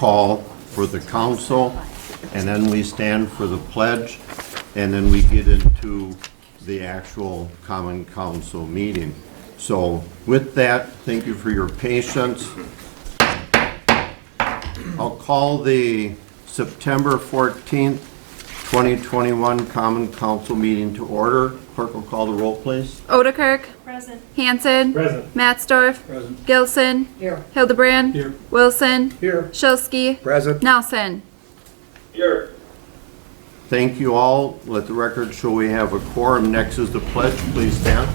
call for the council, and then we stand for the pledge, and then we get into the actual common council meeting. So with that, thank you for your patience. I'll call the September 14th, 2021 Common Council meeting to order. Clerk will call the roll, please. Odekirk. Present. Hanson. Present. Matzdorf. Present. Gilson. Here. Hildebrand. Here. Wilson. Here. Shilsky. Present. Nelson. Here. Thank you all. Let the record show we have a quorum. Next is the pledge. Please stand.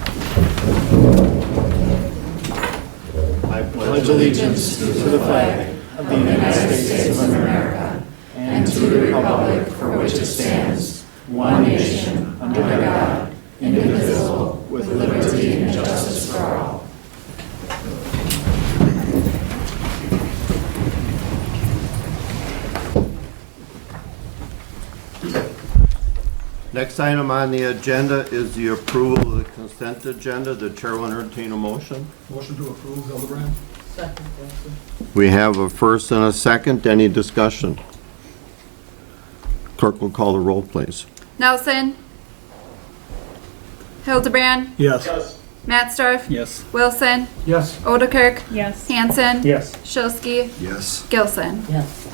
I pledge allegiance to the flag of the United States of America and to the republic for which it stands, one nation, under God, indivisible, with liberty and justice for all. Next item on the agenda is the approval of the consent agenda. The chair will entertain a motion. Motion to approve, Hildebrand. Second. We have a first and a second. Any discussion? Clerk will call the roll, please. Nelson. Hildebrand. Yes. Matzdorf. Yes. Wilson. Yes. Odekirk. Yes. Hanson. Yes. Shilsky. Yes. Gilson. Yes.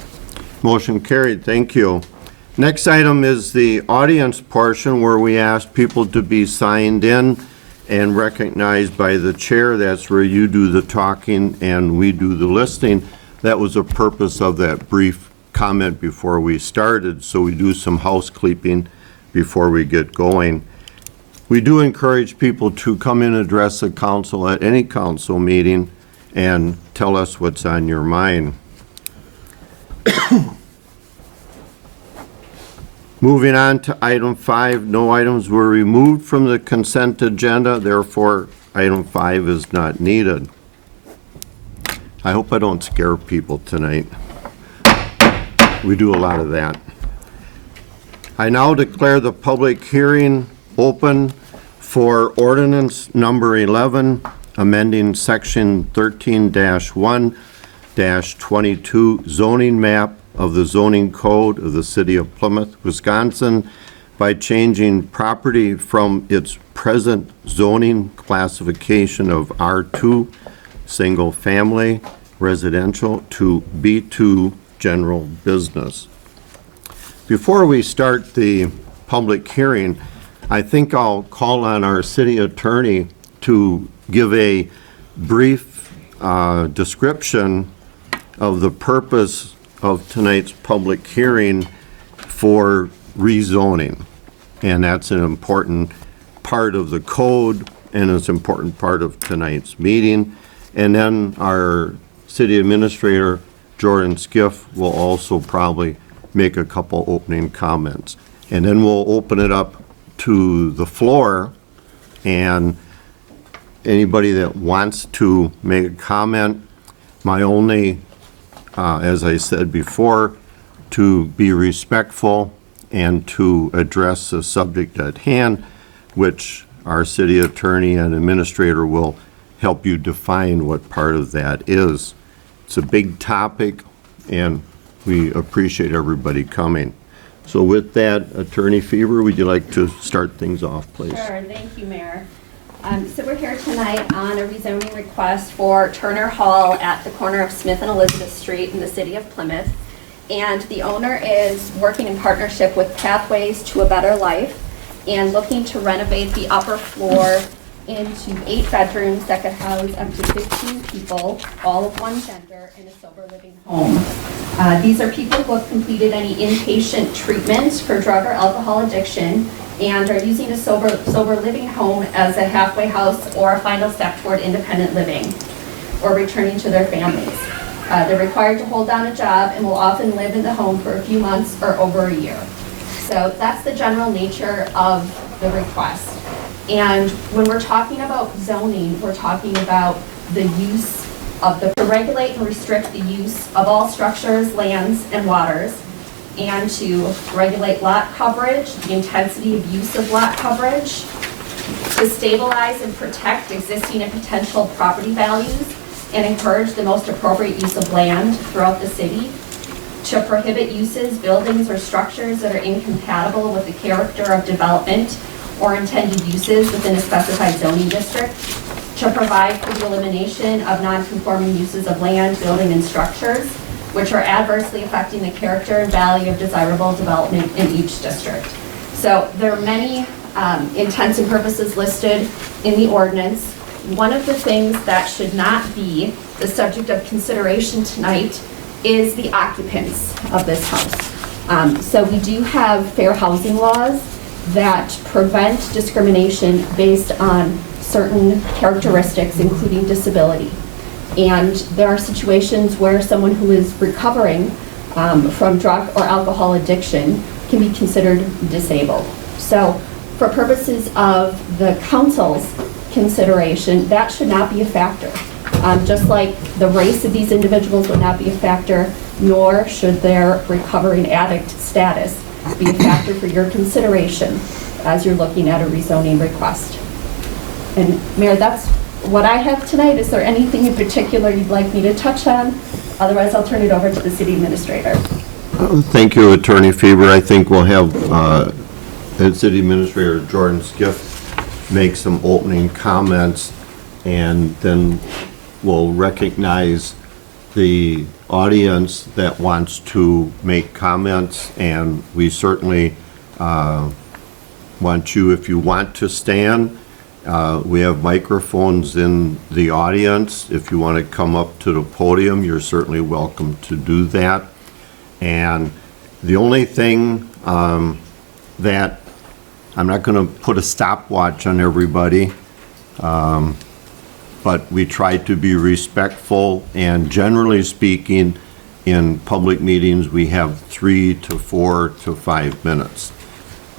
Motion carried. Thank you. Next item is the audience portion where we ask people to be signed in and recognized by the chair. That's where you do the talking and we do the listening. That was the purpose of that brief comment before we started, so we do some housekeeping before we get going. We do encourage people to come in and address the council at any council meeting and tell us what's on your mind. Moving on to item 5, no items were removed from the consent agenda, therefore item 5 is not needed. I hope I don't scare people tonight. We do a lot of that. I now declare the public hearing open for ordinance number 11, amending section 13-1-22 zoning map of the zoning code of the city of Plymouth, Wisconsin by changing property from its present zoning classification of R2 single family residential to B2 general business. Before we start the public hearing, I think I'll call on our city attorney to give a brief description of the purpose of tonight's public hearing for rezoning. And that's an important part of the code and it's an important part of tonight's meeting. And then our city administrator, Jordan Skiff, will also probably make a couple opening comments. And then we'll open it up to the floor, and anybody that wants to make a comment, my only as I said before, to be respectful and to address the subject at hand, which our city attorney and administrator will help you define what part of that is. It's a big topic, and we appreciate everybody coming. So with that, Attorney Fever, would you like to start things off, please? Sure, thank you, Mayor. So we're here tonight on a rezoning request for Turner Hall at the corner of Smith and Elizabeth Street in the city of Plymouth. And the owner is working in partnership with Pathways to a Better Life and looking to renovate the upper floor into 8 bedrooms that could house up to 15 people, all of one gender, in a sober living home. These are people who have completed any inpatient treatment for drug or alcohol addiction and are using a sober living home as a halfway house or a final step toward independent living or returning to their families. They're required to hold down a job and will often live in the home for a few months or over a year. So that's the general nature of the request. And when we're talking about zoning, we're talking about the use of to regulate and restrict the use of all structures, lands, and waters, and to regulate lot coverage, the intensity of use of lot coverage, to stabilize and protect existing and potential property values, and encourage the most appropriate use of land throughout the city, to prohibit uses, buildings, or structures that are incompatible with the character of development or intended uses within a specified zoning district, to provide for the elimination of non-conforming uses of land, building, and structures which are adversely affecting the character and value of desirable development in each district. So there are many intents and purposes listed in the ordinance. One of the things that should not be the subject of consideration tonight is the occupants of this house. So we do have fair housing laws that prevent discrimination based on certain characteristics, including disability. And there are situations where someone who is recovering from drug or alcohol addiction can be considered disabled. So for purposes of the council's consideration, that should not be a factor. Just like the race of these individuals would not be a factor, nor should their recovering addict status be a factor for your consideration as you're looking at a rezoning request. And Mayor, that's what I have tonight. Is there anything in particular you'd like me to touch on? Otherwise, I'll turn it over to the city administrator. Thank you, Attorney Faber. I think we'll have City Administrator Jordan Skiff make some opening comments, and then we'll recognize the audience that wants to make comments, and we certainly want you, if you want to stand, we have microphones in the audience. If you want to come up to the podium, you're certainly welcome to do that. And the only thing that I'm not going to put a stopwatch on everybody, but we try to be respectful, and generally speaking, in public meetings, we have 3 to 4 to 5 minutes.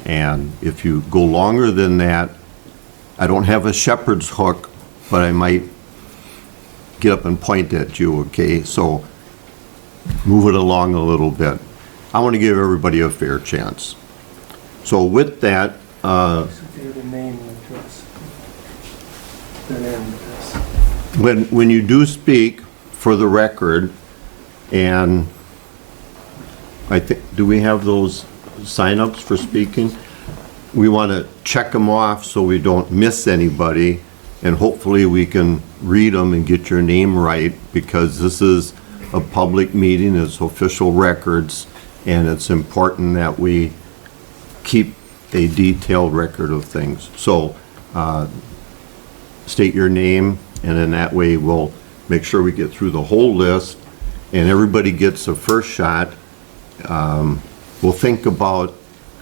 And if you go longer than that, I don't have a shepherd's hook, but I might get up and point at you, okay? So move it along a little bit. I want to give everybody a fair chance. So with that, Their name and address. Their name and address. when you do speak, for the record, and I think, do we have those sign-ups for speaking? We want to check them off so we don't miss anybody, and hopefully we can read them and get your name right, because this is a public meeting, it's official records, and it's important that we keep a detailed record of things. So state your name, and in that way we'll make sure we get through the whole list, and everybody gets a first shot. We'll think about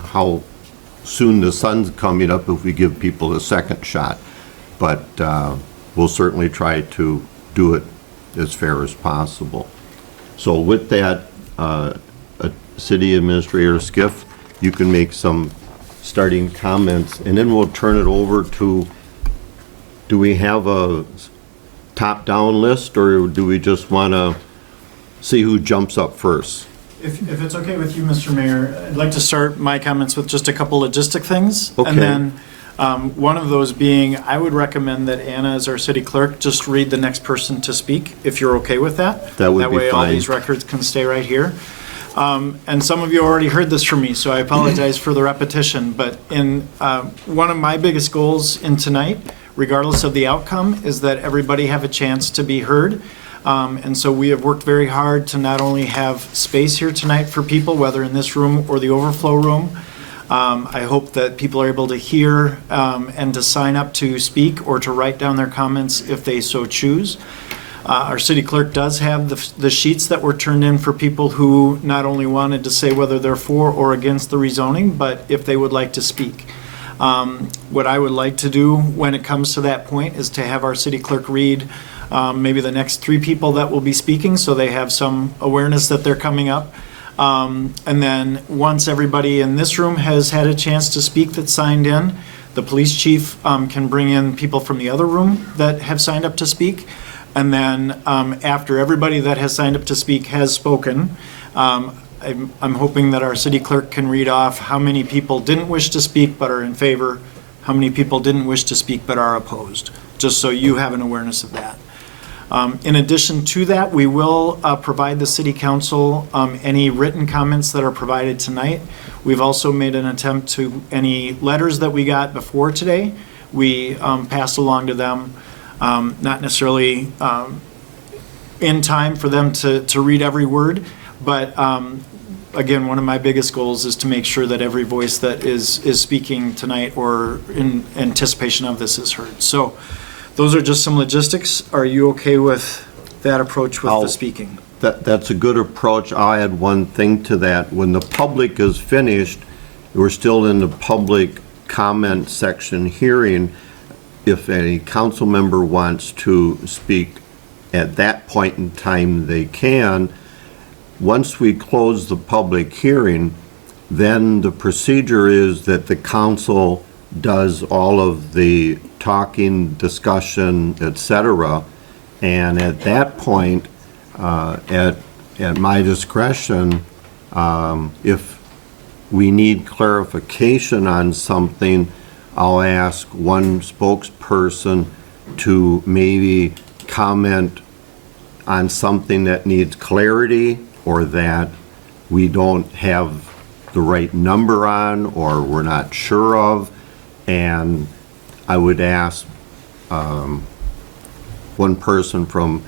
how soon the sun's coming up if we give people a second shot, but we'll certainly try to do it as fair as possible. So with that, City Administrator Skiff, you can make some starting comments, and then we'll turn it over to, do we have a top-down list, or do we just want to see who jumps up first? If it's okay with you, Mr. Mayor, I'd like to start my comments with just a couple logistic things. Okay. And then one of those being, I would recommend that Anna, as our city clerk, just read the next person to speak, if you're okay with that. That would be That way all fine. these records can stay right here. And some of you already heard this from me, so I apologize for the repetition. But in one of my biggest goals in tonight, regardless of the outcome, is that everybody have a chance to be heard. And so we have worked very hard to not only have space here tonight for people, whether in this room or the overflow room. I hope that people are able to hear and to sign up to speak or to write down their comments if they so choose. Our city clerk does have the sheets that were turned in for people who not only wanted to say whether they're for or against the rezoning, but if they would like to speak. What I would like to do when it comes to that point is to have our city clerk read maybe the next 3 people that will be speaking, so they have some awareness that they're coming up. And then once everybody in this room has had a chance to speak that signed in, the police chief can bring in people from the other room that have signed up to speak. And then after everybody that has signed up to speak has spoken, I'm hoping that our city clerk can read off how many people didn't wish to speak but are in favor, how many people didn't wish to speak but are opposed, just so you have an awareness of that. In addition to that, we will provide the city council any written comments that are provided tonight. We've also made an attempt to, any letters that we got before today, we pass along to them, not necessarily in time for them to read every word, but again, one of my biggest goals is to make sure that every voice that is speaking tonight or in anticipation of this is heard. So those are just some logistics. Are you okay with that approach with the speaking? That's a good approach. I'll add one thing to that. When the public is finished, we're still in the public comment section hearing. If any council member wants to speak at that point in time, they can. Once we close the public hearing, then the procedure is that the council does all of the talking, discussion, etc. And at that point, at my discretion, if we need clarification on something, I'll ask one spokesperson to maybe comment on something that needs clarity or that we don't have the right number on or we're not sure of. And I would ask one person from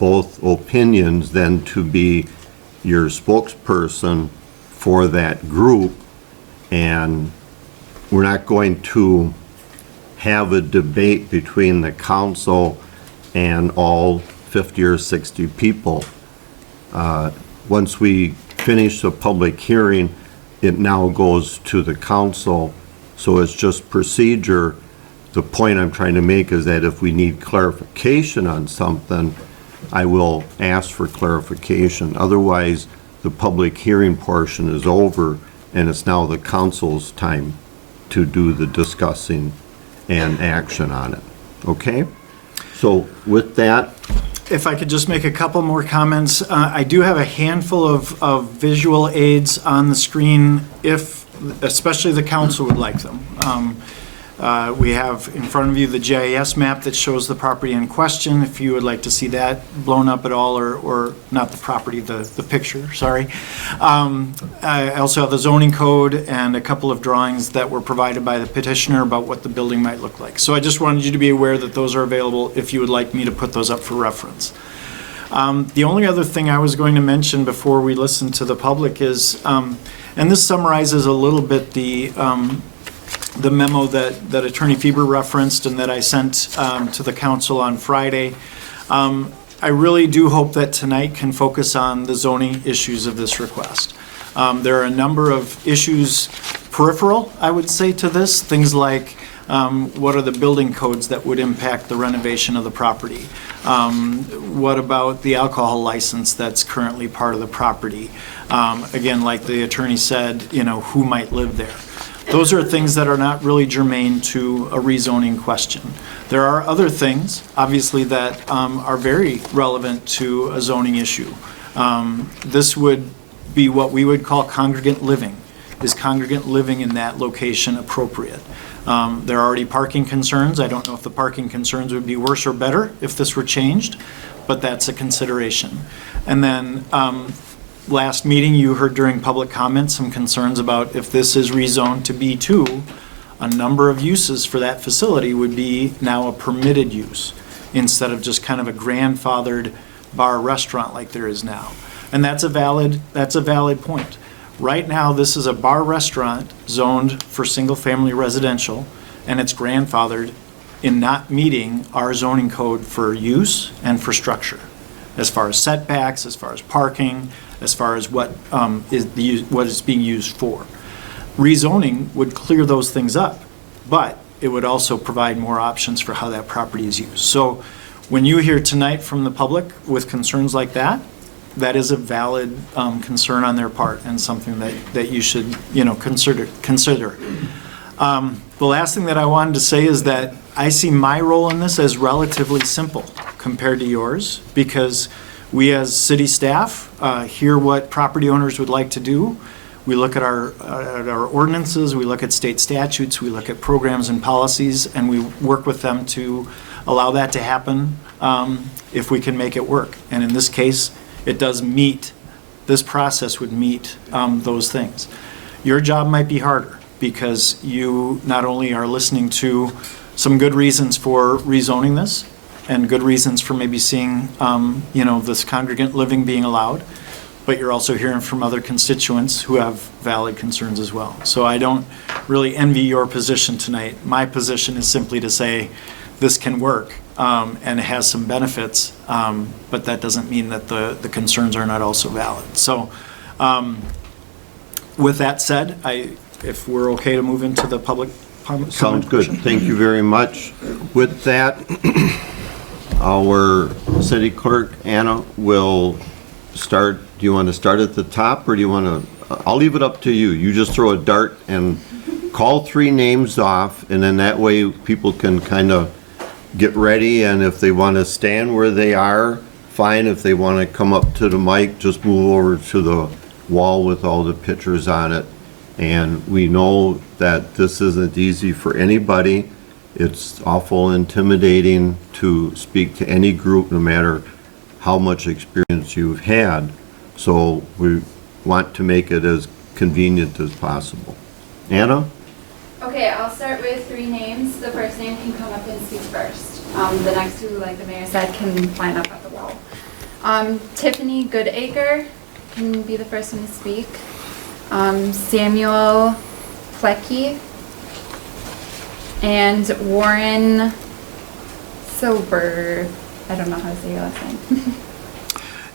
both opinions then to be your spokesperson for that group. And we're not going to have a debate between the council and all 50 or 60 people. Once we finish the public hearing, it now goes to the council. So it's just procedure. The point I'm trying to make is that if we need clarification on something, I will ask for clarification. Otherwise, the public hearing portion is over and it's now the council's time to do the discussing and action on it. Okay? So with that, If I could just make a couple more comments. I do have a handful of visual aids on the screen if, especially the council would like them. We have in front of you the GIS map that shows the property in question, if you would like to see that blown up at all, or not the property, the picture, sorry. I also have the zoning code and a couple of drawings that were provided by the petitioner about what the building might look like. So I just wanted you to be aware that those are available if you would like me to put those up for reference. The only other thing I was going to mention before we listen to the public is, and this summarizes a little bit the memo that Attorney Fieber referenced and that I sent to the council on Friday. I really do hope that tonight can focus on the zoning issues of this request. There are a number of issues peripheral, I would say, to this. Things like what are the building codes that would impact the renovation of the property? What about the alcohol license that's currently part of the property? Again, like the attorney said, who might live there? Those are things that are not really germane to a rezoning question. There are other things, obviously, that are very relevant to a zoning issue. This would be what we would call congregant living. Is congregant living in that location appropriate? There are already parking concerns. I don't know if the parking concerns would be worse or better if this were changed, but that's a consideration. And then last meeting, you heard during public comment some concerns about if this is rezoned to B2, a number of uses for that facility would be now a permitted use instead of just kind of a grandfathered bar restaurant like there is now. And that's a valid point. Right now, this is a bar restaurant zoned for single-family residential, and it's grandfathered in not meeting our zoning code for use and for structure, as far as setbacks, as far as parking, as far as what is being used for. Rezoning would clear those things up, but it would also provide more options for how that property is used. So when you hear tonight from the public with concerns like that, that is a valid concern on their part and something that you should consider. The last thing that I wanted to say is that I see my role in this as relatively simple compared to yours, because we as city staff hear what property owners would like to do. We look at our ordinances, we look at state statutes, we look at programs and policies, and we work with them to allow that to happen if we can make it work. And in this case, it does meet, this process would meet those things. Your job might be harder because you not only are listening to some good reasons for rezoning this and good reasons for maybe seeing, this congregant living being allowed, but you're also hearing from other constituents who have valid concerns as well. So I don't really envy your position tonight. My position is simply to say this can work and it has some benefits, but that doesn't mean that the concerns are not also valid. So with that said, if we're okay to move into the public comment Sounds good. portion. Thank you very much. With that, our city clerk, Anna, will start. Do you want to start at the top, or do you want to? I'll leave it up to you. You just throw a dart and call 3 names off, and then that way people can kind of get ready, and if they want to stand where they are, fine. If they want to come up to the mic, just move over to the wall with all the pictures on it. And we know that this isn't easy for anybody. It's awful intimidating to speak to any group, no matter how much experience you've had. So we want to make it as convenient as possible. Anna? Okay, I'll start with 3 names. The first name can come up and speak first. The next 2, like the mayor said, can line up at the wall. Tiffany Goodacre can be the first one to speak. Samuel Plecki and Warren Sober. I don't know how to say your last name.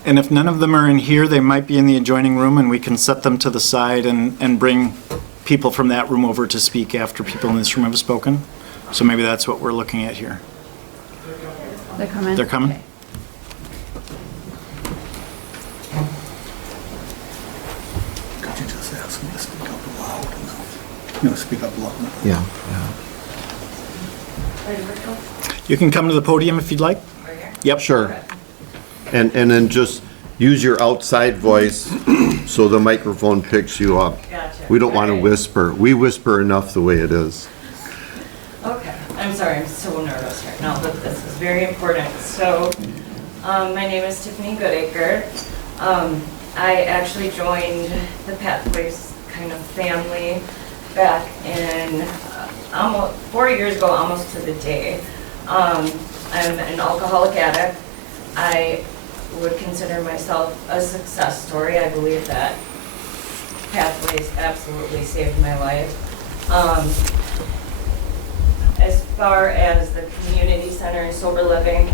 And if none of them are in here, they might be in the adjoining room, and we can set them to the side and bring people from that room over to speak after people in this room have spoken. So maybe that's what we're looking at here. They're coming? They're coming? Okay. Could you just ask me to speak up loud enough? Speak up loud enough. Yeah. You can come to the podium if you'd like. Yep. Sure. And then just use your outside voice so the microphone picks you up. Gotcha. We don't want to Okay. whisper. We whisper enough the way it is. Okay, I'm sorry, I'm so nervous right now, but this is very important. So, my name is Tiffany Goodacre. I actually joined the Pathways kind of family back in almost 4 years ago, almost to the day. I'm an alcoholic addict. I would consider myself a success story. I believe that Pathways absolutely saved my life. As far as the community center and sober living,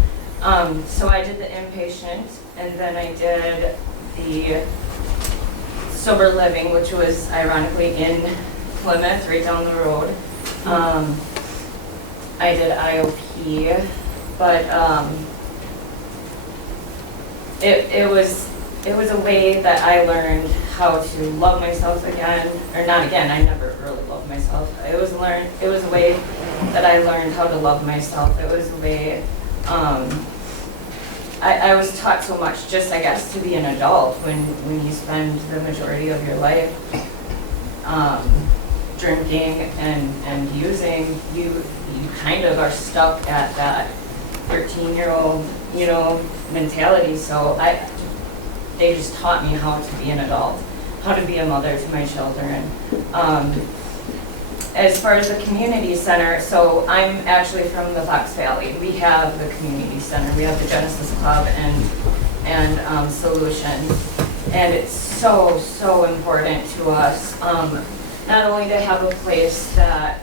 so I did the inpatient, and then I did the sober living, which was ironically in Plymouth, right down the road. I did IOP, but it was a way that I learned how to love myself again, or not again. I never really loved myself. It was a way that I learned how to love myself. It was a way. I was taught so much, just I guess, to be an adult when you spend the majority of your life drinking and using. You kind of are stuck at that 13-year-old, mentality. So they just taught me how to be an adult, how to be a mother to my children. As far as the community center, so I'm actually from the Fox Valley. We have the community center. We have the Genesis Club and Solutions. And it's so important to us, not only to have a place that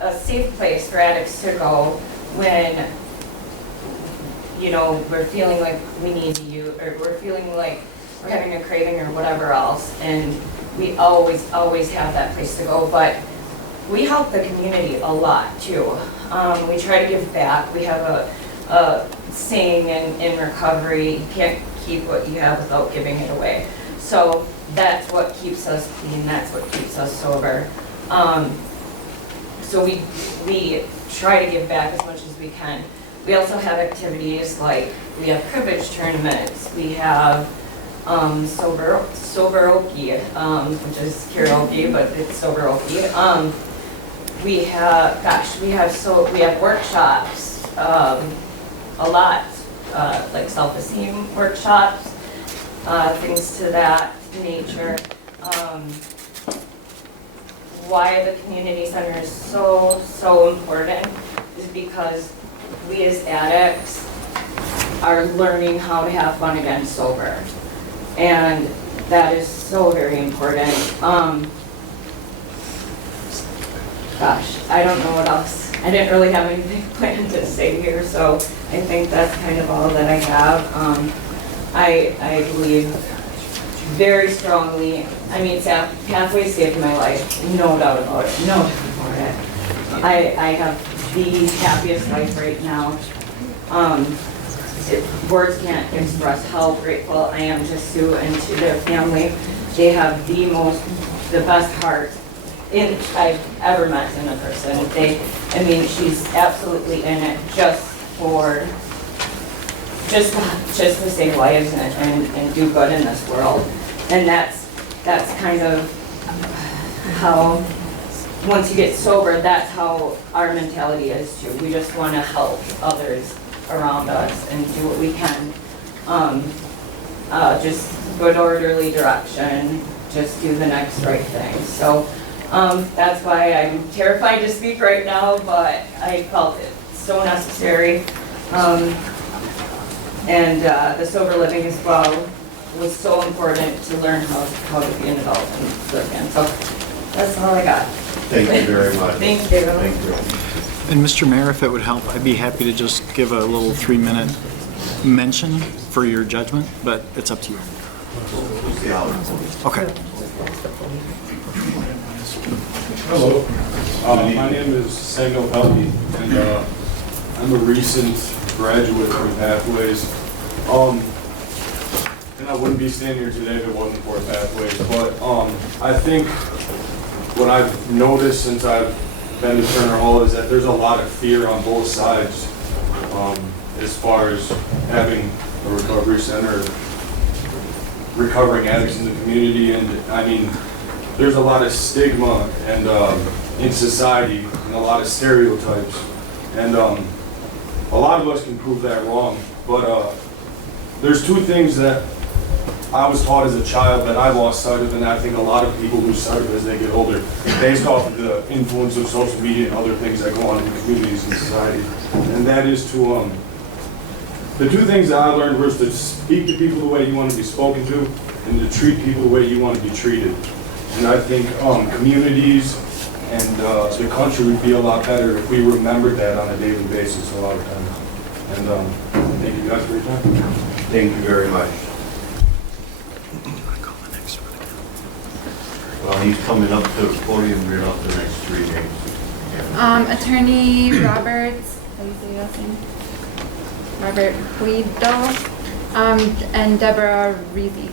a safe place for addicts to go when we're feeling like we need to use, or we're feeling like we're having a craving or whatever else, and we always have that place to go. But we help the community a lot too. We try to give back. We have a saying in recovery: you can't keep what you have without giving it away. So that's what keeps us clean. That's what keeps us sober. So we try to give back as much as we can. We also have activities like we have cribbage tournaments. We have Soberoki, which is karaoke, but it's Soberoki. we have, we have workshops, a lot, like self-esteem workshops, things to that nature. Why the community center is so important is because we as addicts are learning how to have fun again sober. And that is so very important. Gosh, I don't know what else. I didn't really have anything planned to say here, so I think that's kind of all that I have. I believe very strongly, I mean, Pathways saved my life, no doubt about it, no doubt about it. I have the happiest life right now. Words can't express how grateful I am to Sue and to their family. They have the best heart I've ever met in a person. I mean, she's absolutely in it just to save lives and do good in this world. And that's kind of how, once you get sober, that's how our mentality is too. We just want to help others around us and do what we can. Just good orderly direction, just do the next right thing. So that's why I'm terrified to speak right now, but I felt it so necessary. And the sober living as well was so important to learn how to be an adult and live again. So that's all I got. Thank you very much. Thank you. Thank you. And Mr. Mayor, if it would help, I'd be happy to just give a little 3-minute mention for your judgment, but it's up to you. Okay. Hello, my name is Samuel Pelkey, and I'm a recent graduate from Pathways. And I wouldn't be standing here today if it wasn't for Pathways, but I think what I've noticed since I've been to Turner Hall is that there's a lot of fear on both sides as far as having a recovery center, recovering addicts in the community, and I mean, there's a lot of stigma and in society and a lot of stereotypes, and a lot of us can prove that wrong, but there's two things that I was taught as a child that I lost sight of, and I think a lot of people lose sight of as they get older, based off of the influence of social media and other things that go on in communities and society. And that is to, the two things that I learned was to speak to people the way you want to be spoken to, and to treat people the way you want to be treated. And I think communities and the country would be a lot better if we remembered that on a daily basis a lot of times. And thank you guys for your time. Thank you very much. Well, he's coming up to the podium, read off the next 3 names. Attorney Roberts, how do you say your last name? Robert Guido, and Deborah Reezy.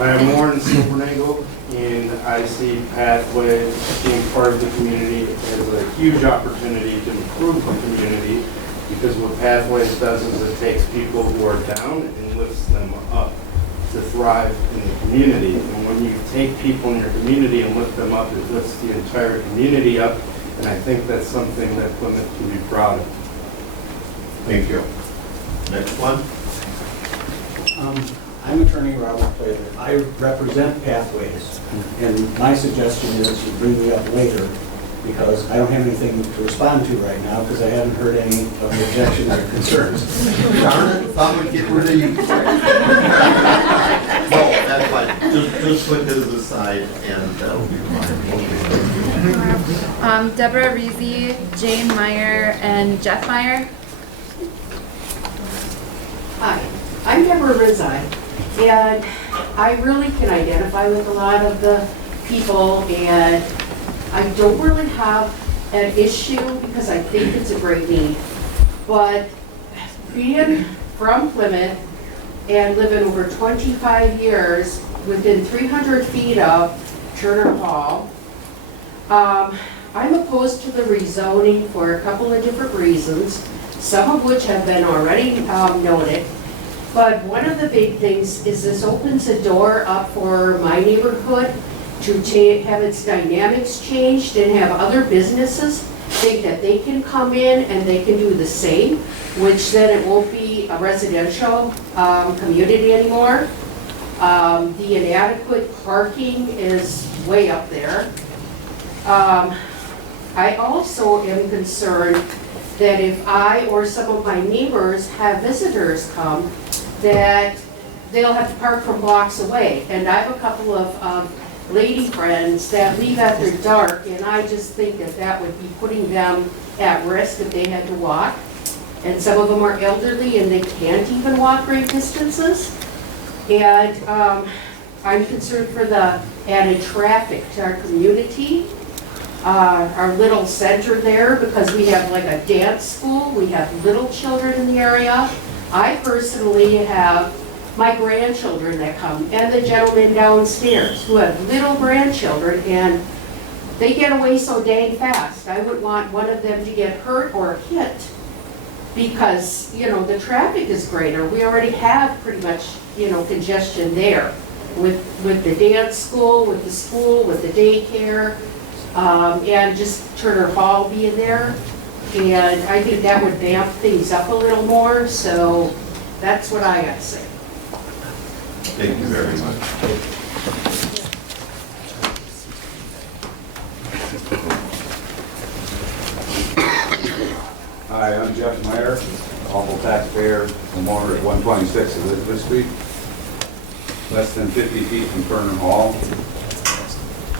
I am Warren Silvernagle, and I see Pathways being part of the community as a huge opportunity to improve the community, because what Pathways does is it takes people who are down and lifts them up to thrive in the community. And when you take people in your community and lift them up, it lifts the entire community up, and I think that's something that Plymouth can be proud of. Thank you. Next one. I'm attorney Robert Playler. I represent Pathways, and my suggestion is you bring me up later, because I don't have anything to respond to right now, because I haven't heard any of the objections or concerns. Darn it, thought we'd get rid of you. No, that's fine. Just put this aside and that'll be fine. Deborah Reezy, Jane Meyer, and Jeff Meyer. Hi, I'm Deborah Rizzi, and I really can identify with a lot of the people, and I don't really have an issue because I think it's a great need. But being from Plymouth and living over 25 years within 300 feet of Turner Hall, I'm opposed to the rezoning for a couple of different reasons, some of which have been already noted. But one of the big things is this opens a door up for my neighborhood to have its dynamics changed and have other businesses think that they can come in and they can do the same, which then it won't be a residential community anymore. The inadequate parking is way up there. I also am concerned that if I or some of my neighbors have visitors come, that they'll have to park from blocks away. And I have a couple of lady friends that leave after dark, and I just think that that would be putting them at risk if they had to walk. And some of them are elderly and they can't even walk great distances. And I'm concerned for the added traffic to our community, our little center there, because we have like a dance school, we have little children in the area. I personally have my grandchildren that come, and the gentlemen downstairs who have little grandchildren, and they get away so dang fast. I wouldn't want one of them to get hurt or hit because, you know, the traffic is greater. We already have pretty much, you know, congestion there with the dance school, with the daycare, and just Turner Hall being there. And I think that would vamp things up a little more, so that's what I got to say. Thank you very much. Hi, I'm Jeff Meyer, awful taxpayer, homeowner at 126 Elizabeth Street, less than 50 feet from Turner Hall.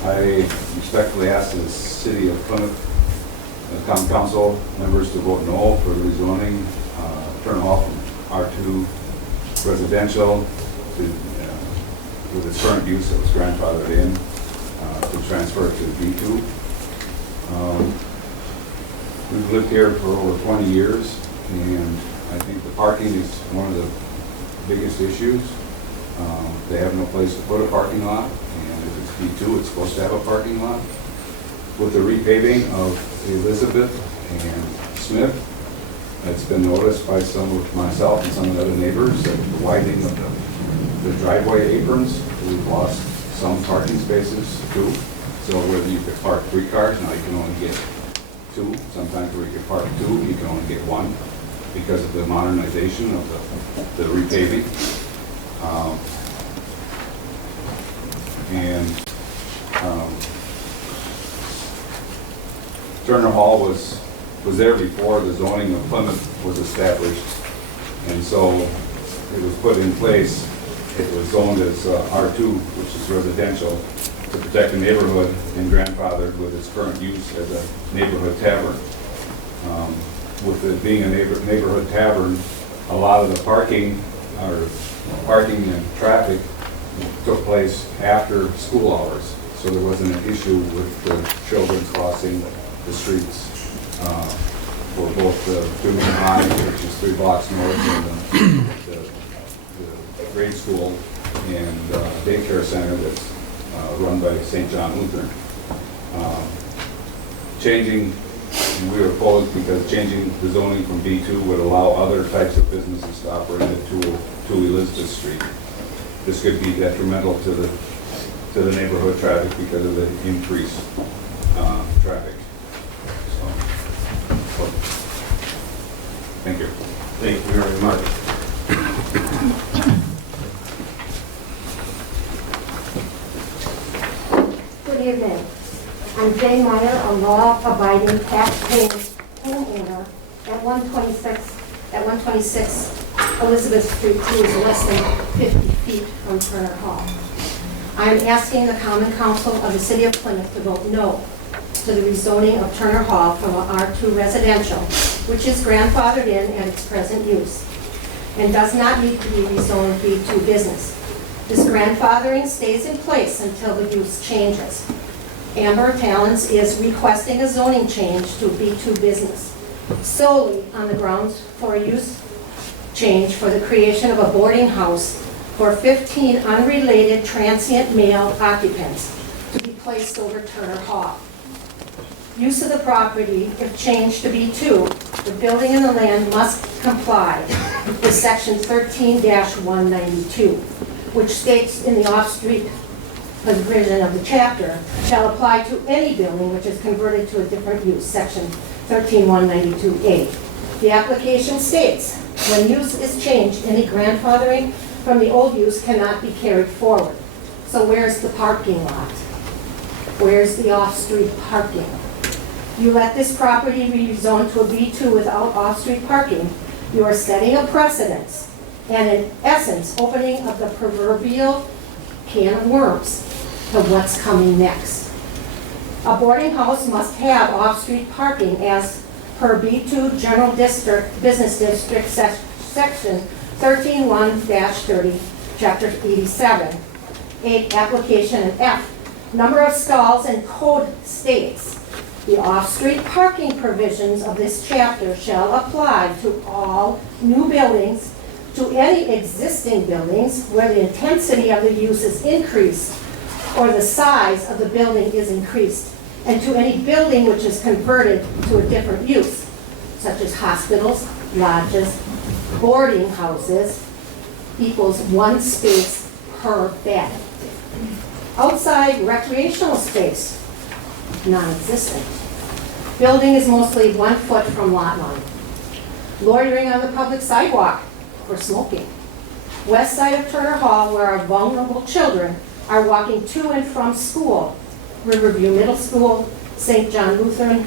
I respectfully ask the City of Plymouth Common Council members to vote no for rezoning Turner Hall from R2 residential to, with its current use that was grandfathered in, to transfer it to B2. We've lived here for over 20 years, and I think the parking is one of the biggest issues. They have no place to put a parking lot, and if it's B2, it's supposed to have a parking lot. With the repaving of Elizabeth and Smith, it's been noticed by some of myself and some of the other neighbors that the widening of the driveway aprons, we've lost some parking spaces too. So whether you could park 3 cars, now you can only get 2. Sometimes where you could park 2, you can only get 1 because of the modernization of the repaving. Turner Hall was there before the zoning of Plymouth was established, and so it was put in place. It was zoned as R2, which is residential, to protect the neighborhood, and grandfathered with its current use as a neighborhood tavern. With it being a neighborhood tavern, a lot of the parking and traffic took place after school hours, so there wasn't an issue with the children crossing the streets for both the junior high, which is 3 blocks north, and the grade school and daycare center that's run by St. John Lutheran. We were opposed because changing the zoning from B2 would allow other types of businesses to operate at 2 Elizabeth Street. This could be detrimental to the neighborhood traffic because of the increased traffic. So, thank you. Thank you very much. Good evening. I'm Jay Meyer, a law-abiding, tax-paying homeowner at 126 Elizabeth Street, who is less than 50 feet from Turner Hall. I'm asking the Common Council of the City of Plymouth to vote no to the rezoning of Turner Hall from a R2 residential, which is grandfathered in at its present use, and does not need to be rezoned B2 business. This grandfathering stays in place until the use changes. Amber Talents is requesting a zoning change to B2 business solely on the grounds for a use change for the creation of a boarding house for 15 unrelated transient male occupants to be placed over Turner Hall. Use of the property, if changed to B2, the building and the land must comply with Section 13-192, which states in the off-street the provision of the chapter shall apply to any building which is converted to a different use, section 13192A. The application states, when use is changed, any grandfathering from the old use cannot be carried forward. So where's the parking lot? Where's the off-street parking? You let this property be rezoned to a B2 without off-street parking, you are setting a precedence and in essence, opening up the proverbial can of worms to what's coming next. A boarding house must have off-street parking as per B2 General District, Business District, Section 131-30, Chapter 87. 8, application, and F, number of stalls and code states, the off-street parking provisions of this chapter shall apply to all new buildings, to any existing buildings where the intensity of the use is increased or the size of the building is increased, and to any building which is converted to a different use, such as hospitals, lodges, boarding houses, equals 1 space per bed. Outside recreational space, non-existent. Building is mostly 1 foot from lot line. Loitering on the public sidewalk or smoking. West side of Turner Hall, where our vulnerable children are walking to and from school. Riverview Middle School, St. John Lutheran,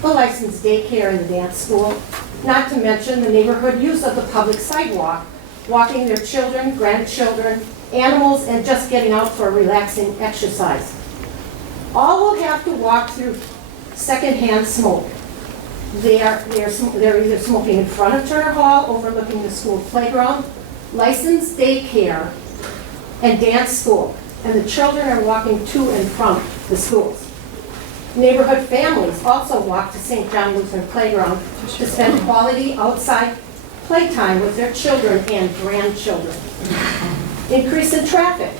the licensed daycare and the dance school. Not to mention the neighborhood use of the public sidewalk, walking their children, grandchildren, animals, and just getting out for a relaxing exercise. All will have to walk through secondhand smoke. They're either smoking in front of Turner Hall, overlooking the school playground, licensed daycare, and dance school, and the children are walking to and from the schools. Neighborhood families also walk to St. John Lutheran Playground to spend quality outside playtime with their children and grandchildren. Increase in traffic.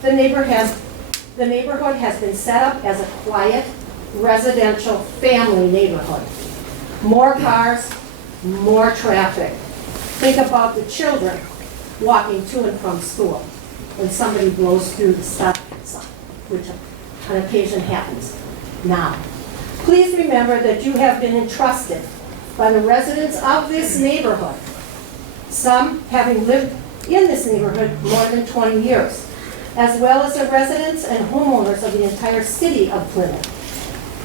The neighborhood has been set up as a quiet, residential family neighborhood. More cars, more traffic. Think about the children walking to and from school when somebody blows through the stop sign, which on occasion happens now. Please remember that you have been entrusted by the residents of this neighborhood, some having lived in this neighborhood more than 20 years, as well as the residents and homeowners of the entire city of Plymouth.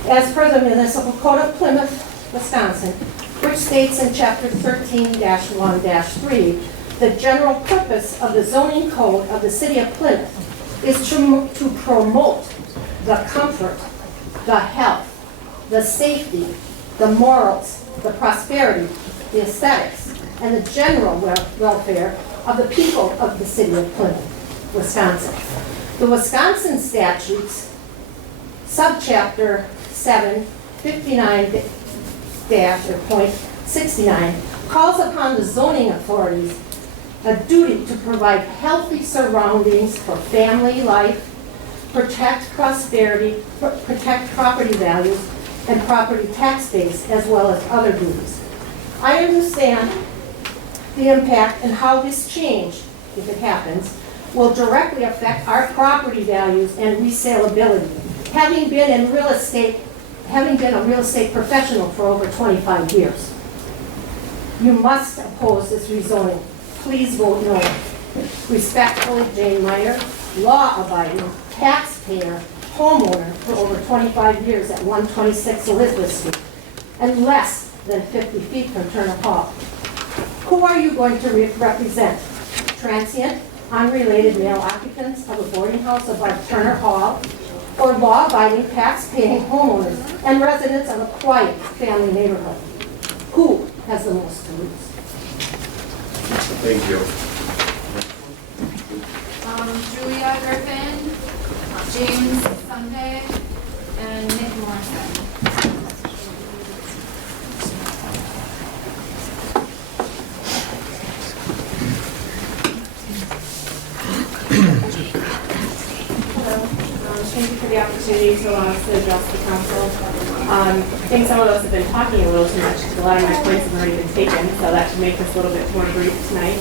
As per the Municipal Code of Plymouth, Wisconsin, which states in Chapter 13-1-3, the general purpose of the zoning code of the city of Plymouth is to promote the comfort, the health, the safety, the morals, the prosperity, the aesthetics, and the general welfare of the people of the city of Plymouth, Wisconsin. The Wisconsin statutes, subchapter 759-.69, calls upon the zoning authorities a duty to provide healthy surroundings for family life, protect prosperity, protect property values, and property tax base, as well as other duties. I understand the impact and how this change, if it happens, will directly affect our property values and resaleability. Having been a real estate professional for over 25 years, you must oppose this rezoning. Please vote no. Respectfully, Jane Meyer, law-abiding, taxpayer, homeowner for over 25 years at 126 Elizabeth Street, and less than 50 feet from Turner Hall. Who are you going to represent? Transient, unrelated male occupants of a boarding house above Turner Hall, or law-abiding, tax-paying homeowners and residents of a quiet family neighborhood? Who has the most to lose? Thank you. Julia Griffin, James Sunday, and Nick Morrison. Thank you for the opportunity to allow us to address the council. I think some of us have been talking a little too much, because a lot of my points have already been taken, so that should make this a little bit more brief tonight.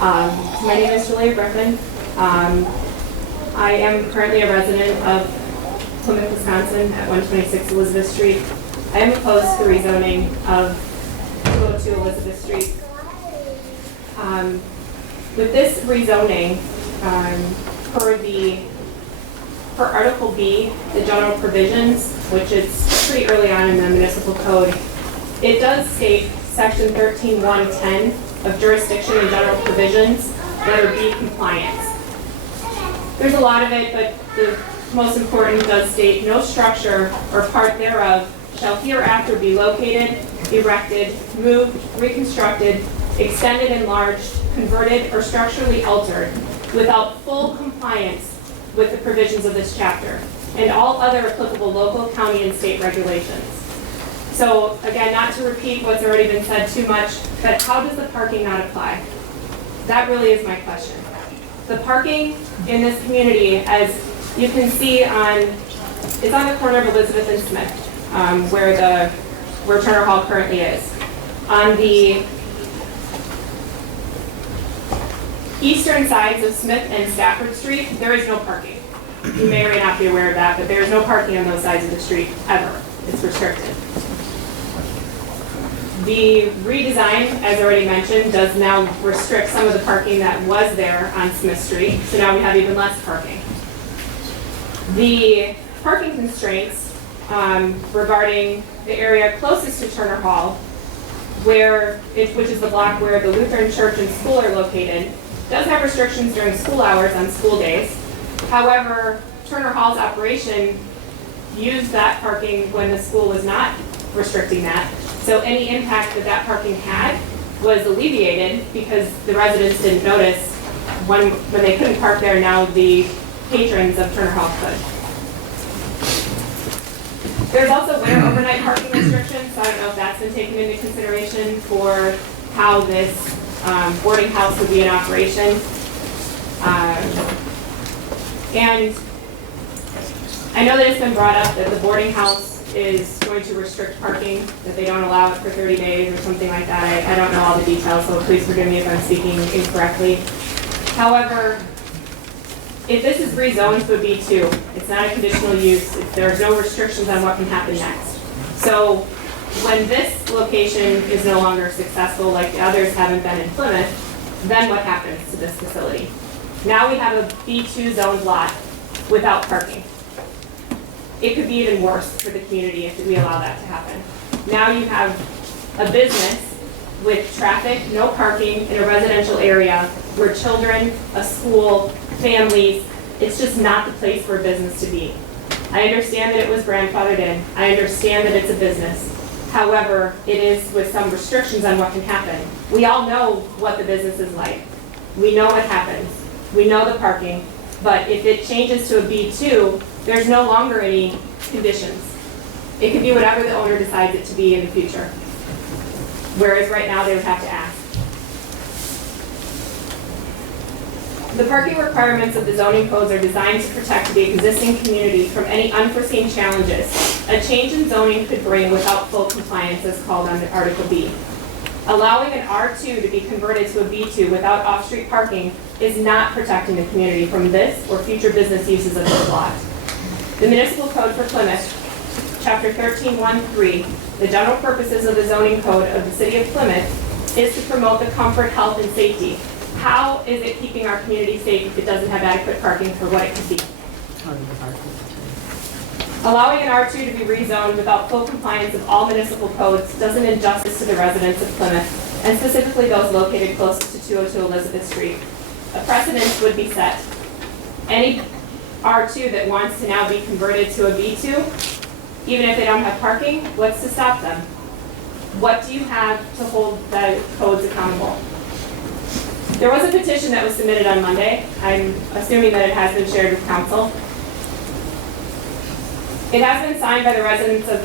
My name is Julia Griffin. I am currently a resident of Plymouth, Wisconsin at 126 Elizabeth Street. I am opposed to the rezoning of 202 Elizabeth Street. With this rezoning, per Article B, the general provisions, which is pretty early on in the municipal code, it does state section 13.110 of jurisdiction and general provisions, letter B, compliance. There's a lot of it, but the most important does state, no structure or part thereof shall hereafter be located, erected, moved, reconstructed, extended, enlarged, converted, or structurally altered without full compliance with the provisions of this chapter and all other applicable local, county, and state regulations. So again, not to repeat what's already been said too much, but how does the parking not apply? That really is my question. The parking in this community, as you can see it's on the corner of Elizabeth and Smith, where Turner Hall currently is. On the eastern sides of Smith and Stafford Street, there is no parking. You may or may not be aware of that, but there is no parking on those sides of the street ever. It's restricted. The redesign, as already mentioned, does now restrict some of the parking that was there on Smith Street, so now we have even less parking. The parking constraints regarding the area closest to Turner Hall, which is the block where the Lutheran Church and school are located, does have restrictions during school hours on school days. However, Turner Hall's operation used that parking when the school was not restricting that. So any impact that parking had was alleviated because the residents didn't notice when they couldn't park there. Now the patrons of Turner Hall could. There's also winter overnight parking restrictions, so I don't know if that's been taken into consideration for how this boarding house would be in operation. And I know that it's been brought up that the boarding house is going to restrict parking, that they don't allow it for 30 days or something like that. I don't know all the details, so please forgive me if I'm speaking incorrectly. However, if this is rezoned to a B2, it's not a conditional use. There's no restrictions on what can happen next. So when this location is no longer successful, like the others haven't been in Plymouth, then what happens to this facility? Now we have a B2 zoned lot without parking. It could be even worse for the community if we allow that to happen. Now you have a business with traffic, no parking in a residential area where children, a school, families, it's just not the place for a business to be. I understand that it was grandfathered in. I understand that it's a business. However, it is with some restrictions on what can happen. We all know what the business is like. We know what happens. We know the parking. But if it changes to a B2, there's no longer any conditions. It could be whatever the owner decides it to be in the future. Whereas right now they would have to ask. The parking requirements of the zoning codes are designed to protect the existing community from any unforeseen challenges a change in zoning could bring without full compliance as called under Article B. Allowing an R2 to be converted to a B2 without off-street parking is not protecting the community from this or future business uses of this lot. The Municipal Code for Plymouth, Chapter 13.1.3, the general purposes of the zoning code of the City of Plymouth is to promote the comfort, health, and safety. How is it keeping our community safe if it doesn't have adequate parking for what it could be? Allowing an R2 to be rezoned without full compliance of all municipal codes does an injustice to the residents of Plymouth, and specifically those located closest to 202 Elizabeth Street. A precedent would be set. Any R2 that wants to now be converted to a B2, even if they don't have parking, what's to stop them? What do you have to hold the codes accountable? There was a petition that was submitted on Monday. I'm assuming that it has been shared with council. It has been signed by the residents of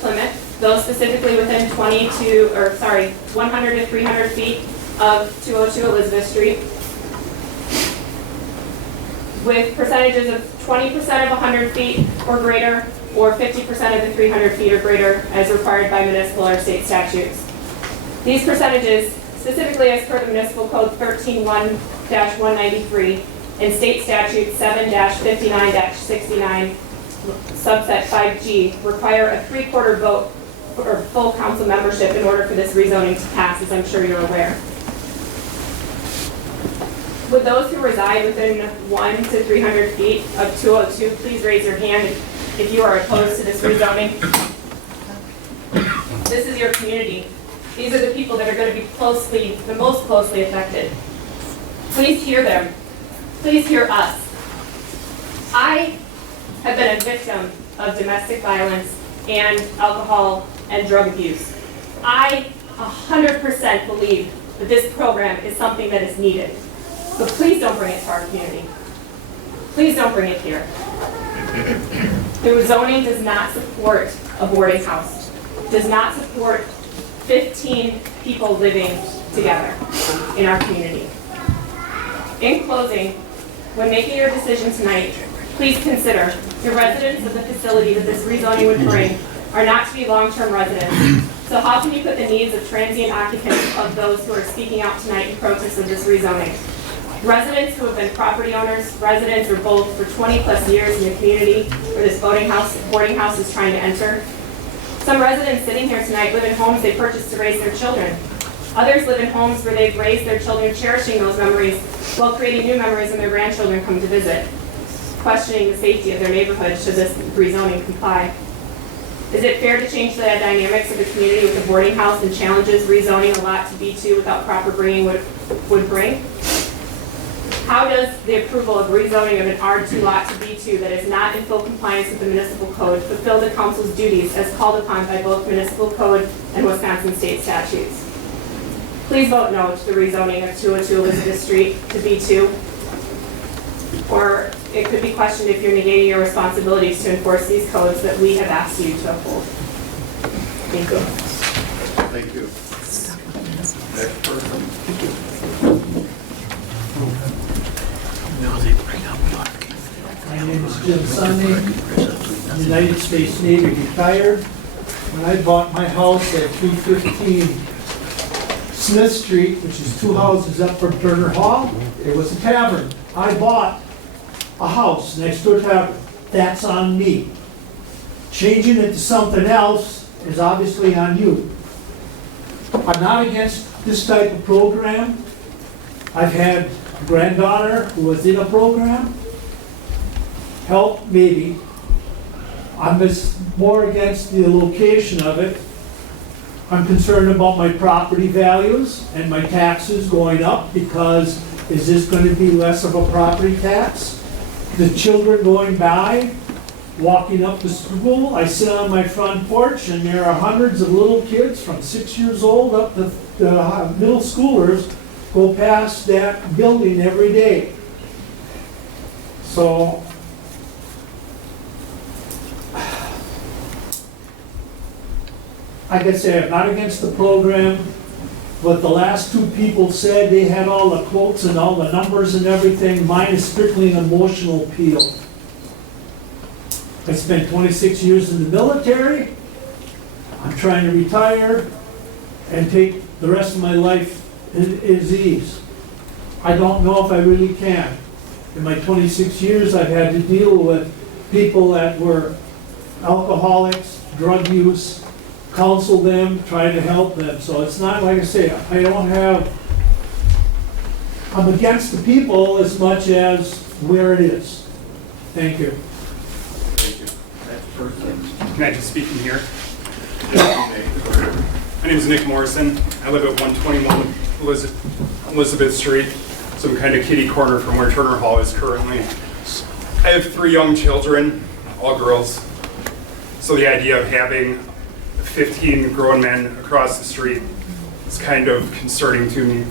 Plymouth, those specifically within 100 to 300 feet of 202 Elizabeth Street, with percentages of 20% of 100 feet or greater, or 50% of the 300 feet or greater as required by municipal or state statutes. These percentages, specifically as per the Municipal Code 13.1-193, and state statute 7-59-69, subset 5G, require a 3/4 vote or full council membership in order for this rezoning to pass, as I'm sure you're aware. Would those who reside within 1 to 300 feet of 202 please raise your hand if you are opposed to this rezoning? This is your community. These are the people that are going to be the most closely affected. Please hear them. Please hear us. I have been a victim of domestic violence and alcohol and drug abuse. I 100% believe that this program is something that is needed. But please don't bring it to our community. Please don't bring it here. The zoning does not support a boarding house, does not support 15 people living together in our community. In closing, when making your decision tonight, please consider the residents of the facility that this rezoning would bring are not to be long-term residents. So how can you put the needs of transient occupants of those who are speaking out tonight in protest of this rezoning? Residents who have been property owners, residents or both for 20+ years in the community where this boarding house is trying to enter. Some residents sitting here tonight live in homes they purchased to raise their children. Others live in homes where they've raised their children, cherishing those memories while creating new memories when their grandchildren come to visit, questioning the safety of their neighborhood should this rezoning comply. Is it fair to change the dynamics of the community with the boarding house and challenges rezoning a lot to B2 without proper bringing would bring? How does the approval of rezoning of an R2 lot to B2 that is not in full compliance with the municipal code fulfill the council's duties as called upon by both municipal code and Wisconsin state statutes? Please vote no to the rezoning of 202 Elizabeth Street to B2. Or it could be questioned if you're negating your responsibilities to enforce these codes that we have asked you to uphold. Thank you. Thank you. Next person. My name is Jim Sunday, United States Navy retired. When I bought my house at 315 Smith Street, which is 2 houses up from Turner Hall, it was a tavern. I bought a house next to a tavern. That's on me. Changing it to something else is obviously on you. I'm not against this type of program. I've had a granddaughter who was in a program. Help, maybe. I'm just more against the location of it. I'm concerned about my property values and my taxes going up because is this going to be less of a property tax? The children going by, walking up to school, I sit on my front porch and there are hundreds of little kids from 6 years old up to middle schoolers go past that building every day. So, like I say, I'm not against the program, but the last two people said they had all the quotes and all the numbers and everything. Mine is strictly an emotional appeal. I spent 26 years in the military. I'm trying to retire and take the rest of my life in ease. I don't know if I really can. In my 26 years, I've had to deal with people that were alcoholics, drug use, counsel them, try to help them. So it's not, like I say, I'm against the people as much as where it is. Thank you. Thank you. Next person. Can I just speak in here? My name is Nick Morrison. I live at 121 Elizabeth Street, some kind of kitty corner from where Turner Hall is currently. I have 3 young children, all girls. So the idea of having 15 grown men across the street is kind of concerning to me.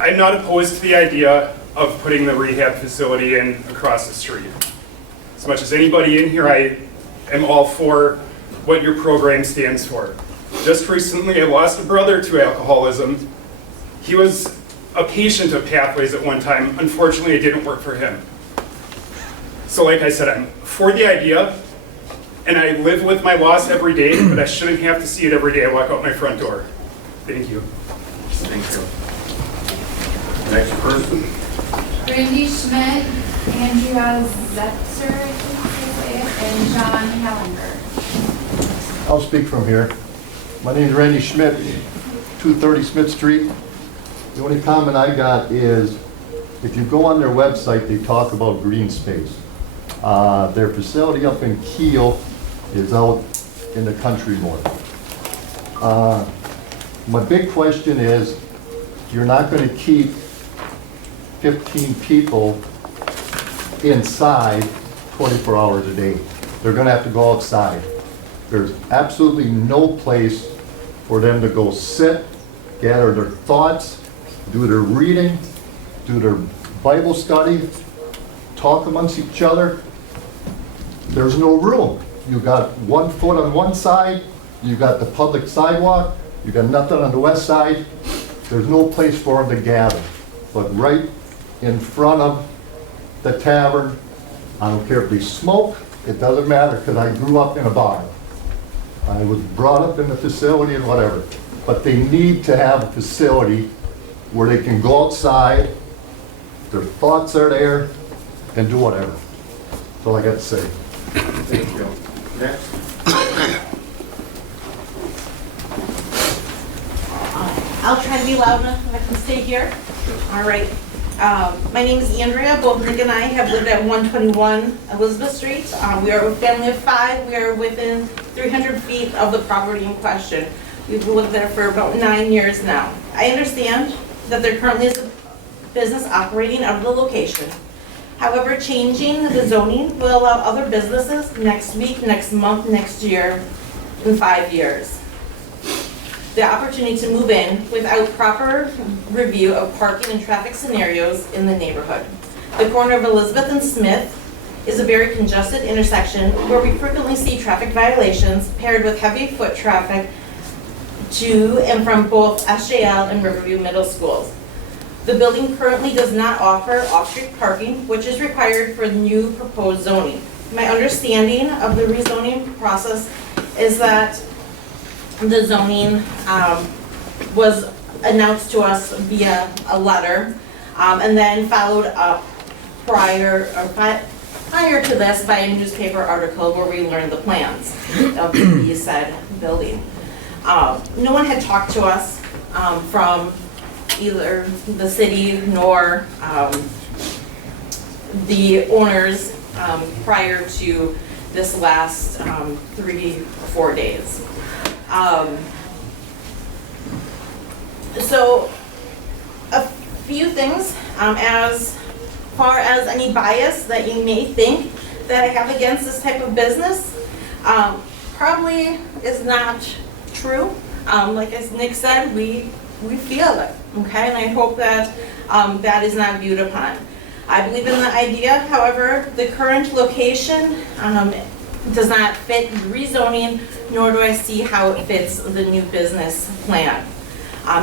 I'm not opposed to the idea of putting the rehab facility in across the street. As much as anybody in here, I am all for what your program stands for. Just recently, I lost a brother to alcoholism. He was a patient of Pathways at one time. Unfortunately, it didn't work for him. So like I said, I'm for the idea, and I live with my loss every day, but I shouldn't have to see it every day I walk out my front door. Thank you. Thank you. Next person. Randy Schmidt, Andrea Zetzer, I think I say it, and John Hellinger. I'll speak from here. My name is Randy Schmidt, 230 Smith Street. The only comment I got is, if you go on their website, they talk about green space. Their facility up in Kiel is out in the country more. My big question is, you're not going to keep 15 people inside 24 hours a day. They're going to have to go outside. There's absolutely no place for them to go sit, gather their thoughts, do their reading, do their Bible study, talk amongst each other. There's no room. You got 1 foot on one side, you got the public sidewalk, you got nothing on the west side. There's no place for them to gather. But right in front of the tavern, I don't care if they smoke, it doesn't matter, because I grew up in a bar. I was brought up in the facility and whatever. But they need to have a facility where they can go outside, their thoughts are there, and do whatever. That's all I got to say. Thank you. Next. I'll try to be loud enough if I can stay here. All right. My name is Andrea. Both Nick and I have lived at 121 Elizabeth Street. We are a family of 5. We are within 300 feet of the property in question. We've lived there for about 9 years now. I understand that there currently is a business operating out of the location. However, changing the zoning will allow other businesses next week, next month, next year, in 5 years the opportunity to move in without proper review of parking and traffic scenarios in the neighborhood. The corner of Elizabeth and Smith is a very congested intersection where we frequently see traffic violations paired with heavy foot traffic to and from both SJL and Riverview Middle Schools. The building currently does not offer off-street parking, which is required for the new proposed zoning. My understanding of the rezoning process is that the zoning was announced to us via a letter and then followed up prior to this by a newspaper article where we learned the plans of the said building. No one had talked to us from either the city nor the owners prior to this last 3 or 4 days. So a few things as far as any bias that you may think that I have against this type of business probably is not true. Like as Nick said, we feel it, okay? And I hope that that is not viewed upon. I believe in the idea, however, the current location does not fit rezoning, nor do I see how it fits the new business plan.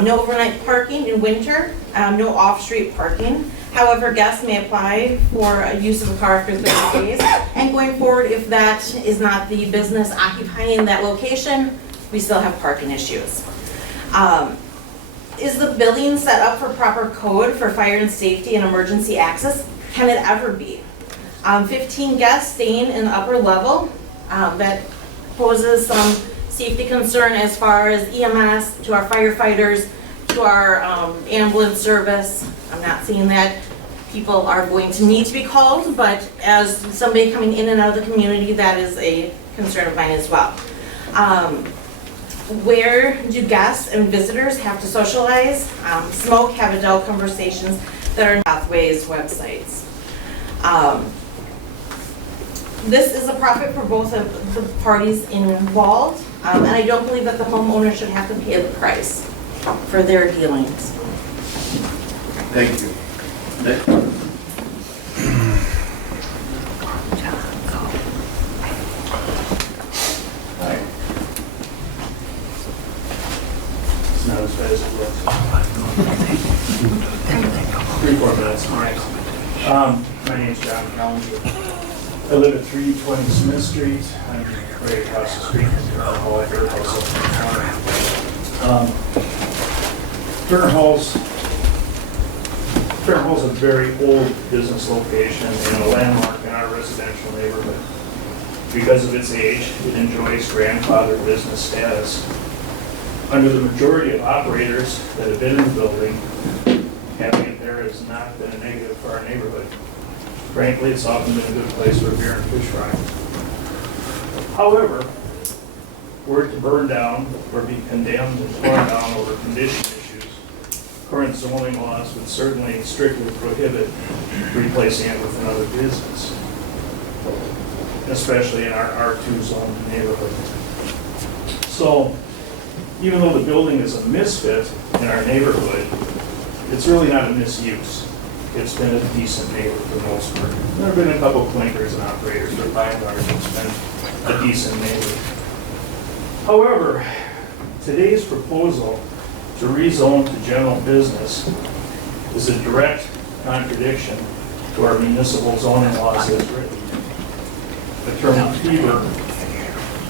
No overnight parking in winter, no off-street parking. However, guests may apply for a use of a car for 30 days. And going forward, if that is not the business occupying that location, we still have parking issues. Is the building set up for proper code for fire and safety and emergency access? Can it ever be? 15 guests staying in the upper level, that poses some safety concern as far as EMS, to our firefighters, to our ambulance service. I'm not saying that people are going to need to be called, but as somebody coming in and out of the community, that is a concern of mine as well. Where do guests and visitors have to socialize, smoke, have adult conversations that are on Pathways websites? This is a profit for both of the parties involved, and I don't believe that the homeowner should have to pay the price for their dealings. Thank you. Nick? It's not as bad as it looks. 3-4 minutes, max. My name's John Hellinger. I live at 320 Smith Street. I'm right across the street from Turner Hall. I heard also. Turner Hall's Turner Hall is a very old business location and a landmark in our residential neighborhood. Because of its age, it enjoys grandfather business status. Under the majority of operators that have been in the building, having it there has not been a negative for our neighborhood. Frankly, it's often been a good place for beer and fish frying. However, were it to burn down or be condemned and torn down over condition issues, current zoning laws would certainly strictly prohibit replacing it with another business, especially in our R2 zone neighborhood. So, even though the building is a misfit in our neighborhood, it's really not a misuse. It's been a decent neighborhood for the most part. There have been a couple clinkers and operators, but by and large, it's been a decent neighborhood. However, today's proposal to rezone to general business is a direct contradiction to our municipal zoning laws as written. Attorney Fever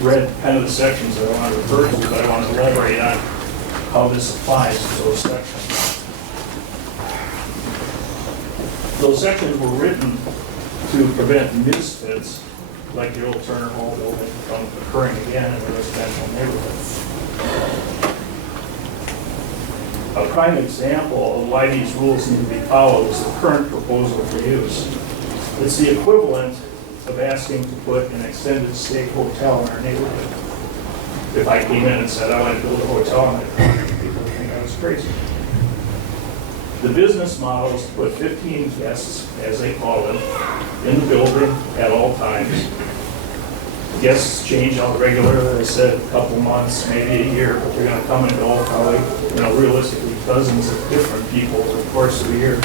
read kind of the sections that I want to refer to, but I want to elaborate on how this applies to those sections. Those sections were written to prevent misfits like the old Turner Hall building from occurring again in the residential neighborhood. A prime example of why these rules need to be followed is the current proposal for use. It's the equivalent of asking to put an extended stay hotel in our neighborhood. If I came in and said I want to build a hotel in my corner, people would think I was crazy. The business model is to put 15 guests, as they call them, in the building at all times. Guests change out regularly, I said, a couple months, maybe a year, but they're going to come and go probably, realistically dozens of different people over the course of a year.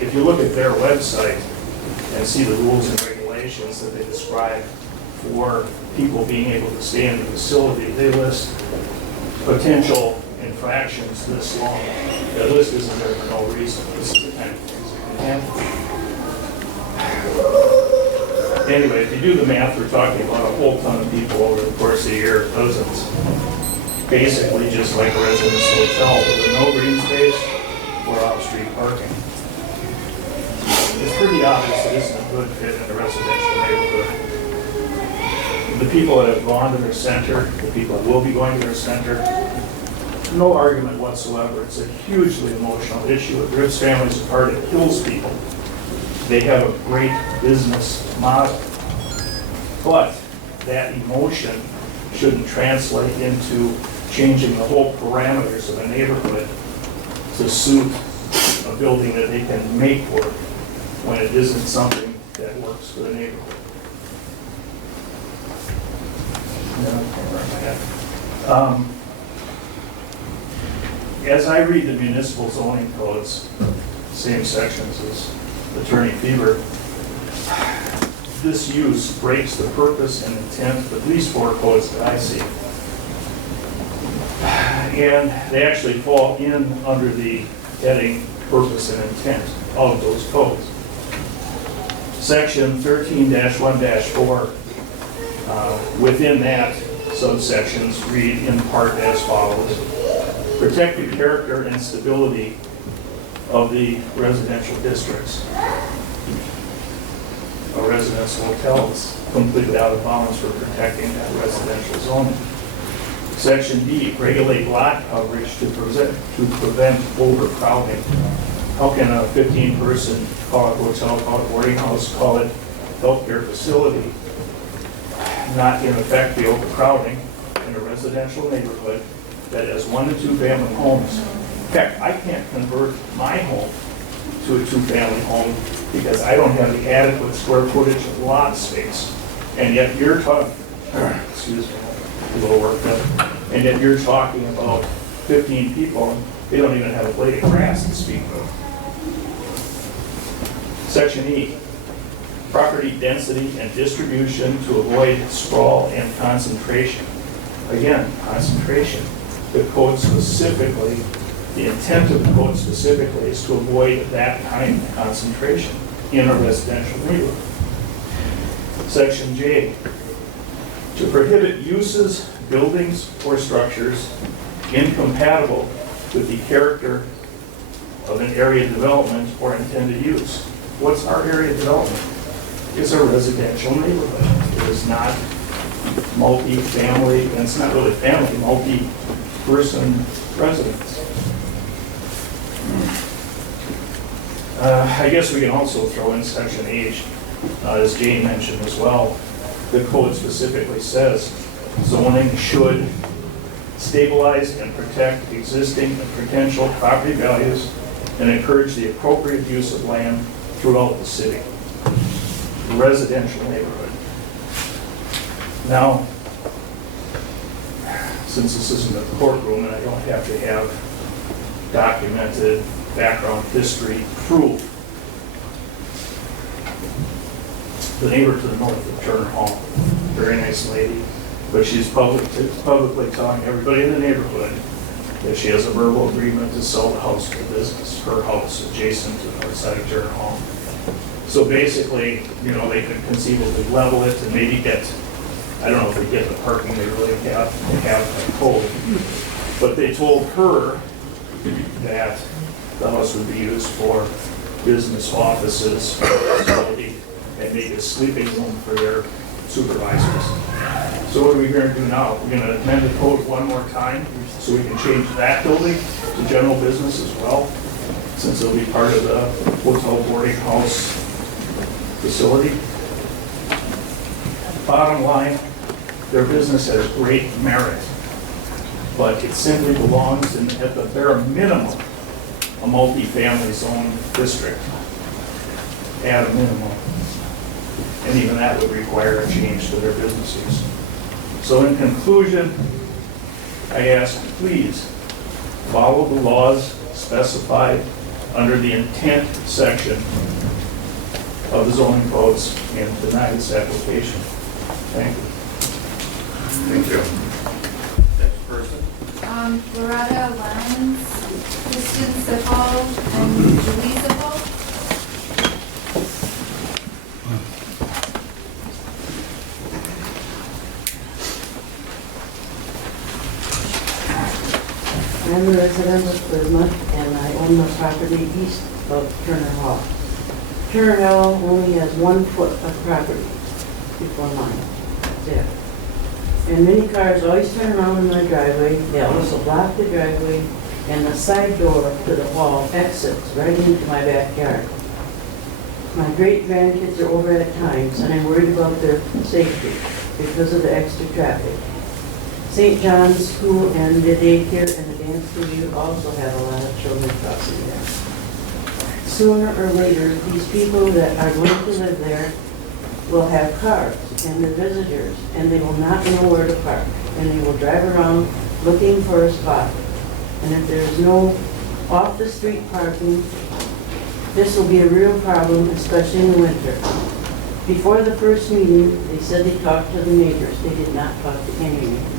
If you look at their website and see the rules and regulations that they describe for people being able to stay in the facility, they list potential infractions this long. The list isn't there for no reason. This is the kind of things that can happen. Anyway, if you do the math, we're talking about a whole ton of people over the course of a year, dozens. Basically just like a residence hotel with no green space or off-street parking. It's pretty obvious it isn't a good fit in a residential neighborhood. The people that have gone to their center, the people that will be going to their center, no argument whatsoever. It's a hugely emotional issue. It rips families apart. It kills people. They have a great business model. But that emotion shouldn't translate into changing the whole parameters of a neighborhood to suit a building that they can make work when it isn't something that works for the neighborhood. As I read the municipal zoning codes, same sections as Attorney Fever, this use breaks the purpose and intent of at least 4 codes that I see. And they actually fall in under the heading purpose and intent of those codes. Section 13-1-4, within that, subsections read in part as follows. Protect the character and stability of the residential districts. A residence hotel is completely out of bounds for protecting that residential zoning. Section B, regulate lot coverage to prevent overcrowding. How can a 15-person, call it hotel, call it boarding house, call it healthcare facility, not in effect be overcrowding in a residential neighborhood that has 1 to 2 family homes? In fact, I can't convert my home to a 2-family home because I don't have the adequate square footage of lot space. And yet you're talking, excuse me, a little worked up, and yet you're talking about 15 people, and they don't even have a blade of grass to speak of. Section E, property density and distribution to avoid sprawl and concentration. Again, concentration. The code specifically, the intent of the code specifically is to avoid that kind of concentration in a residential neighborhood. Section J, to prohibit uses, buildings, or structures incompatible with the character an area development or intended use. What's our area development? It's a residential neighborhood. It is not multi-family, and it's not really family, multi-person residence. I guess we can also throw in section H, as Jane mentioned as well. The code specifically says zoning should stabilize and protect existing and potential property values and encourage the appropriate use of land throughout the city. Residential neighborhood. Now, since this isn't a courtroom and I don't have to have documented background history proof, the neighbor to the north of Turner Hall, very nice lady, but she's publicly telling everybody in the neighborhood that she has a verbal agreement to sell the house to the business, her house adjacent to the north side of Turner Hall. So basically, you know, they could conceivably level it and maybe get, I don't know if they get the parking they really have by code, but they told her that the house would be used for business offices, facility, and maybe a sleeping room for their supervisors. So what are we going to do now? We're going to amend the code one more time so we can change that building to general business as well, since it'll be part of the hotel boarding house facility. Bottom line, their business has great merit, but it simply belongs in, at the bare minimum, a multi-family zone district, at a minimum. And even that would require a change to their business use. So in conclusion, I ask, please follow the laws specified under the intent section of the zoning codes and deny this application. Thank you. Thank you. Next person. Loretta Lenz, Kristen Sippel, and Julie Sippel. I'm a resident of Plymouth, and I own the property east of Turner Hall. Turner Hall only has 1 foot of property before mine. That's it. And many cars always turn around in my driveway. They also block the driveway, and the side door to the hall exits right into my backyard. My great-grandkids are over at times, and I'm worried about their safety because of the extra traffic. St. John's School and the daycare and the dance studio also have a lot of children crossing there. Sooner or later, these people that are going to live there will have cars and the visitors, and they will not know where to park. And they will drive around looking for a spot. And if there's no off-the-street parking, this will be a real problem, especially in the winter. Before the first meeting, they said they talked to the neighbors. They did not talk to any neighbors.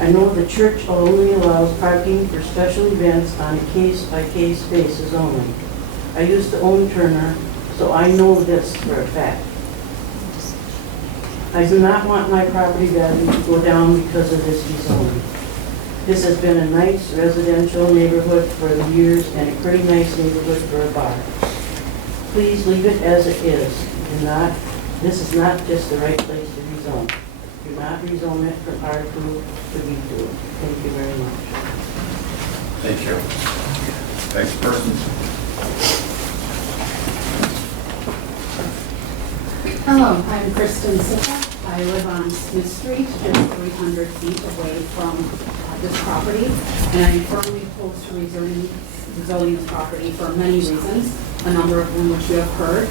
I know the church only allows parking for special events on a case-by-case basis only. I used to own Turner, so I know this for a fact. I do not want my property value to go down because of this rezoning. This has been a nice residential neighborhood for the years and a pretty nice neighborhood for a bar. Please leave it as it is. This is not just the right place to rezone. Do not rezone it from R2 to B2. Thank you very much. Thank you. Next person. Hello, I'm Kristen Sippel. I live on Smith Street, just 300 feet away from this property, and I'm firmly opposed to rezoning this property for many reasons, a number of them which you have heard.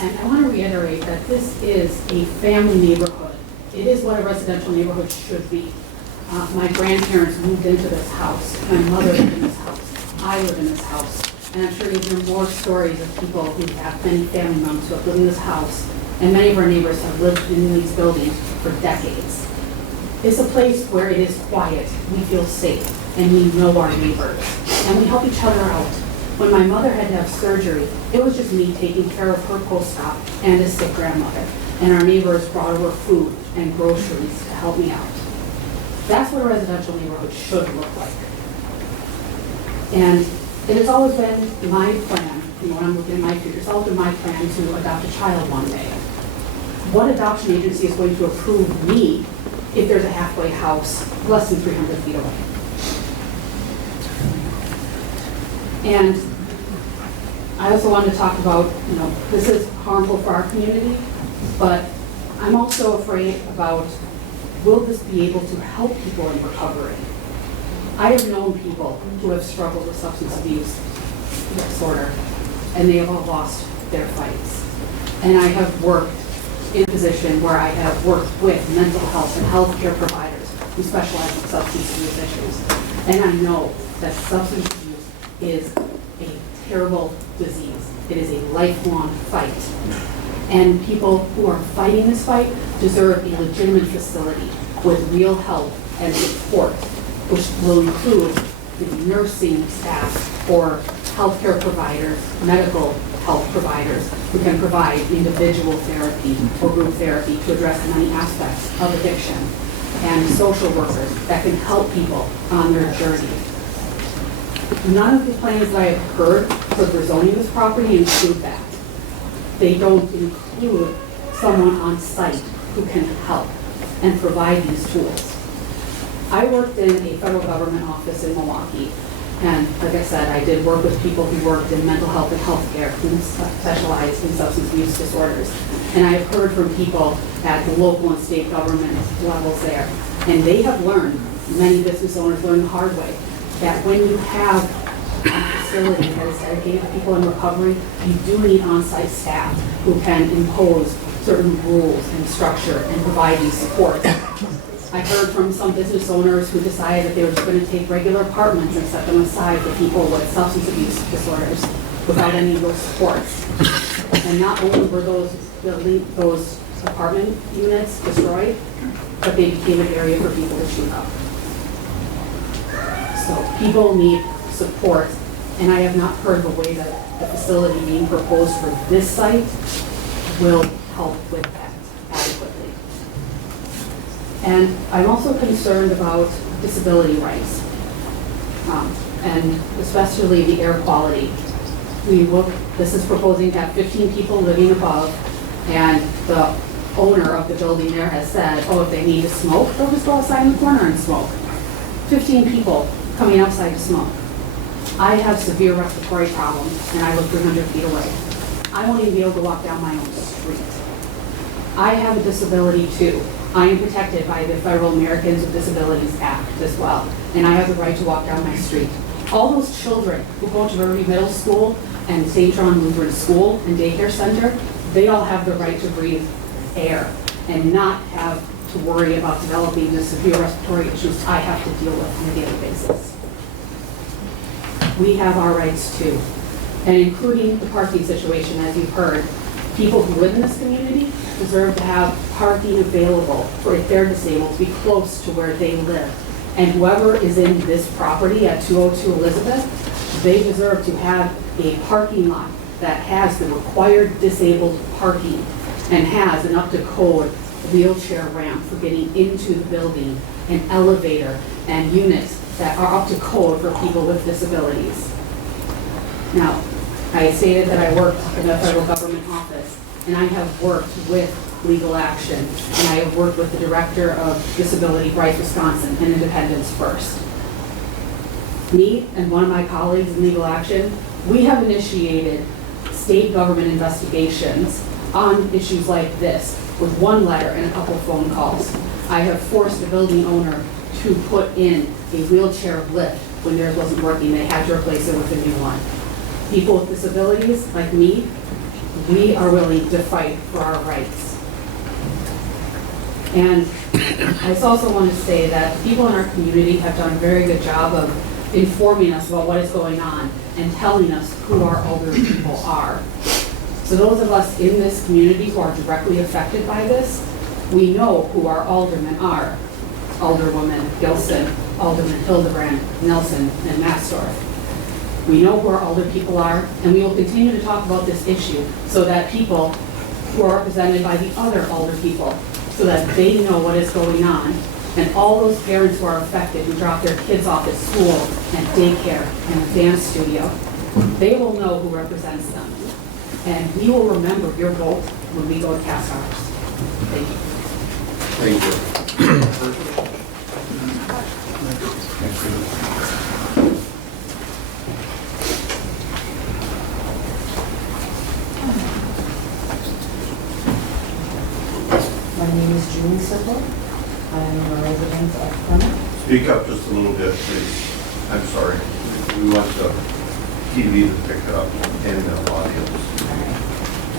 And I want to reiterate that this is a family neighborhood. It is what a residential neighborhood should be. My grandparents moved into this house. My mother lived in this house. I live in this house. And I'm sure you'll hear more stories of people who have many family members who have lived in this house. And many of our neighbors have lived in these buildings for decades. It's a place where it is quiet, we feel safe, and we know our neighbors. And we help each other out. When my mother had to have surgery, it was just me taking care of her post-op and a sick grandmother. And our neighbors brought over food and groceries to help me out. That's what a residential neighborhood should look like. And It has always been my plan, when I'm looking at my future, it's always been my plan to adopt a child one day. What adoption agency is going to approve me if there's a halfway house less than 300 feet away? And I also wanted to talk about, this is harmful for our community, but I'm also afraid about, will this be able to help people in recovery? I have known people who have struggled with substance abuse disorder, and they have all lost their fights. And I have worked in a position where I have worked with mental health and healthcare providers who specialize in substance abuse issues. And I know that substance abuse is a terrible disease. It is a lifelong fight. And people who are fighting this fight deserve a legitimate facility with real help and support, which will include the nursing staff or healthcare providers, medical health providers who can provide individual therapy or group therapy to address many aspects of addiction, and social workers that can help people on their journey. None of the plans that I have heard for rezoning this property include that. They don't include someone on site who can help and provide these tools. I worked in a federal government office in Milwaukee, and like I said, I did work with people who worked in mental health and healthcare who specialized in substance abuse disorders. And I have heard from people at the local and state government levels there, and they have learned, many business owners learn the hard way, that when you have a facility that is dedicated to people in recovery, you do need on-site staff who can impose certain rules and structure and provide these supports. I heard from some business owners who decided that they were just going to take regular apartments and set them aside for people with substance abuse disorders without any of those supports. And not only were those apartment units destroyed, but they became an area for people to shoot up. So people need support, and I have not heard the way that the facility being proposed for this site will help with that adequately. And I'm also concerned about disability rights, and especially the air quality. This is proposing to have 15 people living above, and the owner of the building there has said, oh, if they need to smoke, they'll just go outside in the corner and smoke. 15 people coming outside to smoke. I have severe respiratory problems, and I live 300 feet away. I won't even be able to walk down my own street. I have a disability too. I am protected by the Federal Americans with Disabilities Act as well, and I have the right to walk down my street. All those children who go to Riverview Middle School and St. John Lutheran School and Daycare Center, they all have the right to breathe air and not have to worry about developing the severe respiratory issues I have to deal with on a daily basis. We have our rights too, and including the parking situation, as you've heard. People who live in this community deserve to have parking available for if they're disabled to be close to where they live. And whoever is in this property at 202 Elizabeth, they deserve to have a parking lot that has the required disabled parking and has an up-to-code wheelchair ramp for getting into the building, an elevator, and units that are up to code for people with disabilities. Now, I stated that I worked in a federal government office, and I have worked with Legal Action, and I have worked with the director of Disability Rights Wisconsin and Independence First. Me and one of my colleagues in Legal Action, we have initiated state government investigations on issues like this with one letter and a couple phone calls. I have forced a building owner to put in a wheelchair lift when theirs wasn't working. They had to replace it with a new one. People with disabilities, like me, we are willing to fight for our rights. And I also want to say that people in our community have done a very good job of informing us about what is going on and telling us who our older people are. So those of us in this community who are directly affected by this, we know who our aldermen are. Alderwoman Gilson, Alderman Hildebrand, Nelson, and Mastorf. We know who our older people are, and we will continue to talk about this issue so that people who are represented by the other older people, so that they know what is going on And all those parents who are affected, who drop their kids off at school and daycare and a dance studio, they will know who represents them. And we will remember your vote when we go to cast ours. Thank you. Thank you. My name is Julie Sippel. I'm a resident of Plymouth. Speak up just a little bit, please. I'm sorry. We want the TV to pick it up and the audience.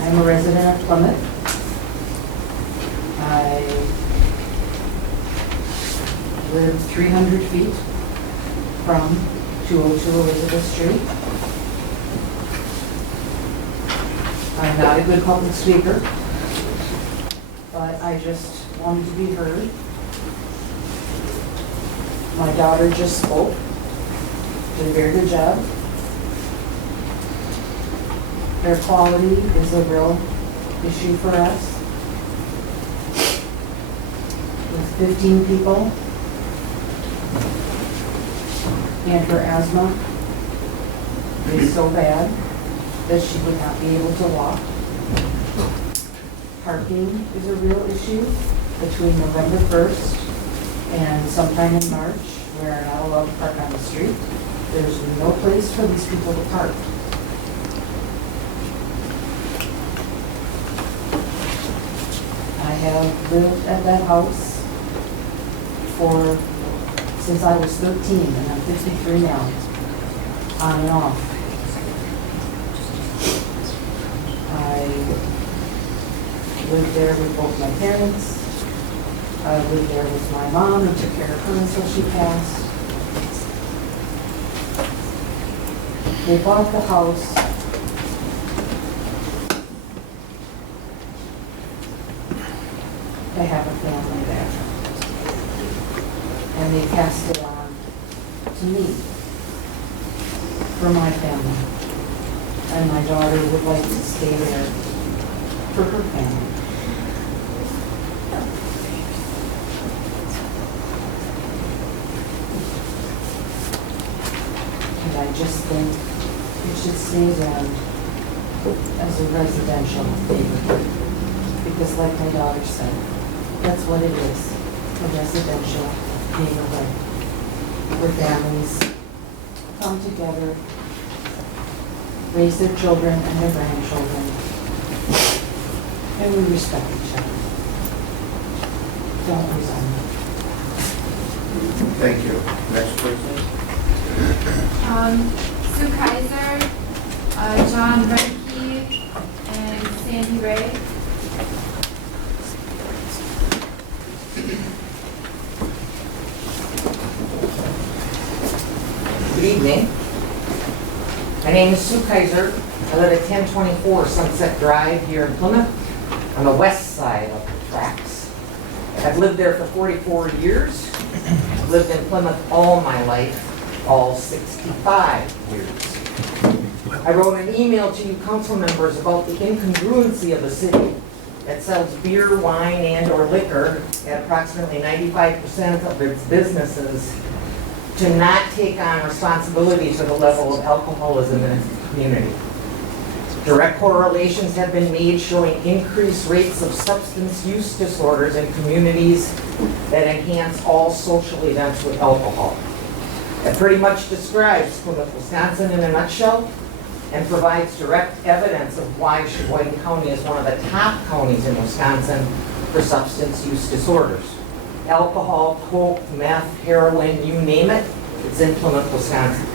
I'm a resident of Plymouth. I live 300 feet from 202 Elizabeth Street. I'm not a good public speaker, but I just wanted to be heard. My daughter just spoke, did a very good job. Air quality is a real issue for us. With 15 people and her asthma is so bad that she would not be able to walk. Parking is a real issue between November 1st and sometime in March. We are not allowed to park on the street. There's no place for these people to park. I have lived at that house since I was 13, and I'm 53 now, on and off. I lived there with both my parents. I lived there with my mom and took care of her until she passed. They bought the house to have a family there. And they passed it on to me for my family. And my daughter would like to stay there for her family. And I just think it should stay there as a residential neighborhood. Because like my daughter said, that's what it is, a residential neighborhood where families come together, raise their children and their grandchildren, and we respect each other. Don't resign. Thank you. Next person. Sue Kaiser, John Renke, and Sandy Ray. Good evening. My name is Sue Kaiser. I live at 1024 Sunset Drive here in Plymouth on the west side of the tracks. I've lived there for 44 years. I've lived in Plymouth all my life, all 65 years. I wrote an email to you council members about the incongruency of a city that sells beer, wine, and or liquor at approximately 95% of its businesses to not take on responsibility to the level of alcoholism in its community. Direct correlations have been made showing increased rates of substance use disorders in communities that enhance all social events with alcohol. That pretty much describes Plymouth, Wisconsin in a nutshell and provides direct evidence of why Sheboygan County is one of the top counties in Wisconsin for substance use disorders. Alcohol, coke, meth, heroin, you name it, it's in Plymouth, Wisconsin.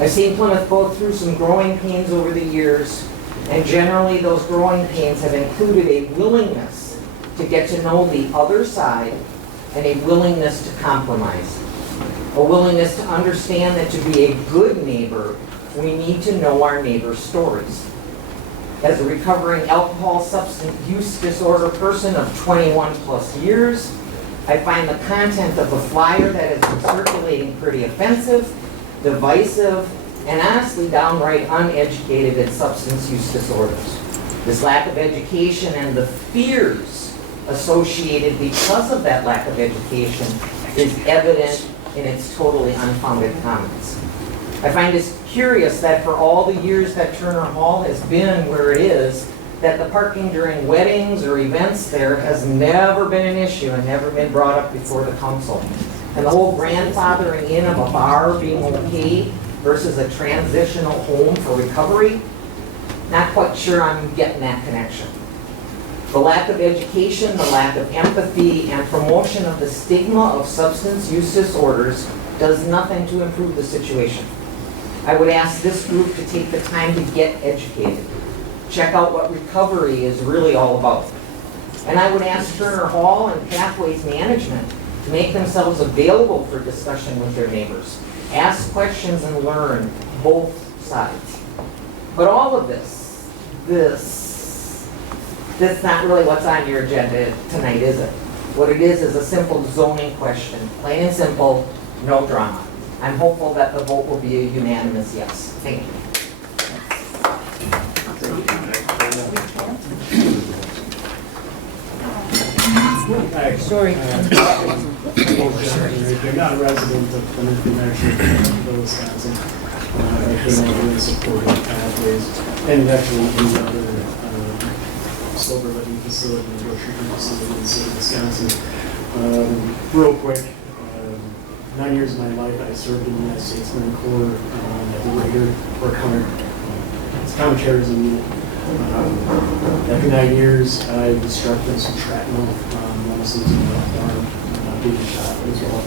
I've seen Plymouth go through some growing pains over the years, and generally those growing pains have included a willingness to get to know the other side and a willingness to compromise. A willingness to understand that to be a good neighbor, we need to know our neighbor's stories. As a recovering alcohol substance use disorder person of 21 plus years, I find the content of the flyer that has been circulating pretty offensive, divisive, and honestly downright uneducated in substance use disorders. This lack of education and the fears associated because of that lack of education is evident in its totally unfounded comments. I find it curious that for all the years that Turner Hall has been where it is, that the parking during weddings or events there has never been an issue and never been brought up before the council. And the whole grandfathering in of a bar being okay versus a transitional home for recovery, not quite sure I'm getting that connection. The lack of education, the lack of empathy, and promotion of the stigma of substance use disorders does nothing to improve the situation. I would ask this group to take the time to get educated. Check out what recovery is really all about. And I would ask Turner Hall and Pathways Management to make themselves available for discussion with their neighbors. Ask questions and learn both sides. But all of this that's not really what's on your agenda tonight, is it? What it is a simple zoning question, plain and simple, no drama. I'm hopeful that the vote will be a unanimous yes. Thank you. Sorry. I'm not a resident of Plymouth, New Hampshire, Wisconsin. I came over and supported Pathways and actually the other sober living facility and drug treatment facility in the state of Wisconsin. Real quick, 9 years of my life I served in the United States Marine Corps as a Raider or counterterrorism unit. After 9 years, I was struck with some shrapnel, honestly, to my left arm, being shot as well.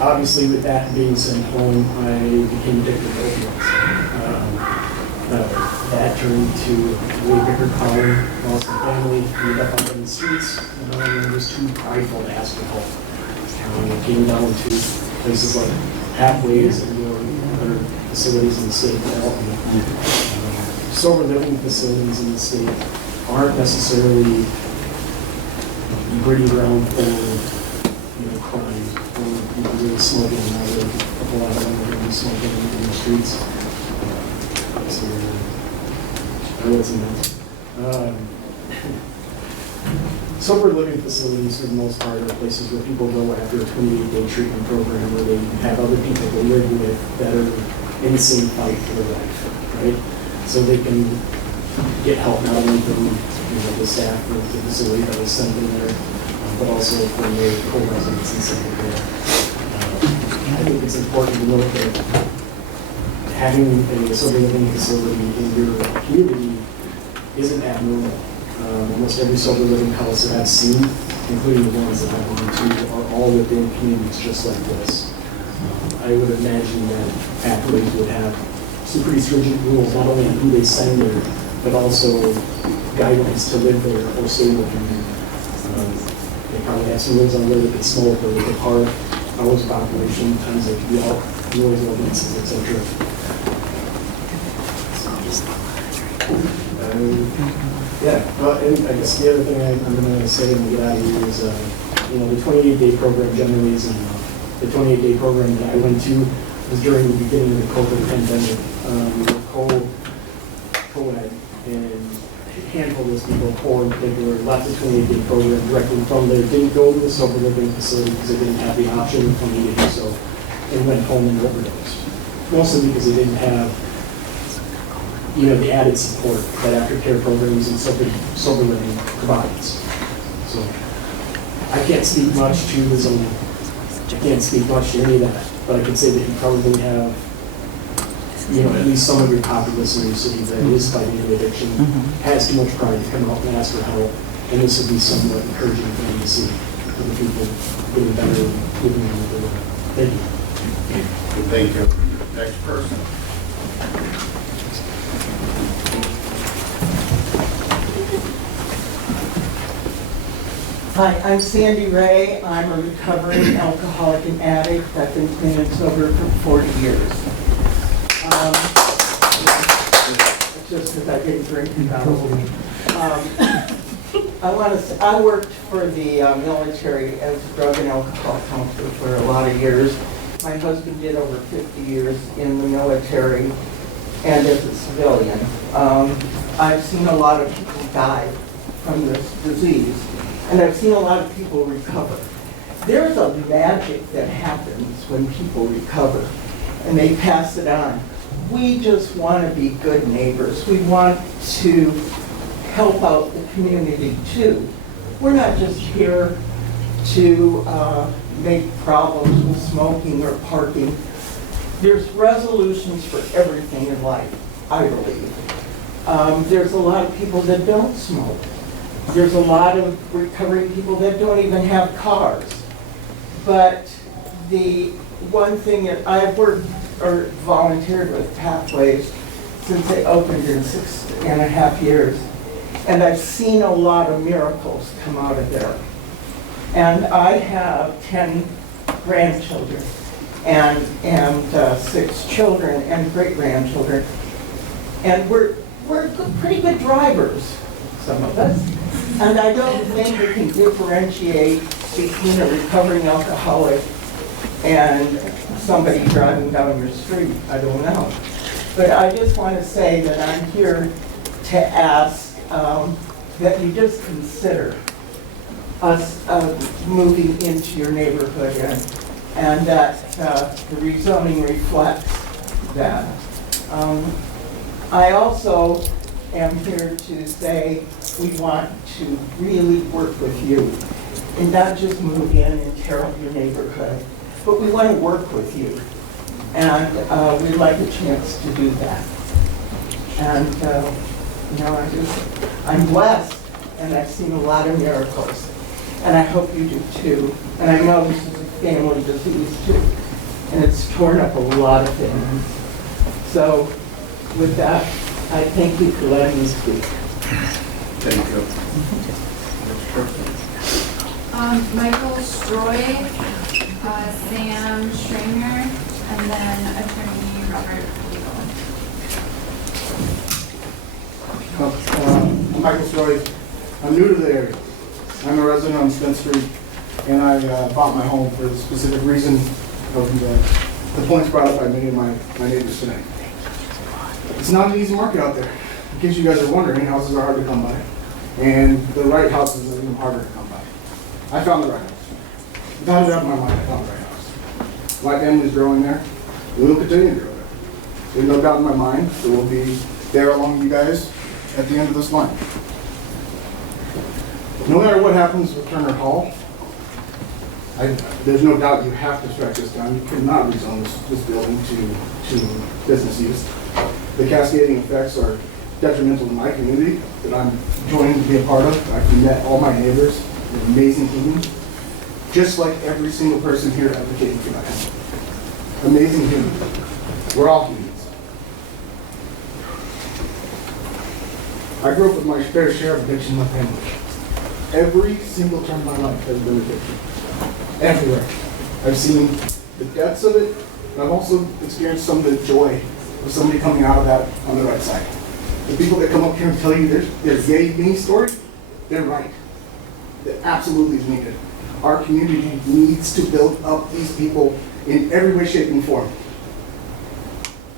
Obviously, with that being sent home, I became addicted to opioids. That turned to a way bigger problem, lost my family, ended up out in the streets, and was too prideful to ask for help. It came down to places like Pathways and other facilities in the state that help me. Sober living facilities in the state aren't necessarily breeding ground for crime or people really smoking. A lot of them are going to be smoking in the streets. Sober living facilities, for the most part, are places where people go after a 28-day treatment program where they have other people to live with that are in the same fight for their life, right? So they can get help not only from the staff or the facility that was sent in there, but also from their co-residents and sent there. I think it's important to note that having a sober living facility in your community isn't abnormal. Almost every sober living house that I've seen, including the ones that I've been to, are all within communities just like this. I would imagine that Pathways would have some pretty stringent rules, not only on who they send there, but also guidelines to live there or stay living there. They probably have some rules on where they can smoke, where they can park, hours of operation, times they can be out, noise ordinances, etc. And I guess the other thing I'm going to say and get out of here is, the 28-day program generally isn't enough. The 28-day program that I went to was during the beginning of the COVID pandemic. We were co-ed, and a handful of those people, 4 in particular, left the 28-day program directly from there, didn't go to the sober living facility because they didn't have the option when they needed to do so, and went home and overdosed. Mostly because they didn't have the added support that aftercare programs and sober living provides. So I can't speak much to the zoning. I can't speak much to any of that, but I can say that you probably have, at least some of your populace in your city that is fighting an addiction, has too much pride to come out and ask for help, and this would be somewhat encouraging for them to see other people getting better and living on their life. Thank you. Thank you. Next person. Hi, I'm Sandy Ray. I'm a recovering alcoholic and addict. I've been clean and sober for 40 years. It's just because I didn't drink probably. I worked for the military as a drug and alcohol counselor for a lot of years. My husband did over 50 years in the military and as a civilian. I've seen a lot of people die from this disease, and I've seen a lot of people recover. There's a magic that happens when people recover, and they pass it on. We just want to be good neighbors. We want to help out the community too. We're not just here to make problems with smoking or parking. There's resolutions for everything in life, I believe. There's a lot of people that don't smoke. There's a lot of recovering people that don't even have cars. But the one thing that I've worked or volunteered with Pathways since they opened in 6.5 years, and I've seen a lot of miracles come out of there. And I have 10 grandchildren and 6 children and great-grandchildren. And we're pretty good drivers, some of us. And I don't think we can differentiate between a recovering alcoholic and somebody driving down your street. I don't know. But I just want to say that I'm here to ask that you just consider us moving into your neighborhood and that the rezoning reflects that. I also am here to say we want to really work with you and not just move in and tear up your neighborhood, but we want to work with you. And we'd like a chance to do that. And, you know, I'm blessed and I've seen a lot of miracles. And I hope you do too. And I know this is a family disease too. And it's torn up a lot of families. So with that, I thank you for letting me speak. Thank you. Michael Stroy, Sam Stringer, and then attorney Robert Legal. I'm Michael Stroy. I'm new to the area. I'm a resident on Spence Street, and I bought my home for the specific reason of the points brought up by many of my neighbors tonight. It's not an easy market out there. In case you guys are wondering, houses are hard to come by, and the right houses are even harder to come by. I found the right house. Without a doubt in my mind, I found the right house. My family's growing there. We will continue to grow there. There's no doubt in my mind that we'll be there along you guys at the end of this line. No matter what happens with Turner Hall, there's no doubt you have to strike this down. You cannot rezone this building to business use. The cascading effects are detrimental to my community that I'm joining to be a part of. I've met all my neighbors, they're amazing humans, just like every single person here advocating for my home. Amazing humans. We're all humans. I grew up with my fair share of addiction in my family. Every single turn of my life has been addiction. Everywhere. I've seen the depths of it, but I've also experienced some of the joy of somebody coming out of that on the right side. The people that come up here and tell you their yay me story, they're right. That absolutely is needed. Our community needs to build up these people in every way, shape, and form.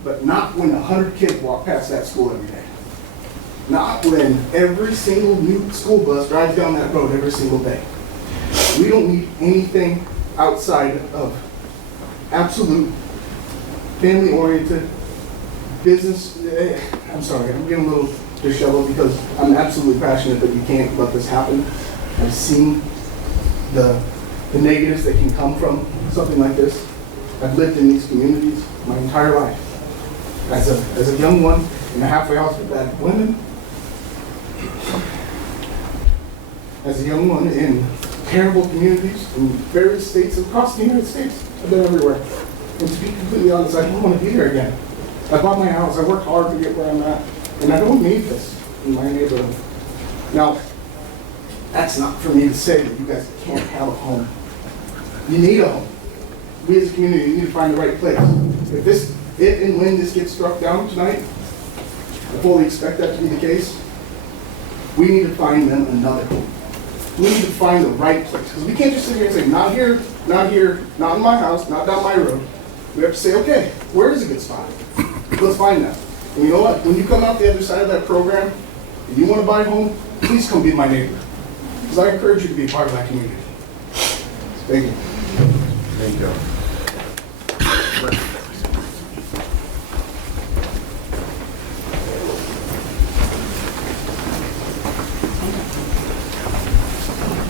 But not when 100 kids walk past that school every day. Not when every single new school bus drives down that road every single day. We don't need anything outside of absolute family-oriented business. I'm sorry, I'm getting a little disheveled because I'm absolutely passionate that you can't let this happen. I've seen the negatives that can come from something like this. I've lived in these communities my entire life. As a young one in a halfway house with bad women, as a young one in terrible communities in various states across the United States. I've been everywhere. And to be completely honest, I don't want to be there again. I bought my house, I worked hard to get where I'm at, and I don't need this in my neighborhood. Now, that's not for me to say that you guys can't have a home. You need a home. We as a community need to find the right place. If and when this gets struck down tonight, I fully expect that to be the case, we need to find them another home. We need to find the right place. Because we can't just sit here and say, not here, not here, not in my house, not down my road. We have to say, okay, where is a good spot? Let's find that. And you know what? When you come out the other side of that program, and you want to buy a home, please come be my neighbor. Because I encourage you to be part of that community. Thank you. Thank you.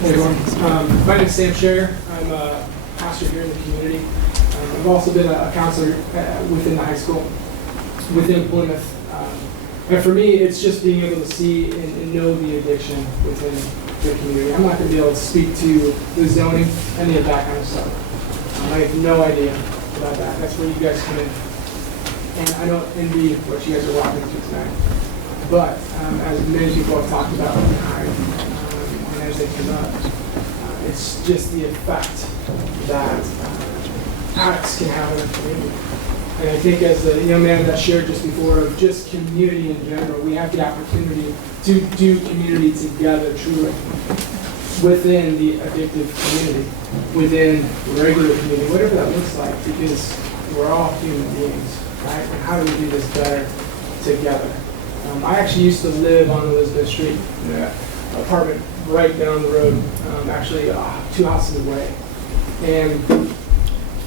Hey everyone, my name is Sam Scherer. I'm a pastor here in the community. I've also been a counselor within the high school, within Plymouth. And for me, it's just being able to see and know the addiction within the community. I'm not going to be able to speak to the zoning, any of that kind of stuff. I have no idea about that. That's where you guys come in. And I don't envy what you guys are walking through tonight. But as many people have talked about tonight, and as they come up, it's just the effect that addicts can have in a community. And I think as the young man that shared just before, of just community in general, we have the opportunity to do community together truly within the addictive community, within regular community, whatever that looks like, because we're all human beings, right? And how do we do this better together? I actually used to live on Elizabeth Street, in an apartment right down the road, actually 2 houses away, and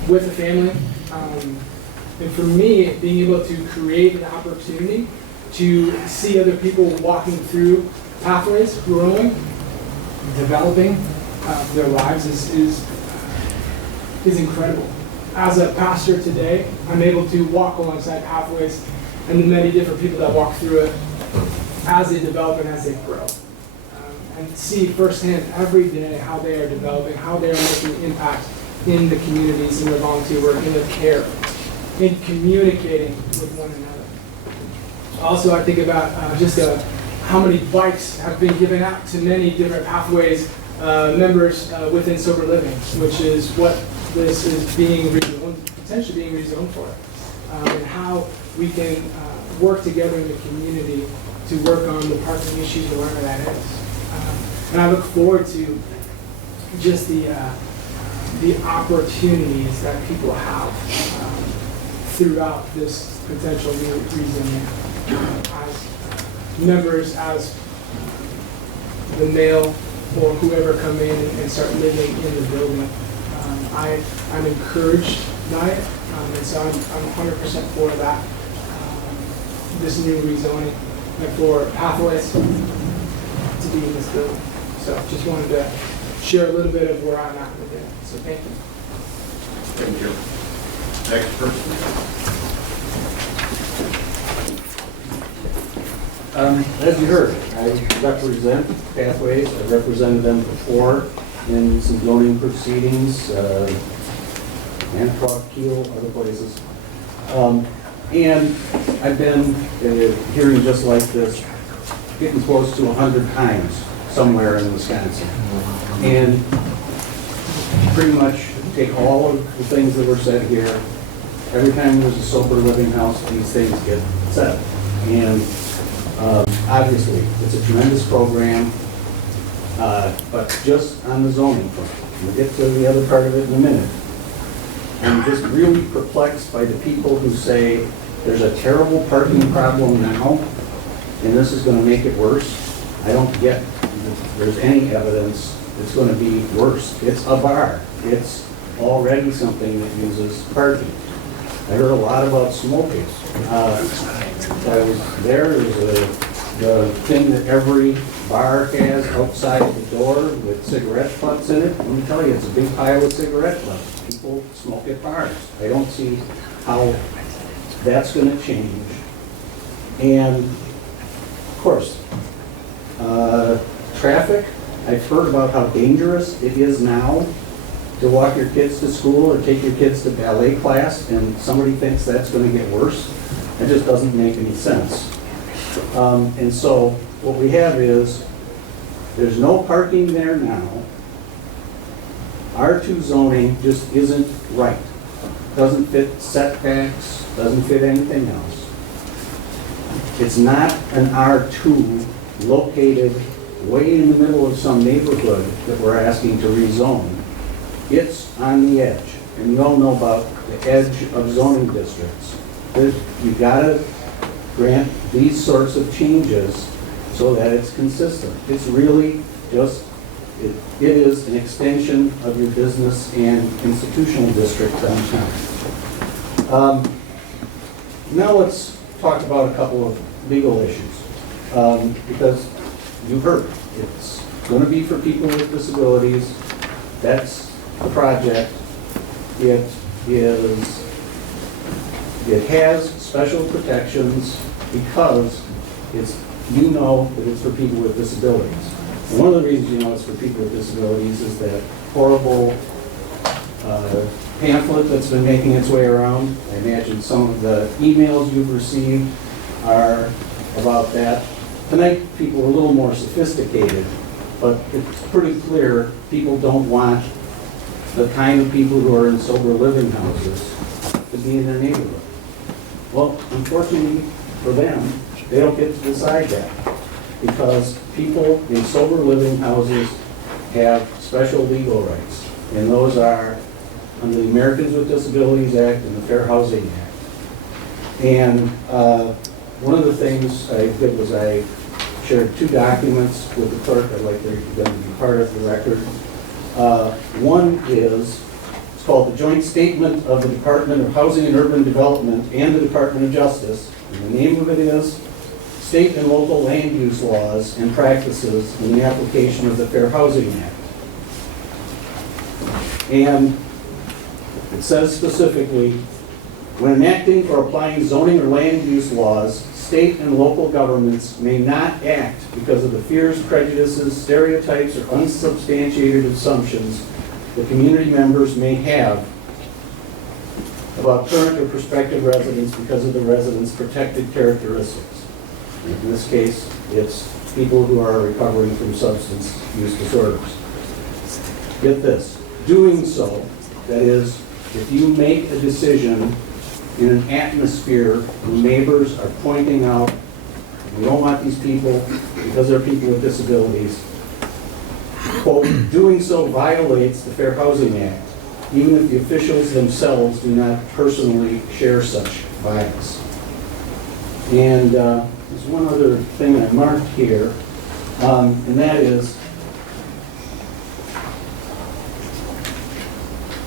with a family. And for me, being able to create an opportunity to see other people walking through pathways, growing, developing their lives is incredible. As a pastor today, I'm able to walk alongside pathways and the many different people that walk through it as they develop and as they grow. And see firsthand every day how they are developing, how they are making impact in the communities, in their volunteer work, in their care, in communicating with one another. Also, I think about how many bikes have been given out to many different pathways members within sober living, which is what this is being rezoned, potentially being rezoned for, and how we can work together in the community to work on the parking issues, wherever that is. And I look forward to just the opportunities that people have throughout this potential new rezoning as members, as the male or whoever come in and start living in the building. I'm encouraged by it, and so I'm 100% for that, this new rezoning, and for pathways to be in this building. So just wanted to share a little bit of where I'm at with it. So thank you. Thank you. Next person. As you heard, I represent Pathways. I represented them before in some zoning proceedings, Antwerp, Kiel, other places. And I've been at a hearing just like this, getting close to 100 times somewhere in Wisconsin. And pretty much take all of the things that were said here. Every time there's a sober living house, these things get said. And obviously, it's a tremendous program, but just on the zoning front. We'll get to the other part of it in a minute. I'm just really perplexed by the people who say there's a terrible parking problem now, and this is going to make it worse. I don't get that there's any evidence it's going to be worse. It's a bar. It's already something that uses parking. I heard a lot about smoking. I was there. There's the thing that every bar has outside the door with cigarette butts in it. Let me tell you, it's a big pile of cigarette butts. People smoke at bars. I don't see how that's going to change. And of course, traffic. I've heard about how dangerous it is now to walk your kids to school or take your kids to ballet class, and somebody thinks that's going to get worse. It just doesn't make any sense. And so what we have is there's no parking there now. R2 zoning just isn't right. Doesn't fit setbacks, doesn't fit anything else. It's not an R2 located way in the middle of some neighborhood that we're asking to rezone. It's on the edge. And you all know about the edge of zoning districts. You've got to grant these sorts of changes so that it's consistent. It's really just, it is an extension of your business and institutional district downtown. Now let's talk about a couple of legal issues. Because you heard, it's going to be for people with disabilities. That's the project. It has special protections because you know that it's for people with disabilities. And one of the reasons you know it's for people with disabilities is that horrible pamphlet that's been making its way around. I imagine some of the emails you've received are about that. Tonight, people are a little more sophisticated, but it's pretty clear people don't want the kind of people who are in sober living houses to be in their neighborhood. Well, unfortunately for them, they don't get to decide that because people in sober living houses have special legal rights, and those are under the Americans with Disabilities Act and the Fair Housing Act. And one of the things I did was I shared 2 documents with the clerk. I'd like them to be part of the record. One is, it's called the Joint Statement of the Department of Housing and Urban Development and the Department of Justice. And the name of it is State and Local Land Use Laws and Practices in the Application of the Fair Housing Act. And it says specifically, when enacting or applying zoning or land use laws, state and local governments may not act because of the fears, prejudices, stereotypes, or unsubstantiated assumptions the community members may have about current or prospective residents because of the residents' protected characteristics. In this case, it's people who are recovering from substance use disorders. Get this, doing so, that is, if you make a decision in an atmosphere where neighbors are pointing out, we don't want these people because they're people with disabilities, quote, doing so violates the Fair Housing Act, even if the officials themselves do not personally share such bias. And there's one other thing I marked here, and that is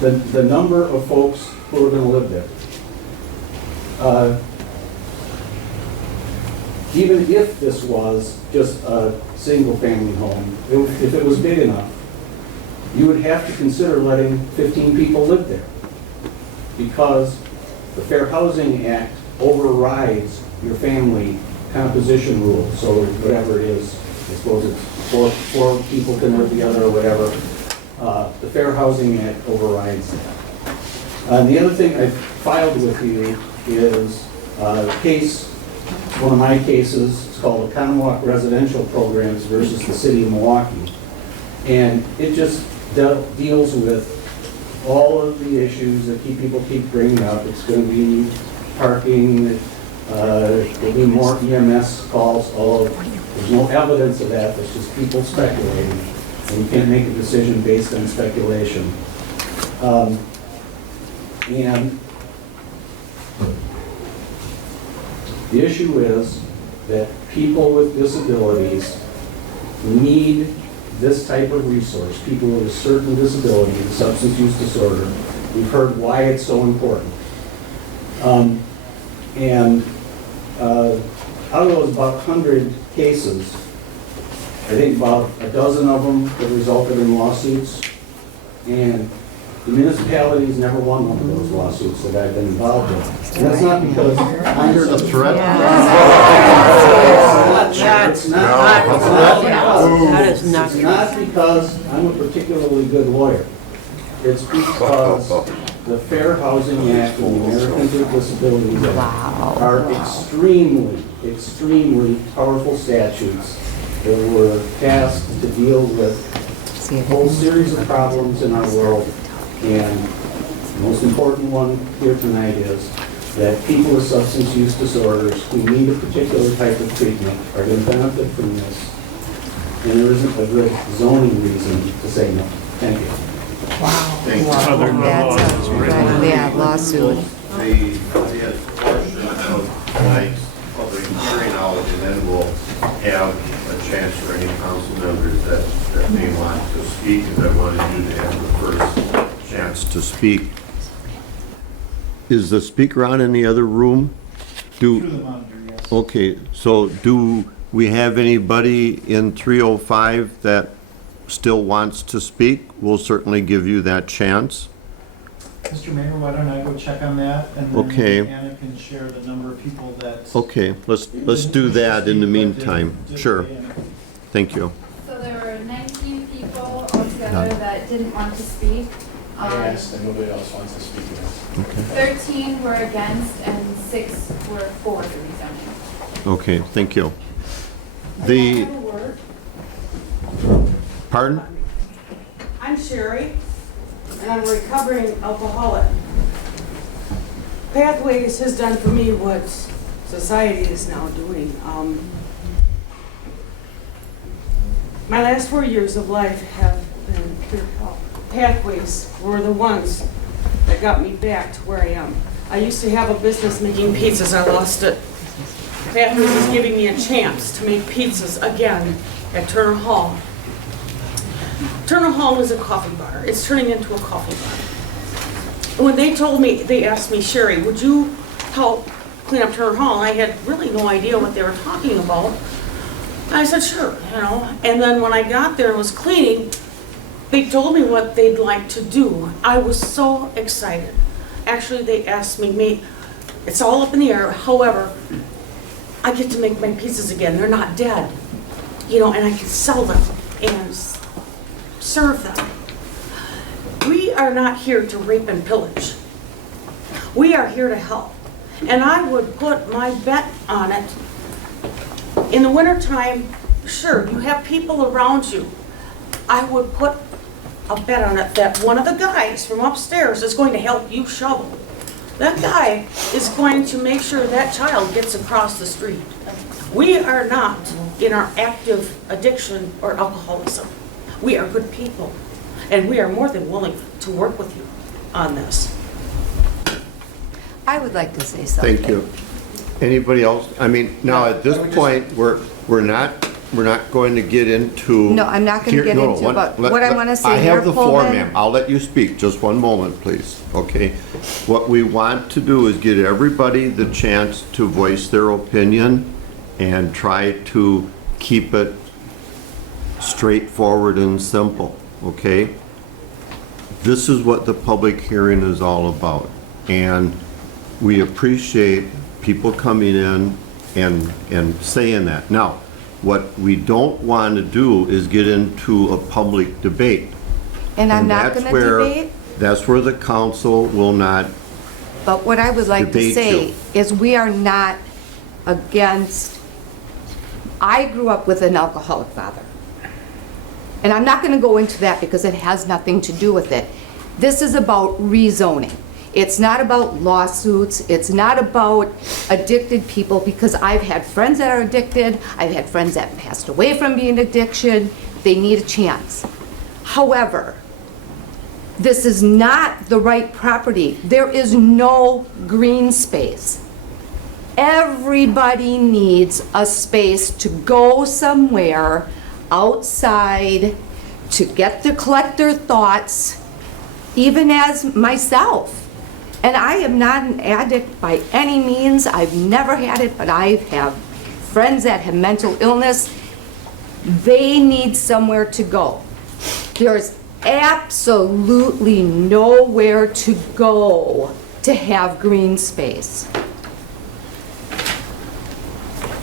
the number of folks who are going to live there. Even if this was just a single-family home, if it was big enough, you would have to consider letting 15 people live there because the Fair Housing Act overrides your family composition rules. So whatever it is, I suppose it's four people can live together or whatever. The Fair Housing Act overrides that. The other thing I filed with you is a case, one of my cases. It's called the Conwalk Residential Programs versus the City of Milwaukee. And it just deals with all of the issues that people keep bringing up. It's going to be parking, there'll be more EMS calls, there's no evidence of that, it's just people speculating. And you can't make a decision based on speculation. And the issue is that people with disabilities need this type of resource, people with a certain disability, a substance use disorder. We've heard why it's so important. Out of those about 100 cases, I think about a dozen of them have resulted in lawsuits, and the municipalities never won one of those lawsuits that I've been involved in. And that's not because I'm Here's a threat. It's not because I'm a particularly good lawyer. It's because the Fair Housing Act and the Americans with Disabilities Act are extremely, extremely powerful statutes that were passed to deal with a whole series of problems in our world. And the most important one here tonight is that people with substance use disorders who need a particular type of treatment are going to benefit from this. And there isn't a good zoning reason to say no. Thank you. Wow. Thank you. That's a bad lawsuit. The portion of tonight's public hearing out, and then we'll have chance for any council members that may want to speak, as I wanted you to have the first chance to speak. Is the speaker on in the other room? Through the monitor, yes. Okay, so do we have anybody in 305 that still wants to speak? We'll certainly give you that chance. Mr. Mayor, why don't I go check on that? And Okay. then Anna can share the number of people that. Okay, let's do that in the meantime. Sure. Thank you. So there were 19 people altogether that didn't want to speak. I asked, and nobody else wants to speak to Okay. 13 were against and 6 were for the rezoning. Okay, thank you. The, pardon? I'm Sherry, and I'm a recovering alcoholic. Pathways has done for me what society is now doing. My last 4 years of life have been pure hell. Pathways were the ones that got me back to where I am. I used to have a business making pizzas. I lost it. Pathways is giving me a chance to make pizzas again at Turner Hall. Turner Hall is a coffee bar. It's turning into a coffee bar. When they told me, they asked me, Sherry, would you help clean up Turner Hall? I had really no idea what they were talking about. I said, sure, you know. And then when I got there and was cleaning, they told me what they'd like to do. I was so excited. Actually, they asked me, it's all up in the air. However, I get to make my pizzas again. They're not dead, you know, and I can sell them and serve them. We are not here to rape and pillage. We are here to help. And I would put my bet on it. In the wintertime, sure, you have people around you. I would put a bet on it that one of the guys from upstairs is going to help you shovel. That guy is going to make sure that child gets across the street. We are not in our active addiction or alcoholism. We are good people, and we are more than willing to work with you on this. I would like to say something. Thank you. Anybody else? I mean, now at this point, we're not going to get into. No, I'm not gonna get into, but what I wanna say I here, have the floor, Coleman- ma'am. I'll let you speak. Just one moment, please. Okay? What we want to do is give everybody the chance to voice their opinion and try to keep it straightforward and simple, okay? This is what the public hearing is all about. And we appreciate people coming in and saying that. Now, what we don't want to do is get into a public debate. And I'm not that's gonna where- debate, That's where the council will not, but what I would like to Debate say you. is we are not against, I grew up with an alcoholic father. And I'm not gonna go into that because it has nothing to do with it. This is about rezoning. It's not about lawsuits, it's not about addicted people, because I've had friends that are addicted, I've had friends that passed away from being addicted, they need a chance. However, this is not the right property. There is no green space. Everybody needs a space to go somewhere outside to collect their thoughts, even as myself. And I am not an addict by any means. I've never had it, but I have friends that have mental illness. They need somewhere to go. There's absolutely nowhere to go to have green space.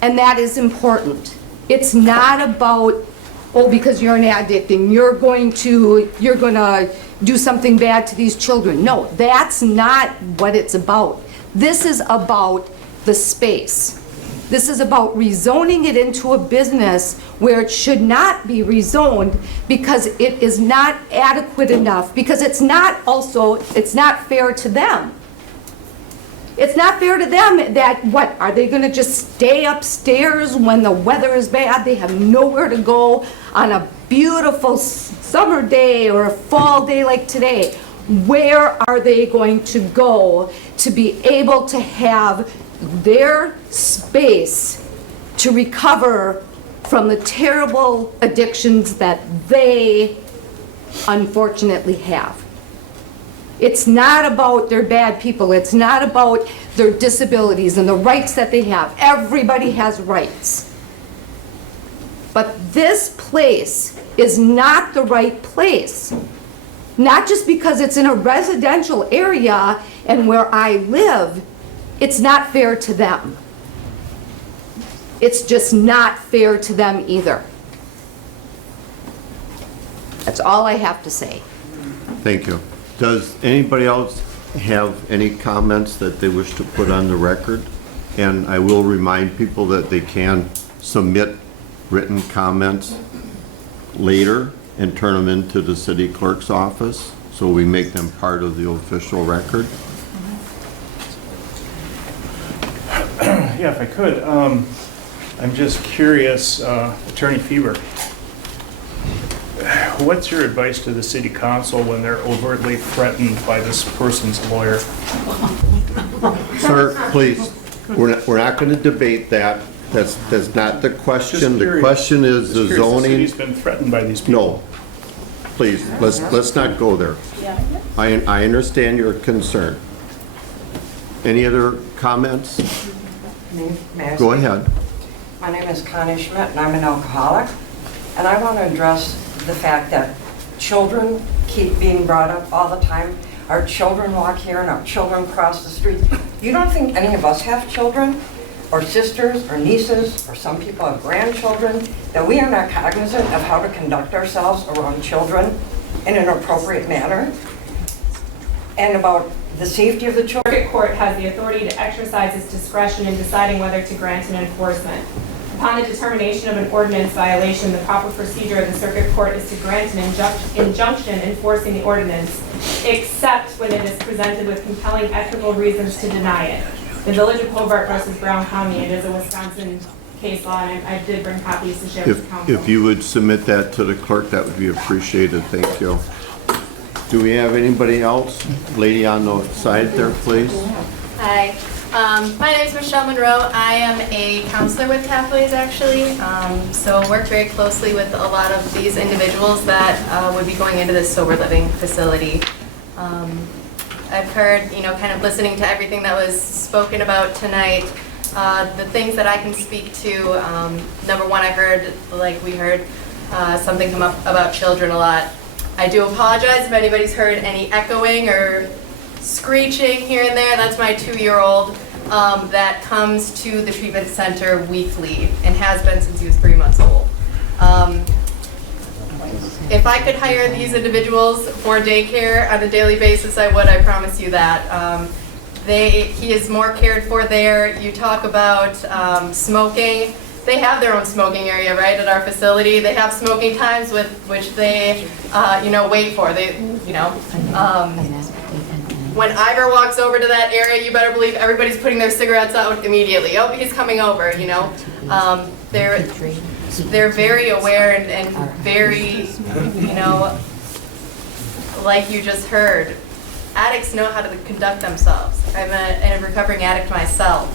And that is important. It's not about, oh, because you're an addict and you're gonna do something bad to these children. No, that's not what it's about. This is about the space. This is about rezoning it into a business where it should not be rezoned because it is not adequate enough, because it's not fair to them. It's not fair to them that, what, are they gonna just stay upstairs when the weather is bad? They have nowhere to go on a beautiful summer day or a fall day like today. Where are they going to go to be able to have their space to recover from the terrible addictions that they unfortunately have. It's not about they're bad people. It's not about their disabilities and the rights that they have. Everybody has rights. But this place is not the right place. Not just because it's in a residential area and where I live, it's not fair to them. It's just not fair to them either. That's all I have to say. Thank you. Does anybody else have any comments that they wish to put on the record? And I will remind people that they can submit written comments later and turn them into the city clerk's office, so we make them part of the official record. Yeah, if I could, I'm just curious, Attorney Feber, what's your advice to the city council when they're overtly threatened by this person's lawyer? Sir, please, we're not going to debate that. That's not the question. The question is the zoning. The city's been threatened by these people. No, please, let's not go there. I understand your concern. Any other comments? May I Go speak? ahead. My name is Connie Schmidt, and I'm an alcoholic. And I want to address the fact that children keep being brought up all the time. Our children walk here and our children cross the street. You don't think any of us have children, or sisters, or nieces, or some people have grandchildren, that we are not cognizant of how to conduct ourselves around children in an appropriate manner? And about the safety of the children? The Circuit Court has the authority to exercise its discretion in deciding whether to grant an enforcement. Upon the determination of an ordinance violation, the proper procedure of the Circuit Court is to grant an injunction enforcing the ordinance, except when it is presented with compelling ethical reasons to deny it. The Village of Hobart versus Brown County, it is a Wisconsin case law, and I did bring copies to share with council. If you would submit that to the clerk, that would be appreciated. Thank you. Do we have anybody else? Lady on the side there, please. Hi, my name is Michelle Monroe. I am a counselor with Pathways, actually. So work very closely with a lot of these individuals that would be going into this sober living facility. I've heard, kind of listening to everything that was spoken about tonight, the things that I can speak to. Number one, I heard, like we heard, something come up about children a lot. I do apologize if anybody's heard any echoing or screeching here and there. That's my 2-year-old that comes to the treatment center weekly and has been since he was 3 months old. If I could hire these individuals for daycare on a daily basis, I would, I promise you that. He is more cared for there. You talk about smoking. They have their own smoking area, right, at our facility. They have smoking times with which they, wait for. When Ivor walks over to that area, you better believe everybody's putting their cigarettes out immediately. Oh, he's coming over, They're very aware and very, like you just heard, addicts know how to conduct themselves. I'm a recovering addict myself.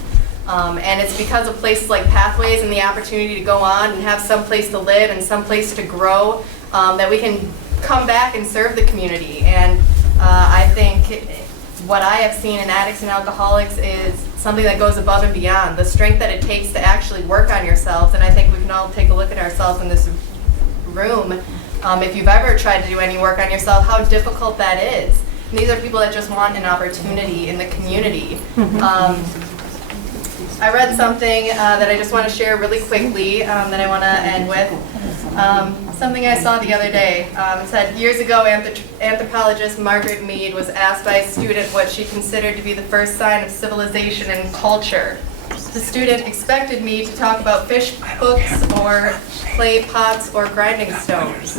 And it's because of places like Pathways and the opportunity to go on and have some place to live and some place to grow that we can come back and serve the community. And I think what I have seen in addicts and alcoholics is something that goes above and beyond, the strength that it takes to actually work on yourselves. And I think we can all take a look at ourselves in this room. If you've ever tried to do any work on yourself, how difficult that is. And these are people that just want an opportunity in the community. I read something that I just want to share really quickly that I want to end with. Something I saw the other day. It said, years ago, anthropologist Margaret Mead was asked by a student what she considered to be the first sign of civilization and culture. The student expected me to talk about fish hooks or clay pots or grinding stones.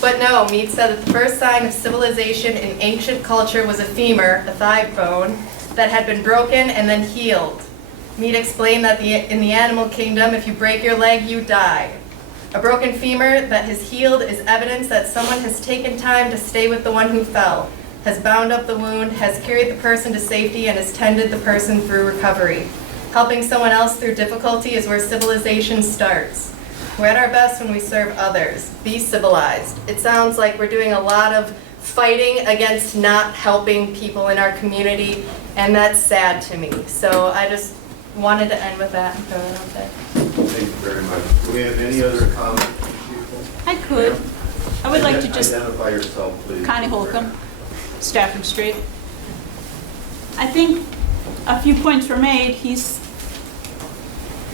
But no, Mead said that the first sign of civilization in ancient culture was a femur, a thigh bone, that had been broken and then healed. Mead explained that in the animal kingdom, if you break your leg, you die. A broken femur that has healed is evidence that someone has taken time to stay with the one who fell, has bound up the wound, has carried the person to safety, and has tended the person through recovery. Helping someone else through difficulty is where civilization starts. We're at our best when we serve others. Be civilized. It sounds like we're doing a lot of fighting against not helping people in our community, and that's sad to me. So I just wanted to end with that and throw it out there. Thank you very much. Do we have any other comments? I could. I would like to just, Identify yourself, please. Connie Holcomb, Stafford Street. I think a few points were made.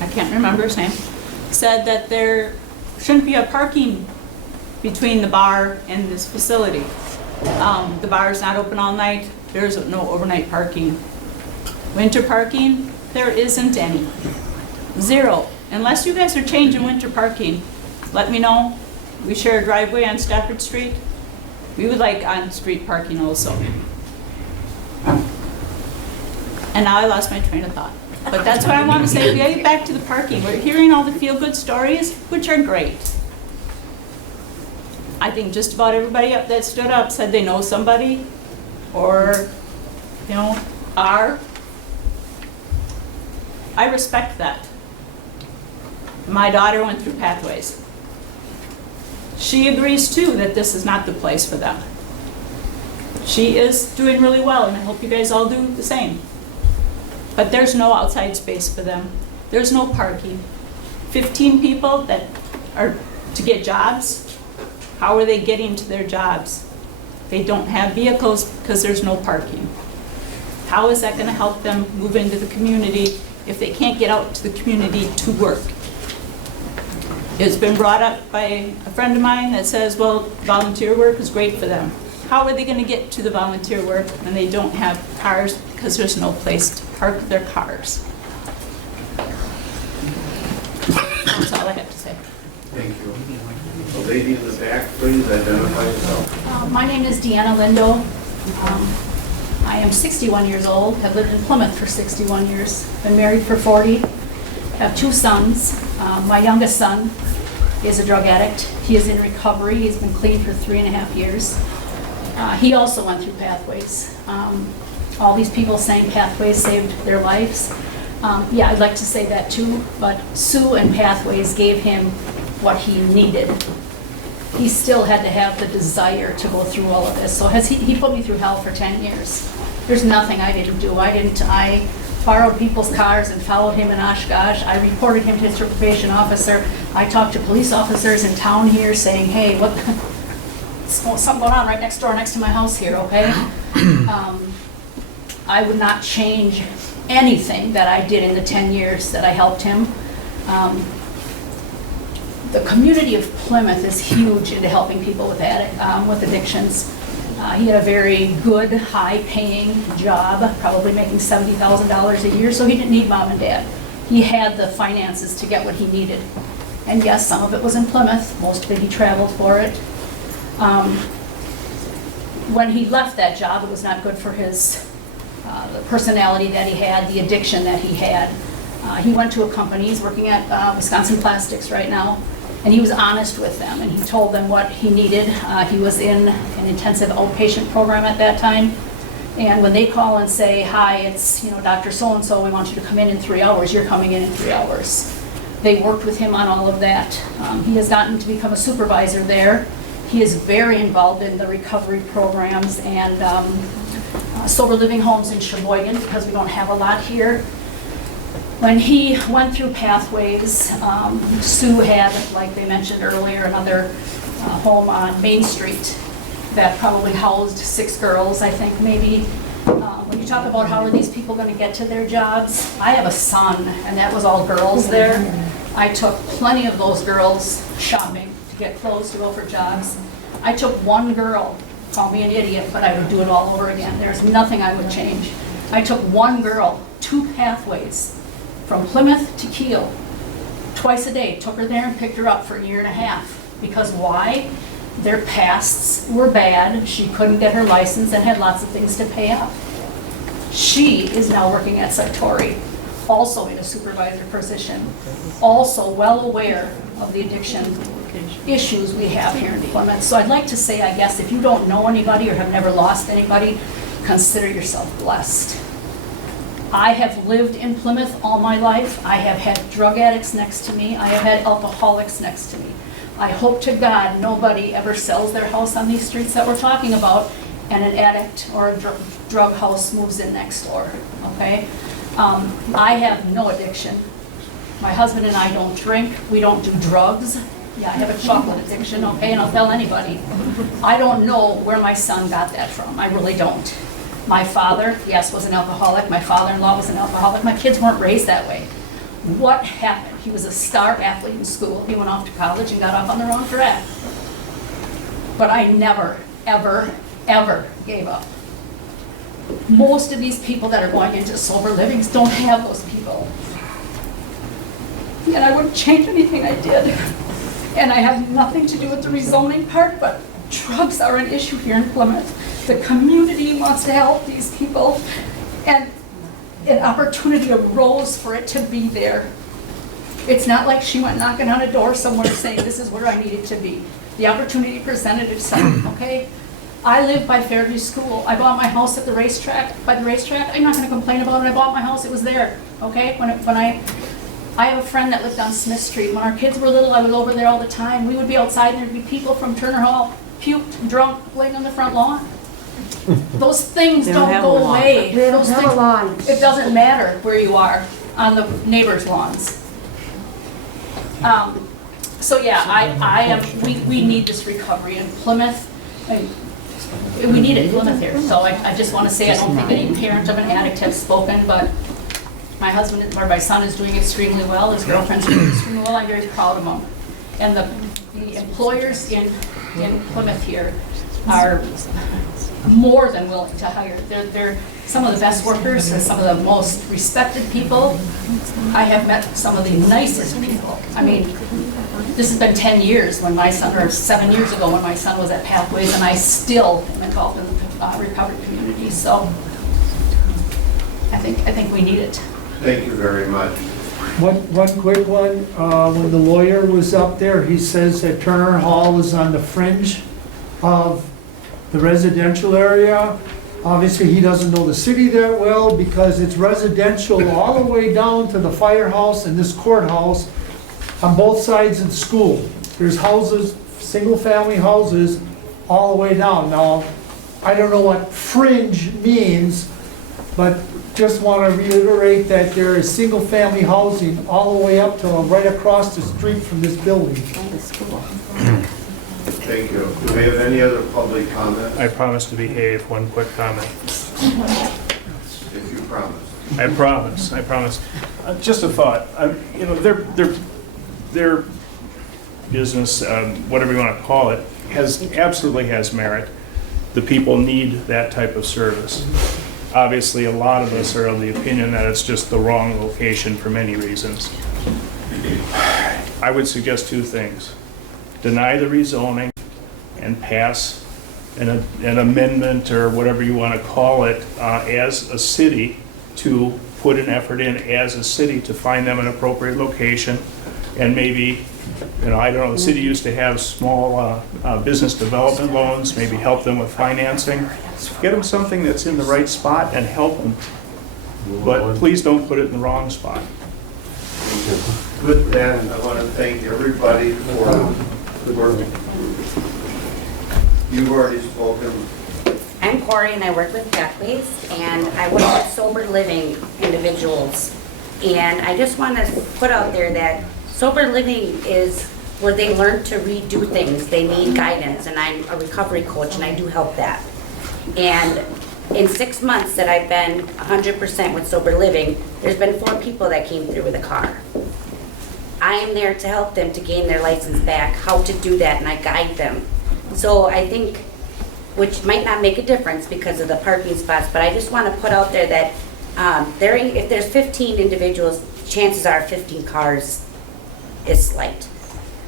I can't remember his name, said that there shouldn't be a parking between the bar and this facility. The bar is not open all night. There's no overnight parking. Winter parking, there isn't any. Zero. Unless you guys are changing winter parking, let me know. We share a driveway on Stafford Street. We would like on-street parking also. And now I lost my train of thought. But that's what I want to say. We gotta get back to the parking. We're hearing all the feel-good stories, which are great. I think just about everybody up that stood up said they know somebody or, are. I respect that. My daughter went through Pathways. She agrees too that this is not the place for them. She is doing really well, and I hope you guys all do the same. But there's no outside space for them. There's no parking. 15 people that are to get jobs, how are they getting to their jobs? They don't have vehicles because there's no parking. How is that going to help them move into the community if they can't get out to the community to work? It's been brought up by a friend of mine that says, well, volunteer work is great for them. How are they going to get to the volunteer work when they don't have cars because there's no place to park their cars? That's all I have to say. Thank you. The lady in the back, please identify yourself. My name is Deanna Lindo. I am 61 years old, have lived in Plymouth for 61 years, been married for 40, have 2 sons. My youngest son is a drug addict. He is in recovery. He's been clean for 3.5 years. He also went through Pathways. All these people saying Pathways saved their lives. Yeah, I'd like to say that too, but Sue and Pathways gave him what he needed. He still had to have the desire to go through all of this. So he put me through hell for 10 years. There's nothing I didn't do. I borrowed people's cars and followed him in Oshkosh. I reported him to his probation officer. I talked to police officers in town here saying, hey, something going on right next door, next to my house here, okay? I would not change anything that I did in the 10 years that I helped him. The community of Plymouth is huge into helping people with addictions. He had a very good, high-paying job, probably making $70,000 a year, so he didn't need mom and dad. He had the finances to get what he needed. And yes, some of it was in Plymouth. Most of it he traveled for it. When he left that job, it was not good for his the personality that he had, the addiction that he had. He went to a company, he's working at Wisconsin Plastics right now, and he was honest with them, and he told them what he needed. He was in an intensive outpatient program at that time, and when they call and say, hi, it's Dr. So-and-so, we want you to come in 3 hours, you're coming in 3 hours. They worked with him on all of that. He has gotten to become a supervisor there. He is very involved in the recovery programs and sober living homes in Sheboygan, because we don't have a lot here. When he went through Pathways, Sue had, like they mentioned earlier, another home on Main Street that probably housed 6 girls, I think, maybe. When you talk about how are these people going to get to their jobs, I have a son, and that was all girls there. I took plenty of those girls shopping to get clothes to go for jobs. I took one girl, call me an idiot, but I would do it all over again. There's nothing I would change. I took one girl, 2 Pathways, from Plymouth to Kiel, twice a day, took her there and picked her up for 1.5 years. Because why? Their pasts were bad, she couldn't get her license and had lots of things to pay off. She is now working at Sartori, also in a supervisor position, also well aware of the addiction issues we have here in Plymouth. So I'd like to say, I guess, if you don't know anybody or have never lost anybody, consider yourself blessed. I have lived in Plymouth all my life. I have had drug addicts next to me. I have had alcoholics next to me. I hope to God nobody ever sells their house on these streets that we're talking about and an addict or a drug house moves in next door, okay? I have no addiction. My husband and I don't drink. We don't do drugs. Yeah, I have a chocolate addiction, okay, and I'll tell anybody. I don't know where my son got that from. I really don't. My father, yes, was an alcoholic. My father-in-law was an alcoholic. My kids weren't raised that way. What happened? He was a star athlete in school. He went off to college and got off on the wrong track. But I never, ever, ever gave up. Most of these people that are going into sober livings don't have those people. And I wouldn't change anything I did. And I have nothing to do with the rezoning part, but drugs are an issue here in Plymouth. The community wants to help these people, and an opportunity arose for it to be there. It's not like she went knocking on a door somewhere saying, this is where I needed to be. The opportunity presented itself, okay? I live by Fairview School. I bought my house at the racetrack, by the racetrack. I'm not gonna complain about it. I bought my house, it was there, okay? I have a friend that lived on Smith Street. When our kids were little, I was over there all the time. We would be outside and there'd be people from Turner Hall, puked, drunk, laying on the front lawn. Those things They don't don't have go a lawn. away. They don't Those have a things- lawn. It doesn't matter where you are on the neighbors' lawns. So yeah, we need this recovery in Plymouth. We need it in Plymouth here. So I just want to say, I don't think any parent of an addict has spoken, but my husband, or my son is doing extremely well. His girlfriend's doing extremely well. I'm very proud of him. And the employers in Plymouth here are more than willing to hire. They're some of the best workers and some of the most respected people. I have met some of the nicest people. I mean, this has been 10 years when my son, or 7 years ago when my son was at Pathways, and I still am involved in the recovery community. So I think we need it. Thank you very much. One quick one, when the lawyer was up there, he says that Turner Hall is on the fringe of the residential area. Obviously, he doesn't know the city that well because it's residential all the way down to the firehouse and this courthouse on both sides of the school. There's houses, single-family houses, all the way down. Now, I don't know what fringe means, but just want to reiterate that there is single-family housing all the way up to right across the street from this building. Thank you. Do we have any other public comment? I promise to behave. One quick comment. If you promise. I promise. Just a thought. You know, their business, whatever you want to call it, absolutely has merit. The people need that type of service. Obviously, a lot of us are of the opinion that it's just the wrong location for many reasons. I would suggest two things. Deny the rezoning and pass an amendment or whatever you want to call it as a city to put an effort in as a city to find them an appropriate location. And maybe, you know, I don't know, the city used to have small business development loans, maybe help them with financing. Get them something that's in the right spot and help them. But please don't put it in the wrong spot. With that, I want to thank everybody for the work. You've already spoken. I'm Corey and I work with Pathways and I work with sober living individuals. And I just want to put out there that sober living is where they learn to redo things. They need guidance, and I'm a recovery coach and I do help that. And in 6 months that I've been 100% with sober living, there's been 4 people that came through with a car. I am there to help them to gain their license back, how to do that, and I guide them. So I think, which might not make a difference because of the parking spots, but I just want to put out there that if there's 15 individuals, chances are 15 cars is slight.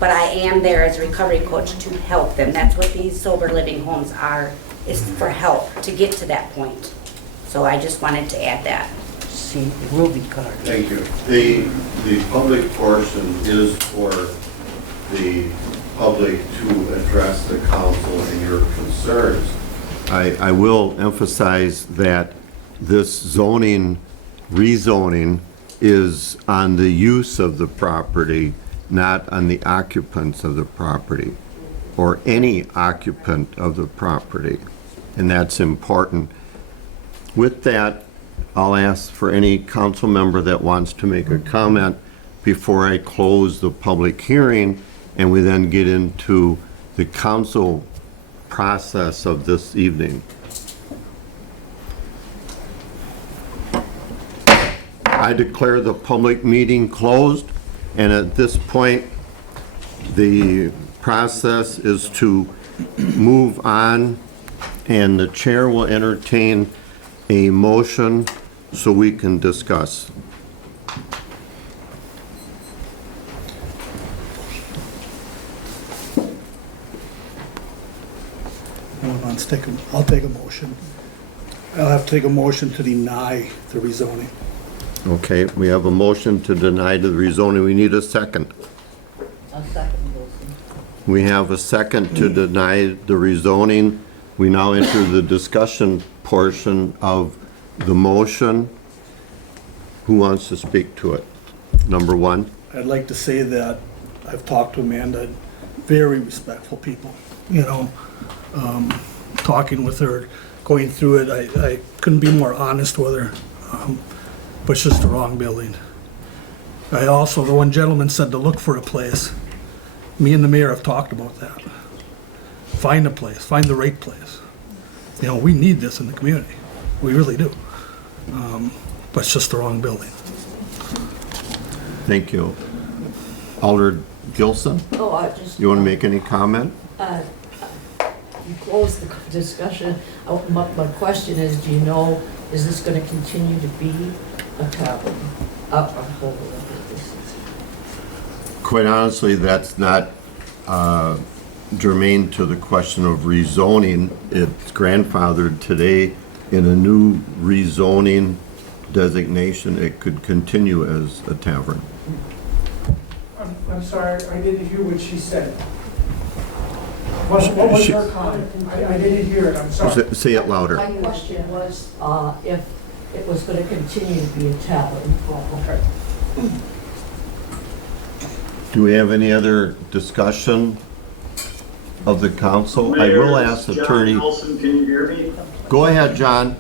But I am there as a recovery coach to help them. That's what these sober living homes are, is for help to get to that point. So I just wanted to add that. See, there will be cars. Thank you. The public portion is for the public to address the council and your concerns. I will emphasize that this zoning rezoning is on the use of the property, not on the occupants of the property, or any occupant of the property. And that's important. With that, I'll ask for any council member that wants to make a comment before I close the public hearing, and we then get into the council process of this evening. I declare the public meeting closed, and at this point, the process is to move on, and the chair will entertain a motion so we can discuss. I'll take a motion. I'll have to take a motion to deny the rezoning. Okay, we have a motion to deny the rezoning. We need a second. I'll second Wilson. We have a second to deny the rezoning. We now enter the discussion portion of the motion. Who wants to speak to it? Number one. I'd like to say that I've talked to Amanda, very respectful people, you know. Talking with her, going through it, I couldn't be more honest with her. But it's just the wrong building. The one gentleman said to look for a place. Me and the mayor have talked about that. Find a place, find the right place. You know, we need this in the community. We really do. But it's just the wrong building. Thank you. Alder Gilson? Oh, I just. You want to make any comment? You closed the discussion. My question is, do you know, is this going to continue to be a tavern up on Holy Business? Quite honestly, that's not germane to the question of rezoning. It's grandfathered today in a new rezoning designation. It could continue as a tavern. I'm sorry, I didn't hear what she said. What was her comment? I didn't hear it, I'm sorry. Say it louder. My question was if it was going to continue to be a tavern. Okay. Do we have any other discussion of the council? I will ask Attorney. John Nelson, can you hear me? Go ahead, John.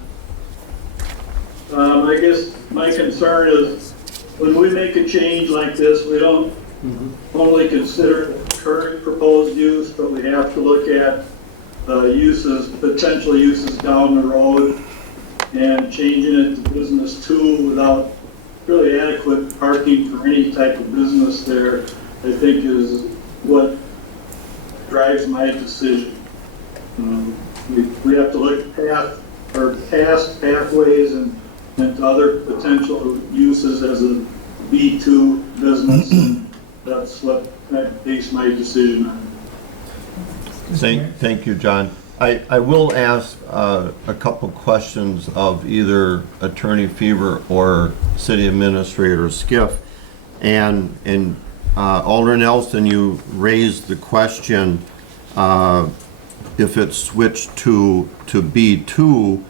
I guess my concern is when we make a change like this, we don't only consider the current proposed use, but we have to look at potential uses down the road, and changing it to business 2 without really adequate parking for any type of business there, I think is what drives my decision. We have to look past pathways and to other potential uses as a B2 business. That's what I base my decision on. Thank you, John. I will ask a couple questions of either Attorney Fever or City Administrator Skiff. And Alder Nelson, you raised the question if it's switched to B2,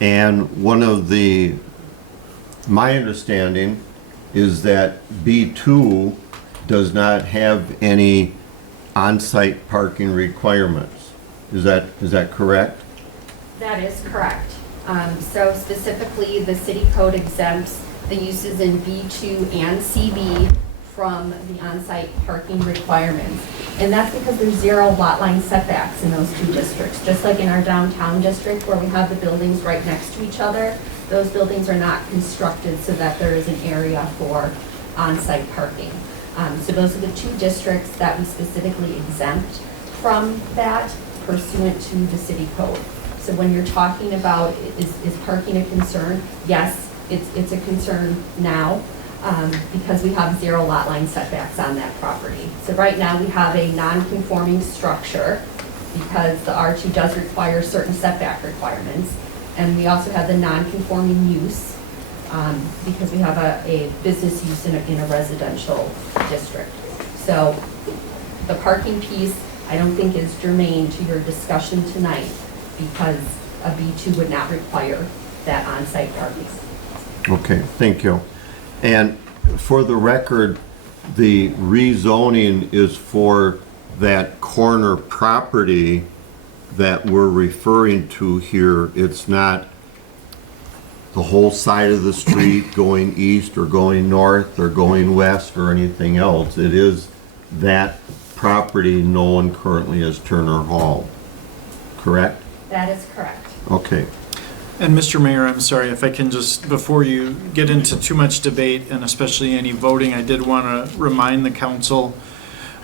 and my understanding is that B2 does not have any on-site parking requirements. Is that correct? That is correct. So specifically, the city code exempts the uses in B2 and CB from the on-site parking requirements. And that's because there's 0 lot line setbacks in those 2 districts. Just like in our downtown district where we have the buildings right next to each other, those buildings are not constructed so that there is an area for on-site parking. So those are the 2 districts that we specifically exempt from that pursuant to the city code. So when you're talking about is parking a concern, yes, it's a concern now because we have 0 lot line setbacks on that property. So right now we have a non-conforming structure because the R2 does require certain setback requirements. And we also have the non-conforming use because we have a business use in a residential district. So the parking piece, I don't think is germane to your discussion tonight because a B2 would not require that on-site parking. Okay, thank you. And for the record, the rezoning is for that corner property that we're referring to here. It's not the whole side of the street going east or going north or going west or anything else. It is that property known currently as Turner Hall, correct? That is correct. Okay. And Mr. Mayor, I'm sorry, if I can just, before you get into too much debate and especially any voting, I did want to remind the council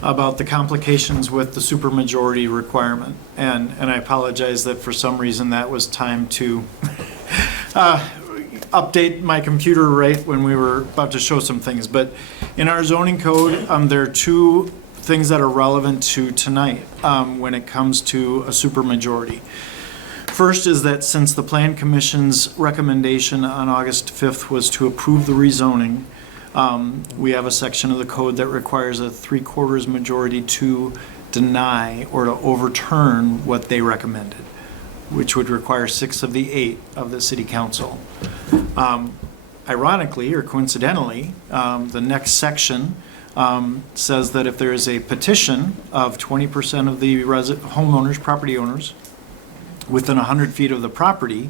about the complications with the supermajority requirement. And I apologize that for some reason that was timed to update my computer right when we were about to show some things. But in our zoning code, there are two things that are relevant to tonight when it comes to a supermajority. First is that since the Plan Commission's recommendation on August 5th was to approve the rezoning, we have a section of the code that requires a 3/4 majority to deny or to overturn what they recommended, which would require 6 of the 8 of the City Council. Ironically or coincidentally, the next section says that if there is a petition of 20% of the homeowners, property owners, within 100 feet of the property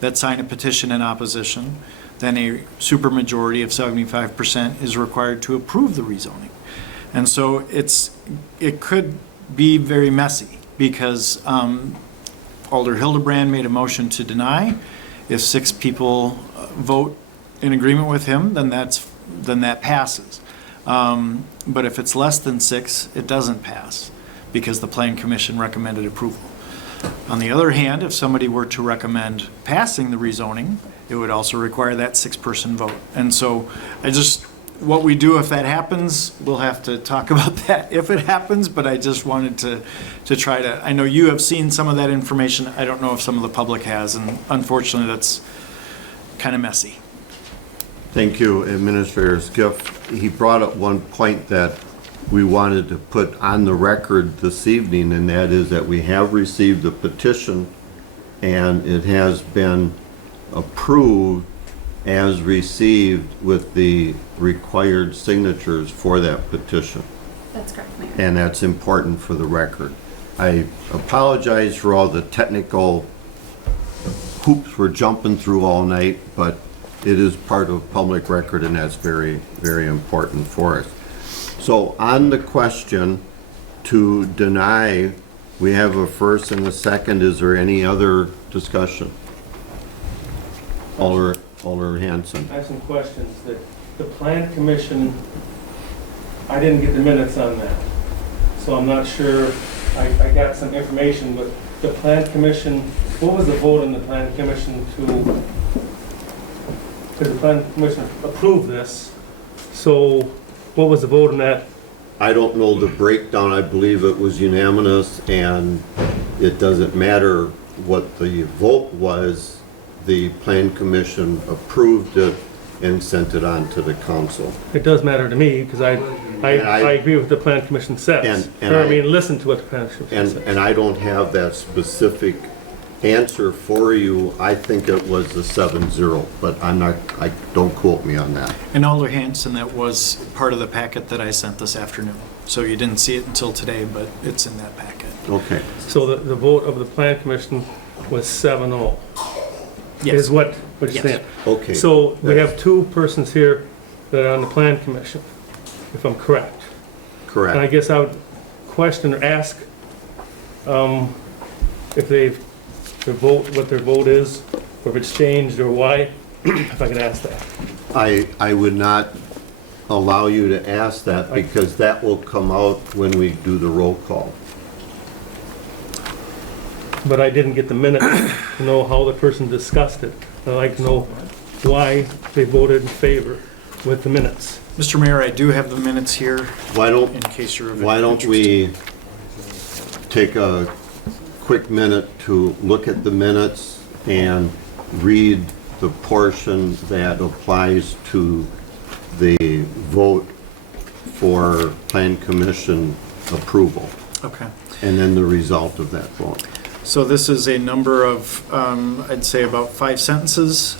that sign a petition in opposition, then a supermajority of 75% is required to approve the rezoning. And so it could be very messy because Alder Hildebrand made a motion to deny. If 6 people vote in agreement with him, then that passes. But if it's less than 6, it doesn't pass because the Plan Commission recommended approval. On the other hand, if somebody were to recommend passing the rezoning, it would also require that 6-person vote. And so what we do if that happens, we'll have to talk about that if it happens, but I just wanted to try to, I know you have seen some of that information. I don't know if some of the public has, and unfortunately that's kind of messy. Thank you, Administrator Skiff. He brought up one point that we wanted to put on the record this evening, and that is that we have received a petition and it has been approved as received with the required signatures for that petition. That's correct, Mayor. And that's important for the record. I apologize for all the technical hoops we're jumping through all night, but it is part of public record and that's very, very important for us. So on the question to deny, we have a first and a second. Is there any other discussion? Alder Hanson. I have some questions. The Plan Commission, I didn't get the minutes on that, so I'm not sure. I got some information, but the Plan Commission, what was the vote in the Plan Commission to, because the Plan Commission approved this, so what was the vote on that? I don't know the breakdown. I believe it was unanimous, and it doesn't matter what the vote was. The Plan Commission approved it and sent it on to the council. It does matter to me, because I agree with the Plan Commission says. Listen to what the Plan Commission says. And I don't have that specific answer for you. I think it was a 7-0, but don't quote me on that. And Alder Hanson, that was part of the packet that I sent this afternoon. So you didn't see it until today, but it's in that packet. Okay. So the vote of the Plan Commission was 7-0. Yes. Is what you're Yes. saying. Okay. So we have 2 persons here that are on the Plan Commission, if I'm correct. Correct. And I guess I would question or ask if what their vote is, or if it's changed, or why, if I could ask that. I would not allow you to ask that because that will come out when we do the roll call. But I didn't get the minutes to know how the person discussed it. I'd like to know why they voted in favor with the minutes. Mr. Mayor, I do have the minutes here. Why don't we take a quick minute to look at the minutes and read the portion that applies to the vote for Plan Commission approval. Okay. And then the result of that vote. So this is a number of, I'd say about 5 sentences.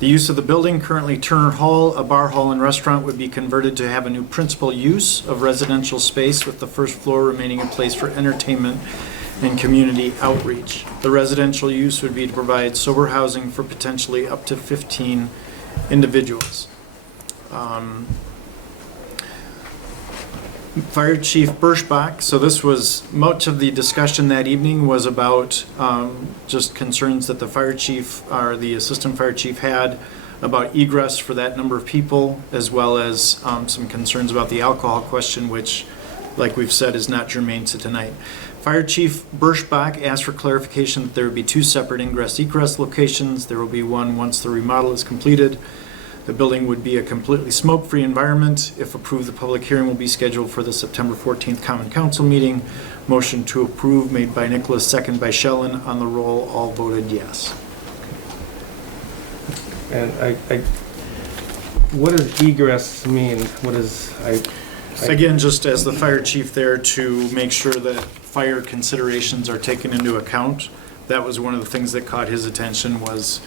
The use of the building, currently Turner Hall, a bar hall and restaurant, would be converted to have a new principal use of residential space, with the first floor remaining a place for entertainment and community outreach. The residential use would be to provide sober housing for potentially up to 15 individuals. Fire Chief Birschbach, so this was, much of the discussion that evening was about just concerns that the fire chief, or the assistant fire chief had about egress for that number of people, as well as some concerns about the alcohol question, which, like we've said, is not germane to tonight. Fire Chief Birschbach asked for clarification that there would be 2 separate ingress-egress locations. There will be one once the remodel is completed. The building would be a completely smoke-free environment. If approved, the public hearing will be scheduled for the September 14th Common Council meeting. Motion to approve made by Nicholas, second by Schellen. On the roll, all voted yes. And what does egress mean? What is, Again, just as the fire chief there, to make sure that fire considerations are taken into account. That was one of the things that caught his attention, was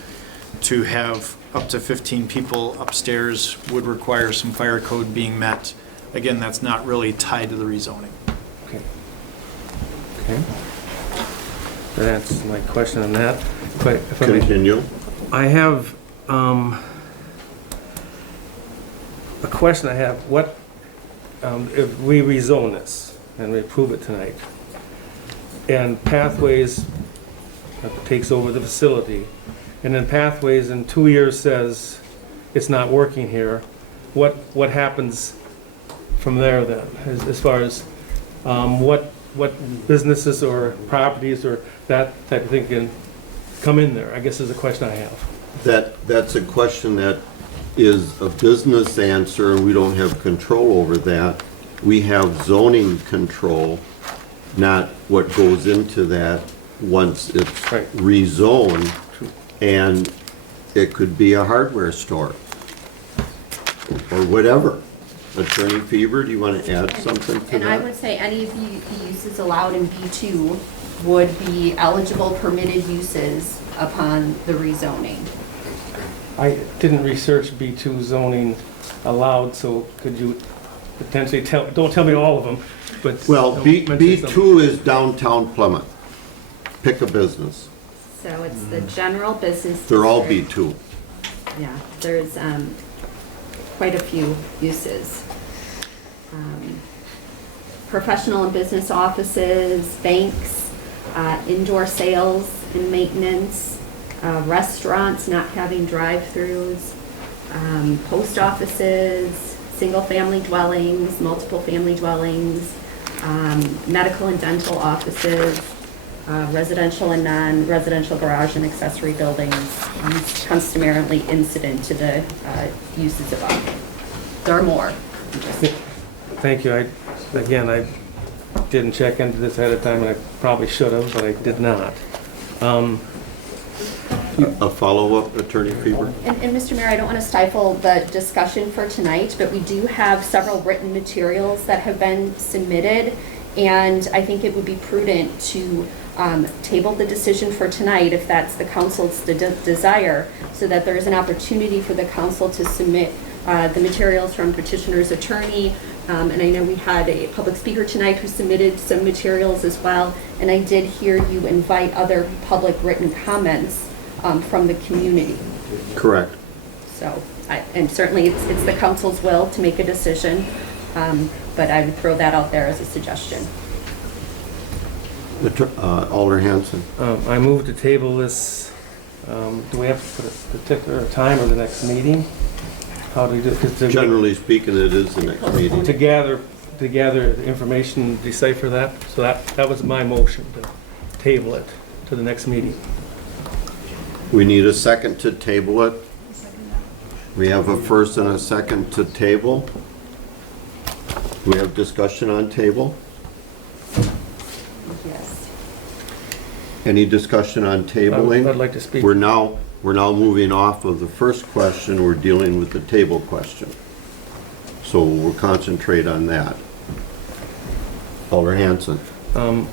to have up to 15 people upstairs would require some fire code being met. Again, that's not really tied to the rezoning. Okay. Okay. That answers my question on that. But if I may- Continue. I have a question I have. What, if we rezone this and we approve it tonight, and Pathways takes over the facility, and then Pathways in 2 years says it's not working here, what happens from there then, as far as what businesses or properties or that type of thing can come in there, I guess is a question I have. That's a question that is a business answer, and we don't have control over that. We have zoning control, not what goes into that once it's rezoned. And it could be a hardware store or whatever. Attorney Fever, do you want to add something to And I that? would say any of the uses allowed in B2 would be eligible permitted uses upon the rezoning. I didn't research B2 zoning allowed, so could you potentially tell, don't tell me all of them, but. Well, mention some. B2 is downtown Plymouth. Pick a business. So it's the general business. They're all district. B2. Yeah, there's quite a few uses. Professional and business offices, banks, indoor sales and maintenance, restaurants not having drive-throughs, post offices, single-family dwellings, multiple family dwellings, medical and dental offices, residential and non-residential garage and accessory buildings, customarily incident to the uses above. There are more. Thank you. I didn't check into this ahead of time, and I probably should have, but I did not. A follow-up, Attorney Fever? And Mr. Mayor, I don't want to stifle the discussion for tonight, but we do have several written materials that have been submitted, and I think it would be prudent to table the decision for tonight if that's the council's desire, so that there is an opportunity for the council to submit the materials from petitioner's attorney. And I know we had a public speaker tonight who submitted some materials as well, and I did hear you invite other public written comments from the community. Correct. So, and certainly it's the council's will to make a decision, but I would throw that out there as a suggestion. Alder Hansen. I move to table this. Do we have to put a particular time or the next meeting? How do we do it? Generally speaking, it is the next meeting. To gather the information, decipher that. So that was my motion, to table it to the next meeting. We need a second to table it. We have a first and a second to table. We have discussion on table. Yes. Any discussion on tabling? I'd like to speak. We're now moving off of the first question. We're dealing with the table question. So we'll concentrate on that. Alder Hansen. I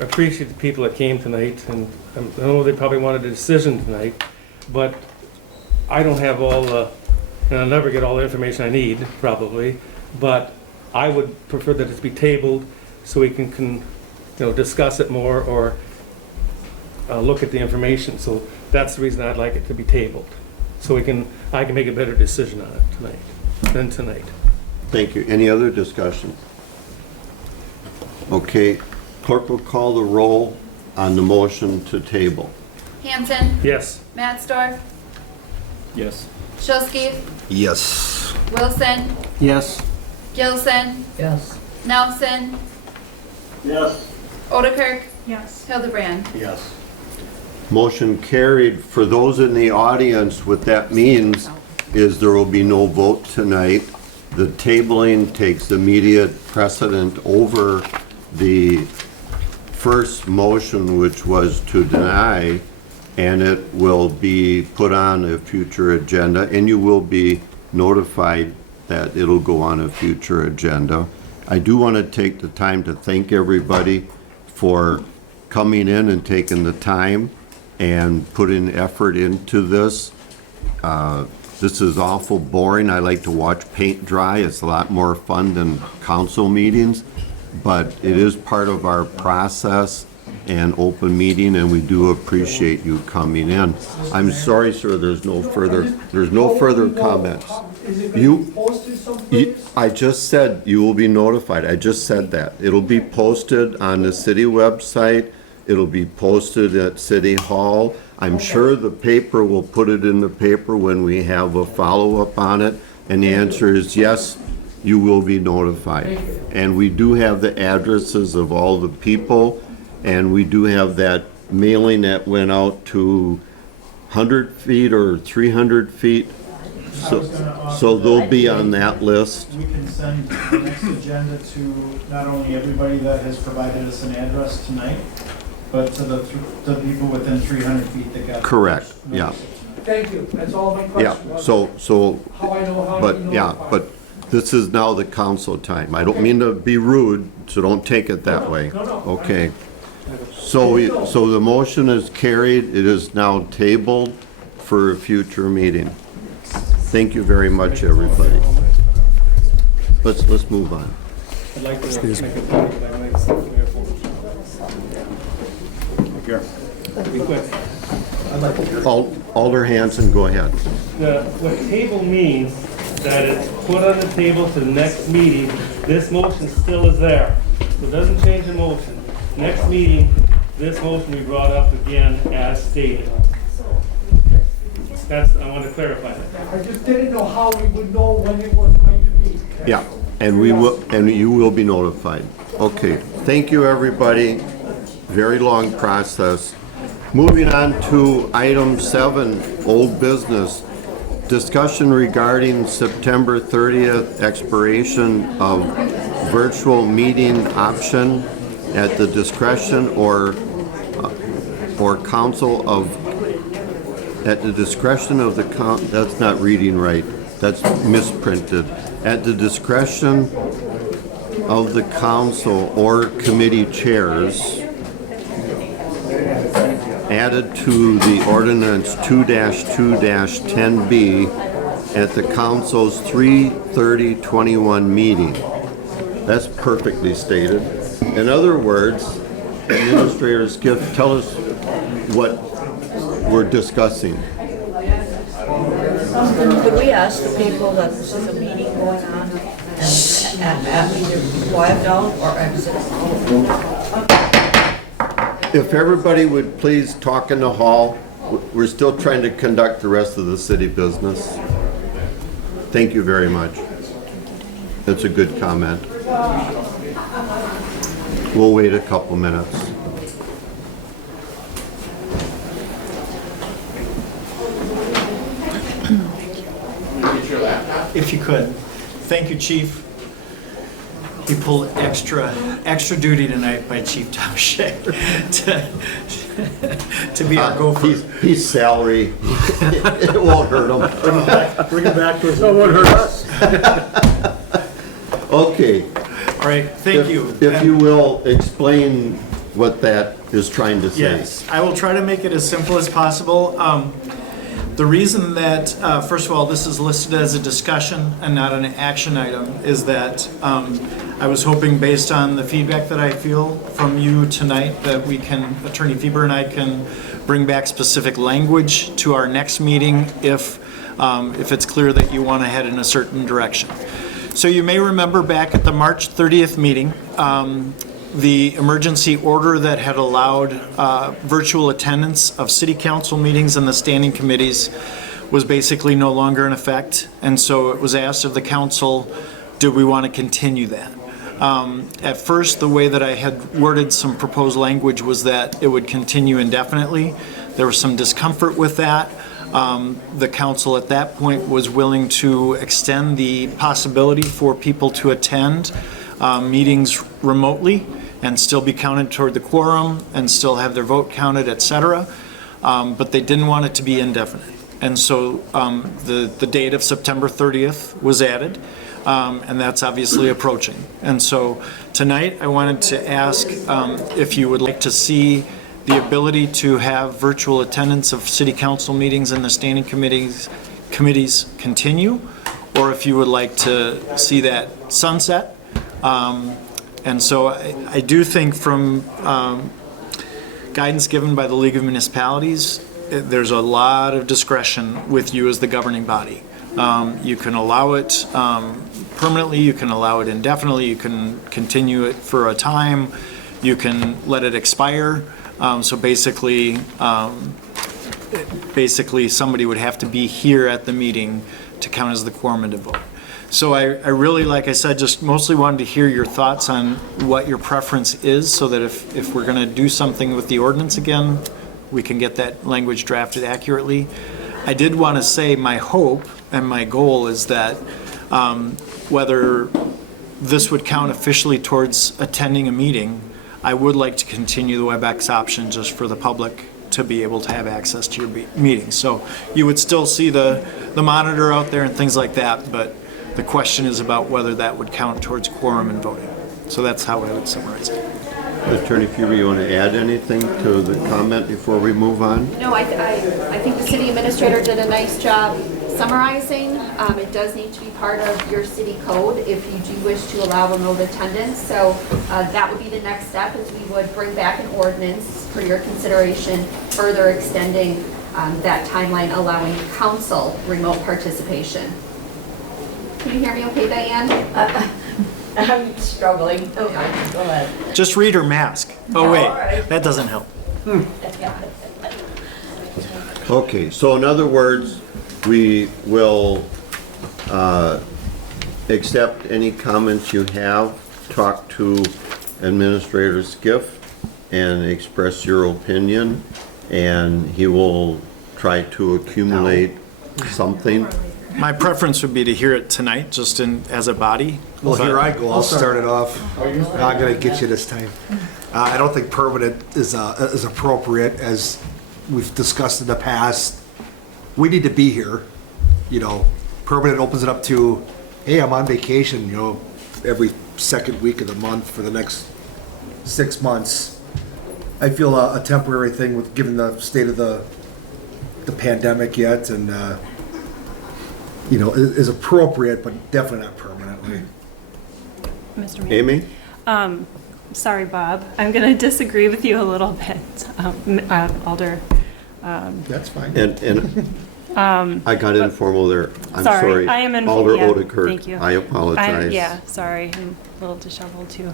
appreciate the people that came tonight, and I know they probably wanted a decision tonight, but I don't have all the, and I'll never get all the information I need, probably, but I would prefer that it be tabled so we can discuss it more or look at the information. So that's the reason I'd like it to be tabled, so I can make a better decision on it tonight. Thank you. Any other discussion? Okay, clerk will call the roll on the motion to table. Hanson, Yes. Matsdorf, Yes. Shilsky, Yes. Wilson, Yes. Gilson, Yes. Nelson, Yes. Odekirk, Yes. Hildebrand. Yes. Motion carried. For those in the audience, what that means is there will be no vote tonight. The tabling takes immediate precedent over the first motion, which was to deny, and it will be put on a future agenda, and you will be notified that it'll go on a future agenda. I do want to take the time to thank everybody for coming in and taking the time and putting effort into this. This is awful boring. I like to watch paint dry. It's a lot more fun than council meetings, but it is part of our process and open meeting, and we do appreciate you coming in. I'm sorry, sir, there's no further comments. Is it going to be posted someplace? I just said you will be notified. I just said that. It'll be posted on the city website. It'll be posted at City Hall. I'm sure the paper will put it in the paper when we have a follow-up on it. And the answer is yes, you will be notified. And we do have the addresses of all the people, and we do have that mailing that went out to 100 feet or 300 feet. So they'll be on that list. We can send the next agenda to not only everybody that has provided us an address tonight, but to the people within 300 feet that got. Correct, yeah. Thank you, that's all my question Yeah, was. so, How I know how to but, be yeah, notified. but this is now the council time. I don't mean to be rude, so don't take it that way. No. Okay. So the motion is carried. It is now tabled for a future meeting. Thank you very much, everybody. Let's move on. I'd like to make a point if I might say therefore. Be quick. Alder Hansen, go ahead. What table means, that it's put on the table to the next meeting. This motion still is there. So it doesn't change the motion. Next meeting, this motion we brought up again as stated. I want to clarify that. I just didn't know how we would know when it was going to be. Yeah, and you will be notified. Okay, thank you, everybody. Very long process. Moving on to item 7, old business. Discussion regarding September 30th expiration of virtual meeting option at the discretion or council of, at the discretion of the that's not reading right. That's misprinted. At the discretion of the council or committee chairs, added to the ordinance 2-2-10B at the council's 3/30/21 meeting. That's perfectly stated. In other words, Administrator Skiff, tell us what we're discussing. Could we ask the people that this is a meeting going on and either quiet down or exit? If everybody would please talk in the hall, we're still trying to conduct the rest of the city business. Thank you very much. That's a good comment. We'll wait a couple minutes. If you could. Thank you, Chief. He pulled extra duty tonight by Chief Tom Shea to be our gopher. He's salary. It won't hurt him. Bring it back to us. No, it won't hurt us. Okay. All right, thank you. If you will, explain what that is trying to say. Yes, I will try to make it as simple as possible. The reason that, first of all, this is listed as a discussion and not an action item is that I was hoping, based on the feedback that I feel from you tonight, that we can, Attorney Fieber and I can bring back specific language to our next meeting if it's clear that you want to head in a certain direction. So you may remember back at the March 30th meeting, the emergency order that had allowed virtual attendance of city council meetings and the standing committees was basically no longer in effect. And so it was asked of the council, do we want to continue that? At first, the way that I had worded some proposed language was that it would continue indefinitely. There was some discomfort with that. The council at that point was willing to extend the possibility for people to attend meetings remotely and still be counted toward the quorum and still have their vote counted, et cetera. But they didn't want it to be indefinite. And so the date of September 30th was added, and that's obviously approaching. And so tonight I wanted to ask if you would like to see the ability to have virtual attendance of city council meetings and the standing committees continue, or if you would like to see that sunset. And so I do think from guidance given by the League of Municipalities, there's a lot of discretion with you as the governing body. You can allow it permanently, you can allow it indefinitely, you can continue it for a time, you can let it expire. So basically somebody would have to be here at the meeting to count as the quorum and to vote. So I really, like I said, just mostly wanted to hear your thoughts on what your preference is, so that if we're going to do something with the ordinance again, we can get that language drafted accurately. I did want to say my hope and my goal is that whether this would count officially towards attending a meeting, I would like to continue the WebEx option just for the public to be able to have access to your meetings. So you would still see the monitor out there and things like that, but the question is about whether that would count towards quorum and voting. So that's how I would summarize it. Attorney Fieber, you want to add anything to the comment before we move on? No, I think the city administrator did a nice job summarizing. It does need to be part of your city code if you do wish to allow remote attendance. So that would be the next step, is we would bring back an ordinance for your consideration, further extending that timeline, allowing council remote participation. Can you hear me okay, Diane? I'm struggling. Okay, go ahead. Just read her mask. Oh wait, All right. that doesn't help. Okay, so in other words, we will accept any comments you have, talk to Administrator Skiff and express your opinion, and he will try to accumulate something. My preference would be to hear it tonight, just as a body. Well, But- here I go. I'll start it off. I'm going to get you this time. I don't think permanent is appropriate, as we've discussed in the past. We need to be here. You know, permanent opens it up to, hey, I'm on vacation, you know, every second week of the month for the next 6 months. I feel a temporary thing, with given the state of the pandemic yet, and you know, is appropriate, but definitely not permanently. Mr. Mayor. Amy? Sorry, Bob. I'm going to disagree with you a little bit, Alder. That's fine. And I got informal there. I'm Sorry, sorry. I am Alder yeah, Odekirk. Thank you. I apologize. Yeah, sorry. I'm a little disheveled too.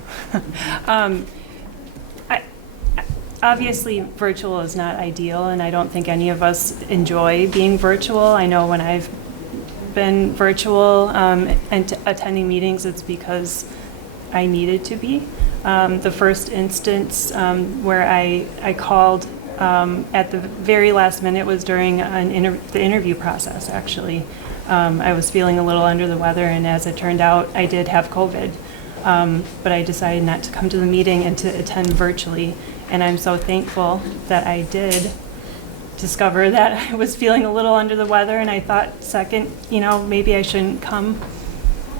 Obviously, virtual is not ideal, and I don't think any of us enjoy being virtual. I know when I've been virtual and attending meetings, it's because I needed to be. The first instance where I called at the very last minute was during the interview process, actually. I was feeling a little under the weather, and as it turned out, I did have COVID. But I decided not to come to the meeting and to attend virtually. And I'm so thankful that I did discover that I was feeling a little under the weather, and I thought, second, you know, maybe I shouldn't come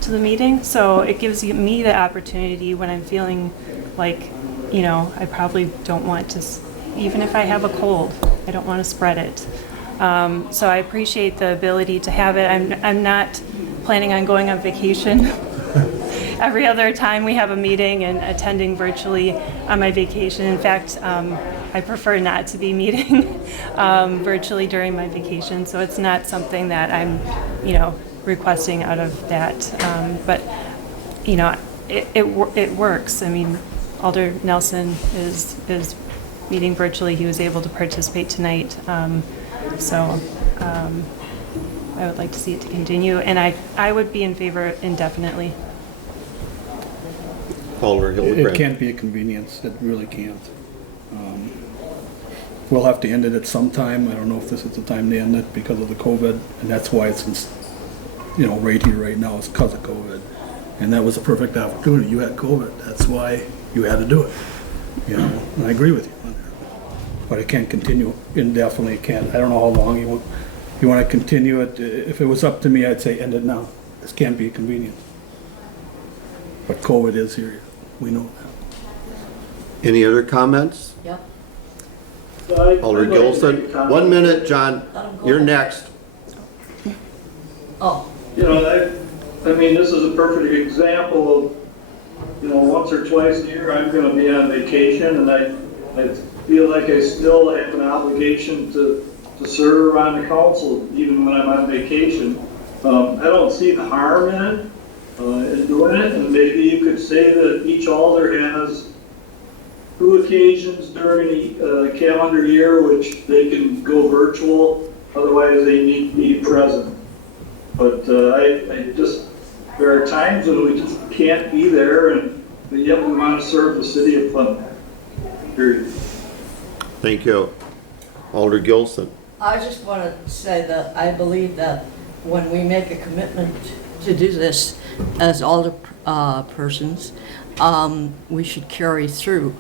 to the meeting. So it gives me the opportunity when I'm feeling like, you know, I probably don't want to, even if I have a cold, I don't want to spread it. So I appreciate the ability to have it. I'm not planning on going on vacation every other time we have a meeting and attending virtually on my vacation. In fact, I prefer not to be meeting virtually during my vacation, so it's not something that I'm, requesting out of that. But, it works. I mean, Alder Nelson is meeting virtually. He was able to participate tonight. So I would like to see it to continue, and I would be in favor indefinitely. Alder It Hildebrand. can't be a convenience, it really can't. We'll have to end it at some time, I don't know if this is the time to end it because of the COVID, and that's why it's, right here, right now, it's because of COVID. And that was a perfect opportunity, you had COVID, that's why you had to do it, and I agree with you on that. But it can't continue indefinitely, it can't, I don't know how long you want to continue it. If it was up to me, I'd say end it now, this can't be a convenience. But COVID is here, we know that. Any other comments? Yep. Alder Gilson. 1 minute, John. You're next. Oh. I mean, this is a perfect example of, once or twice a year, I'm gonna be on vacation, and I feel like I still have an obligation to serve on the council, even when I'm on vacation. I don't see the harm in it, in doing it, and maybe you could say that each alder has 2 occasions during a calendar year which they can go virtual, otherwise they need to be present. But there are times when we just can't be there, but yet we want to serve the city of Plymouth. Period. Thank you. Alder Gilson. I just want to say that I believe that when we make a commitment to do this as alder persons, we should carry through.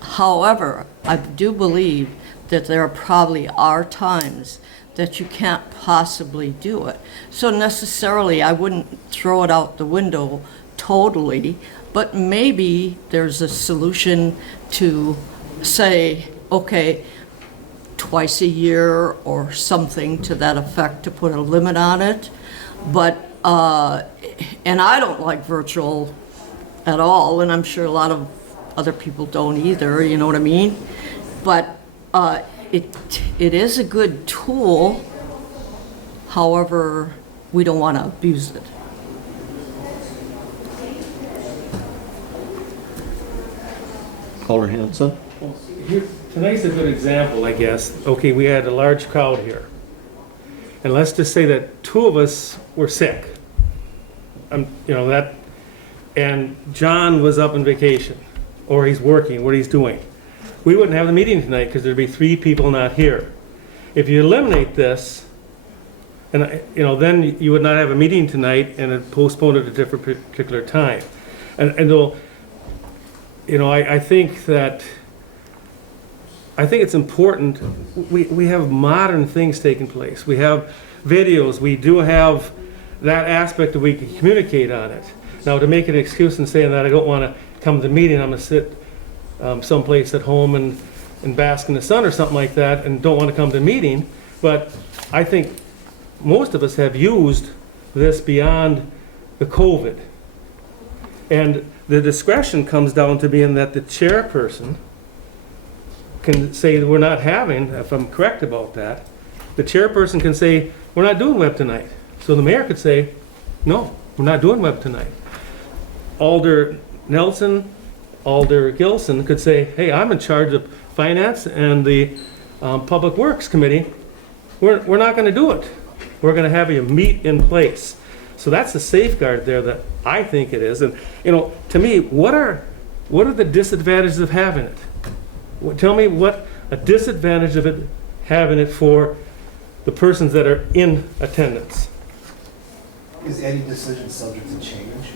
However, I do believe that there probably are times that you can't possibly do it. So necessarily, I wouldn't throw it out the window totally, but maybe there's a solution to say, okay, twice a year or something to that effect to put a limit on it. But, and I don't like virtual at all, and I'm sure a lot of other people don't either, you know what I mean? But it is a good tool, however, we don't want to abuse it. Alder Hanson. Tonight's a good example, I guess. Okay, we had a large crowd here. And let's just say that 2 of us were sick. And John was up on vacation, or he's working, what he's doing. We wouldn't have the meeting tonight because there'd be 3 people not here. If you eliminate this, and then you would not have a meeting tonight and it postpone it at a different particular time. I think it's important, we have modern things taking place. We have videos, we do have that aspect that we can communicate on it. Now, to make an excuse and saying that I don't want to come to the meeting, I'm going to sit someplace at home and bask in the sun or something like that and don't want to come to the meeting, but I think most of us have used this beyond the COVID. And the discretion comes down to being that the chairperson can say that we're not having, if I'm correct about that, the chairperson can say, we're not doing web tonight. So the mayor could say, no, we're not doing web tonight. Alder Nelson, Alder Gilson could say, hey, I'm in charge of finance and the Public Works Committee. We're not going to do it. We're going to have you meet in place. So that's the safeguard there that I think it is. And, to me, what are the disadvantages of having it? Tell me what a disadvantage of it having it for the persons that are in attendance. Is any decision subject to change?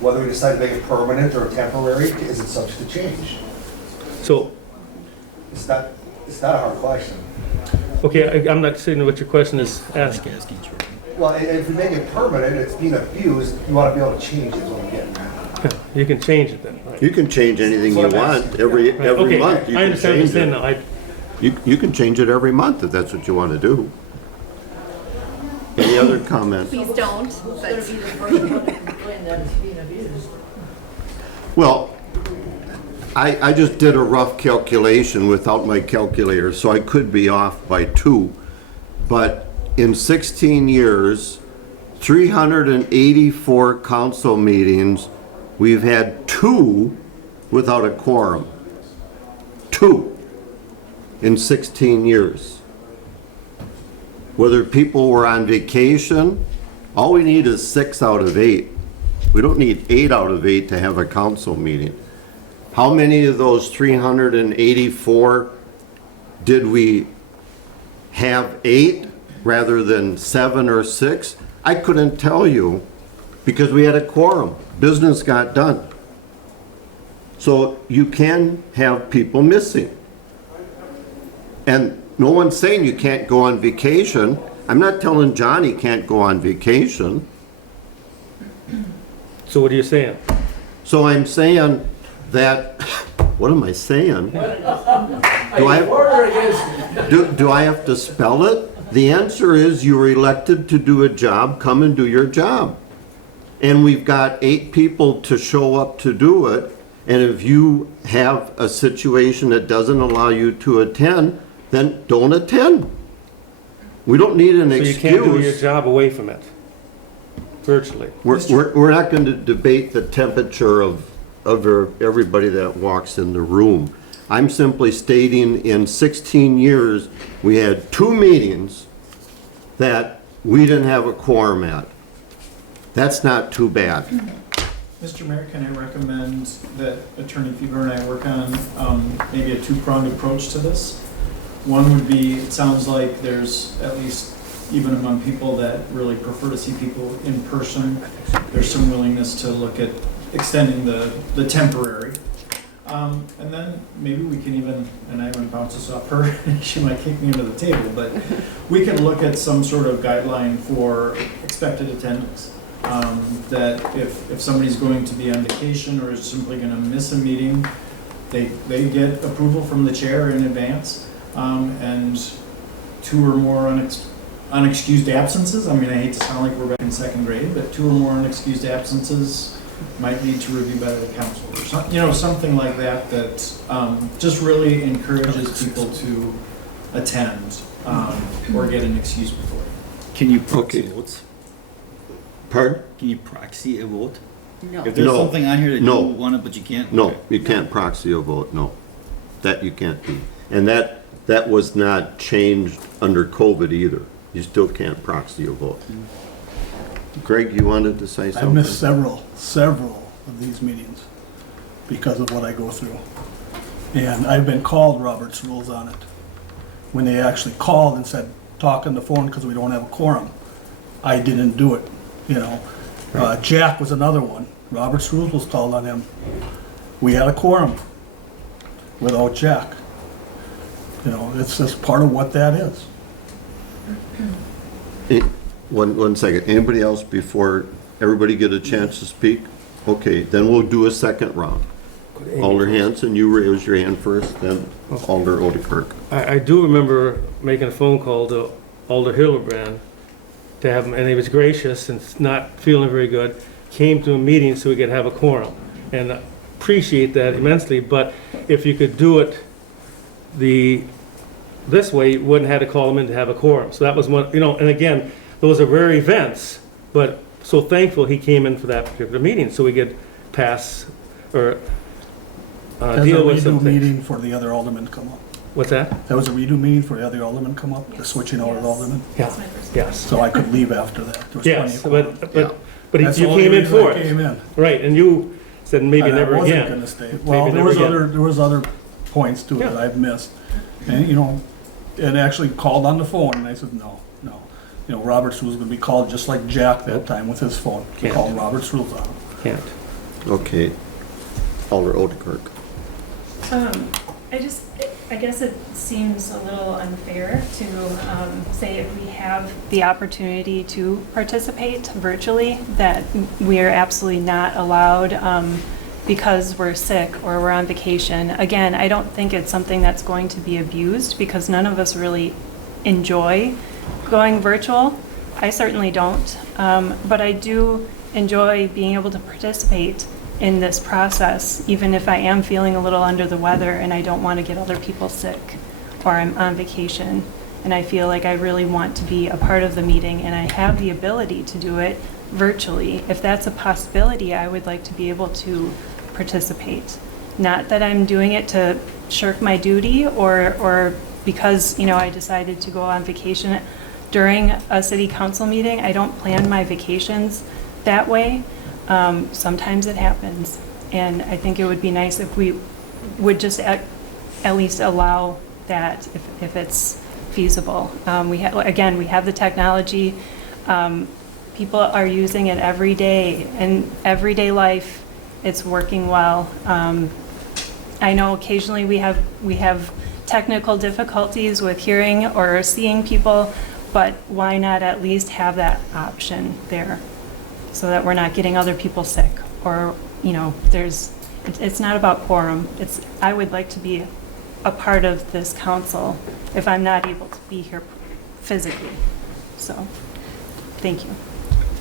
Whether we decide to make it permanent or temporary, is it subject to change? So it's not a hard question. Okay, I'm not saying what your question is asking. Well, if we make it permanent, it's being abused, you want to be able to change it, is what I'm getting at. You can change it then. Right. You can change anything you want every okay. month. You I can understand what you're change saying it. now. You can change it every month if that's what you want to do. Any other comments? Please don't. Who's going to be the first one to complain that it's being abused? Well, I just did a rough calculation without my calculator, so I could be off by 2. But in 16 years, 384 council meetings, we've had 2 without a quorum. 2 in 16 years. Whether people were on vacation, all we need is 6 out of 8. We don't need 8 out of 8 to have a council meeting. How many of those 384 did we have 8 rather than 7 or 6? I couldn't tell you because we had a quorum. Business got done. So you can have people missing. And no one's saying you can't go on vacation. I'm not telling John he can't go on vacation. So what are you saying? So I'm saying that, what am I saying? Do I have to spell it? The answer is you were elected to do a job, come and do your job. And we've got 8 people to show up to do it. And if you have a situation that doesn't allow you to attend, then don't attend. We don't need an excuse. So you can't do your job away from it, virtually. We're not going to debate the temperature of everybody that walks in the room. I'm simply stating in 16 years, we had 2 meetings that we didn't have a quorum at. That's not too bad. Mr. Mayor, can I recommend that Attorney Fever and I work on maybe a 2-pronged approach to this? One would be, it sounds like there's at least, even among people that really prefer to see people in person, there's some willingness to look at extending the temporary. And then maybe we can even, and I wouldn't bounce this off her, she might kick me under the table, but we can look at some sort of guideline for expected attendance. That if somebody's going to be on vacation or is simply going to miss a meeting, they get approval from the chair in advance. And 2 or more unexcused absences. I mean, I hate to sound like we're back in 2nd grade, but 2 or more unexcused absences might need to review by the council or something like that just really encourages people to attend or get an excuse before. Can you proxy votes? Pardon? Can you proxy a vote? No. If there's No. something on here that No. you want it but you can't? No, okay. you can't proxy a vote, no. That you can't do. And that was not changed under COVID either. You still can't proxy a vote. Greg, you wanted to say I something? missed several of these meetings because of what I go through. And I've been called Robert's Rules on it. When they actually called and said, talk on the phone because we don't have a quorum. I didn't do it, Jack was another one. Robert's Rules was called on him. We had a quorum without Jack. It's just part of what that is. One second. Anybody else before everybody get a chance to speak? Okay, then we'll do a second round. Alder Hanson, you raise your hand first, then Alder Odekirk. I do remember making a phone call to Alder Hildebrand to have him, and he was gracious and not feeling very good, came to a meeting so we could have a quorum. And I appreciate that immensely, but if you could do it this way, you wouldn't have to call him in to have a quorum. So that was one, and again, those are rare events, but so thankful he came in for that particular meeting so we could pass or deal with some That was a redo things. meeting for the other aldermen to come up. What's that? That was a redo meeting for the other aldermen to come up, the switching out of aldermen. Yeah, yes. So I could leave after that. There was Yes, plenty of quorum. but That's you the only came in reason I for it. came in. Right, and you said maybe And never I wasn't again. gonna stay. Maybe Well, never again. there was other points to it that I've missed. And, it actually called on the phone, and I said, no. Robert's Rules was gonna be called just like Jack that time with his phone. He Can't. called Robert's Rules on him. Can't. Okay. Alder Odekirk. I guess it seems a little unfair to say if we have the opportunity to participate virtually, that we are absolutely not allowed because we're sick or we're on vacation. Again, I don't think it's something that's going to be abused because none of us really enjoy going virtual. I certainly don't. But I do enjoy being able to participate in this process, even if I am feeling a little under the weather and I don't want to get other people sick or I'm on vacation. And I feel like I really want to be a part of the meeting and I have the ability to do it virtually. If that's a possibility, I would like to be able to participate. Not that I'm doing it to shirk my duty or because, you know, I decided to go on vacation during a city council meeting. I don't plan my vacations that way. Sometimes it happens. And I think it would be nice if we would just at least allow that if it's feasible. We have the technology. People are using it every day. In everyday life, it's working well. I know occasionally we have technical difficulties with hearing or seeing people, but why not at least have that option there so that we're not getting other people sick or, you know, it's not about quorum. I would like to be a part of this council if I'm not able to be here physically. So, thank you.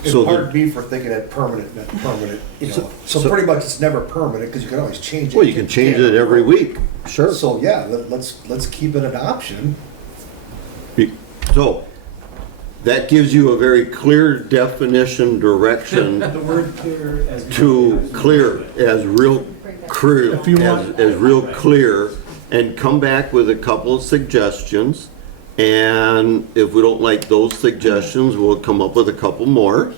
And pardon me for thinking that permanent, not permanent, you know. So pretty much it's never permanent because you can always change it. Well, you can change it every week, sure. So, yeah, let's keep it an option. So, that gives you a very clear definition, direction The word clear as. to clear, as real clear, If you want- as real clear, and come back with a couple of suggestions. And if we don't like those suggestions, we'll come up with a couple more.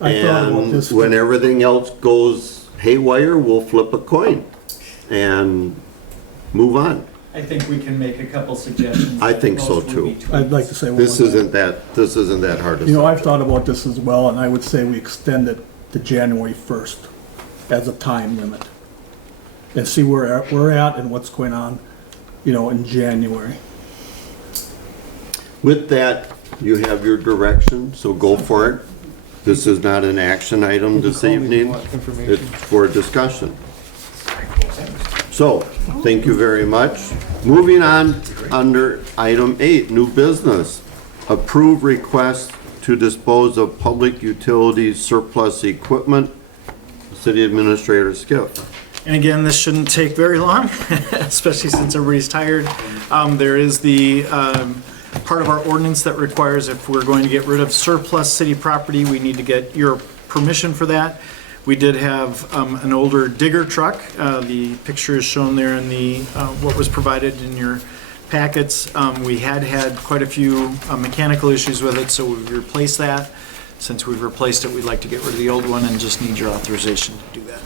I thought about And this. when everything else goes haywire, we'll flip a coin and move on. I think we can make a couple suggestions. I think so, Most will be too. tweaked. I'd like to say one This more thing. isn't that hard to You know, say. I've thought about this as well, and I would say we extend it to January 1st as a time limit. And see where we're at and what's going on, you know, in January. With that, you have your direction, so go for it. This is not an action item this evening. It's for discussion. So, thank you very much. Moving on, under item 8, new business. Approve request to dispose of public utilities surplus equipment. City Administrator Skiff. And again, this shouldn't take very long, especially since everybody's tired. There is the part of our ordinance that requires if we're going to get rid of surplus city property, we need to get your permission for that. We did have an older digger truck. The picture is shown there in the what was provided in your packets. We had quite a few mechanical issues with it, so we've replaced that. Since we've replaced it, we'd like to get rid of the old one and just need your authorization to do that.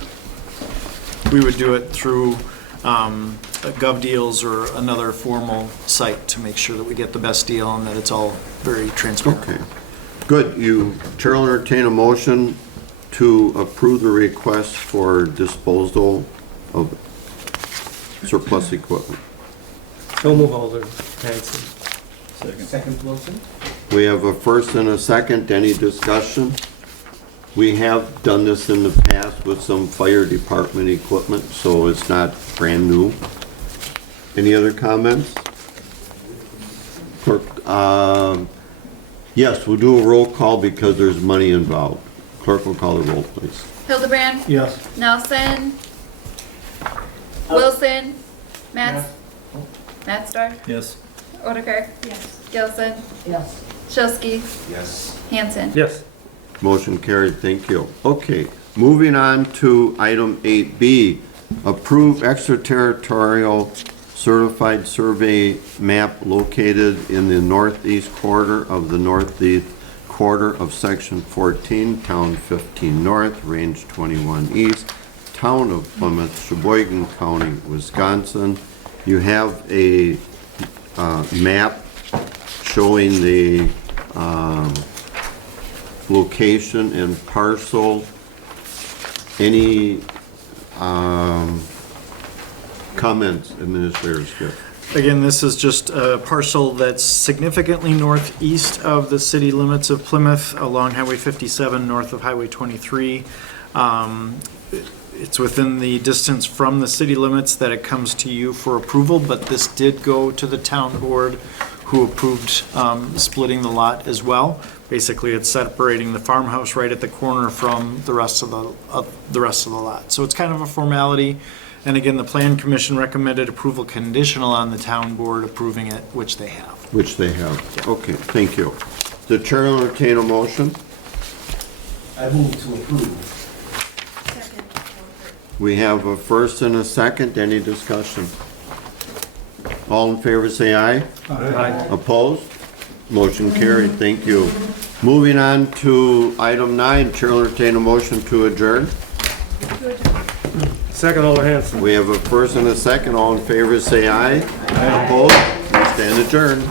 We would do it through GovDeals or another formal site to make sure that we get the best deal and that it's all very transparent. Okay, good. Chair will entertain a motion to approve the request for disposal of surplus equipment. So move, Alder Hanson. Second. Wilson. We have a first and a second. Any discussion? We have done this in the past with some fire department equipment, so it's not brand new. Any other comments? Clerk, yes, we'll do a roll call because there's money involved. Clerk will call the roll, please. Hildebrand, Yes. Nelson, Wilson, Matstar, Yes. Odeker, Yes. Gilson, Yes. Shilsky, Yes. Hanson. Yes. Motion carried, thank you. Okay, moving on to item 8B, approve extraterritorial certified survey map located in the northeast quarter of the northeast quarter of section 14, town 15 north, range 21 east, town of Plymouth, Sheboygan County, Wisconsin. You have a map showing the location and parcel. Any comments, Administrator Skiff? Again, this is just a parcel that's significantly northeast of the city limits of Plymouth along Highway 57, north of Highway 23. it's within the distance from the city limits that it comes to you for approval, but this did go to the town board, who approved splitting the lot as well. Basically, it's separating the farmhouse right at the corner from the rest of the lot. So it's kind of a formality. And again, the Plan Commission recommended approval conditional on the town board approving it, which they have. Which they have. Okay, thank you. The chair will entertain a motion. I move to approve. We have a first and a second. Any discussion? All in favor, say aye. Aye. Opposed? Motion carried. Thank you. Moving on to item 9, chair will entertain a motion to adjourn. Second, Alder Hanson. We have a first and a second. All in favor, say aye. Opposed? We stand adjourned.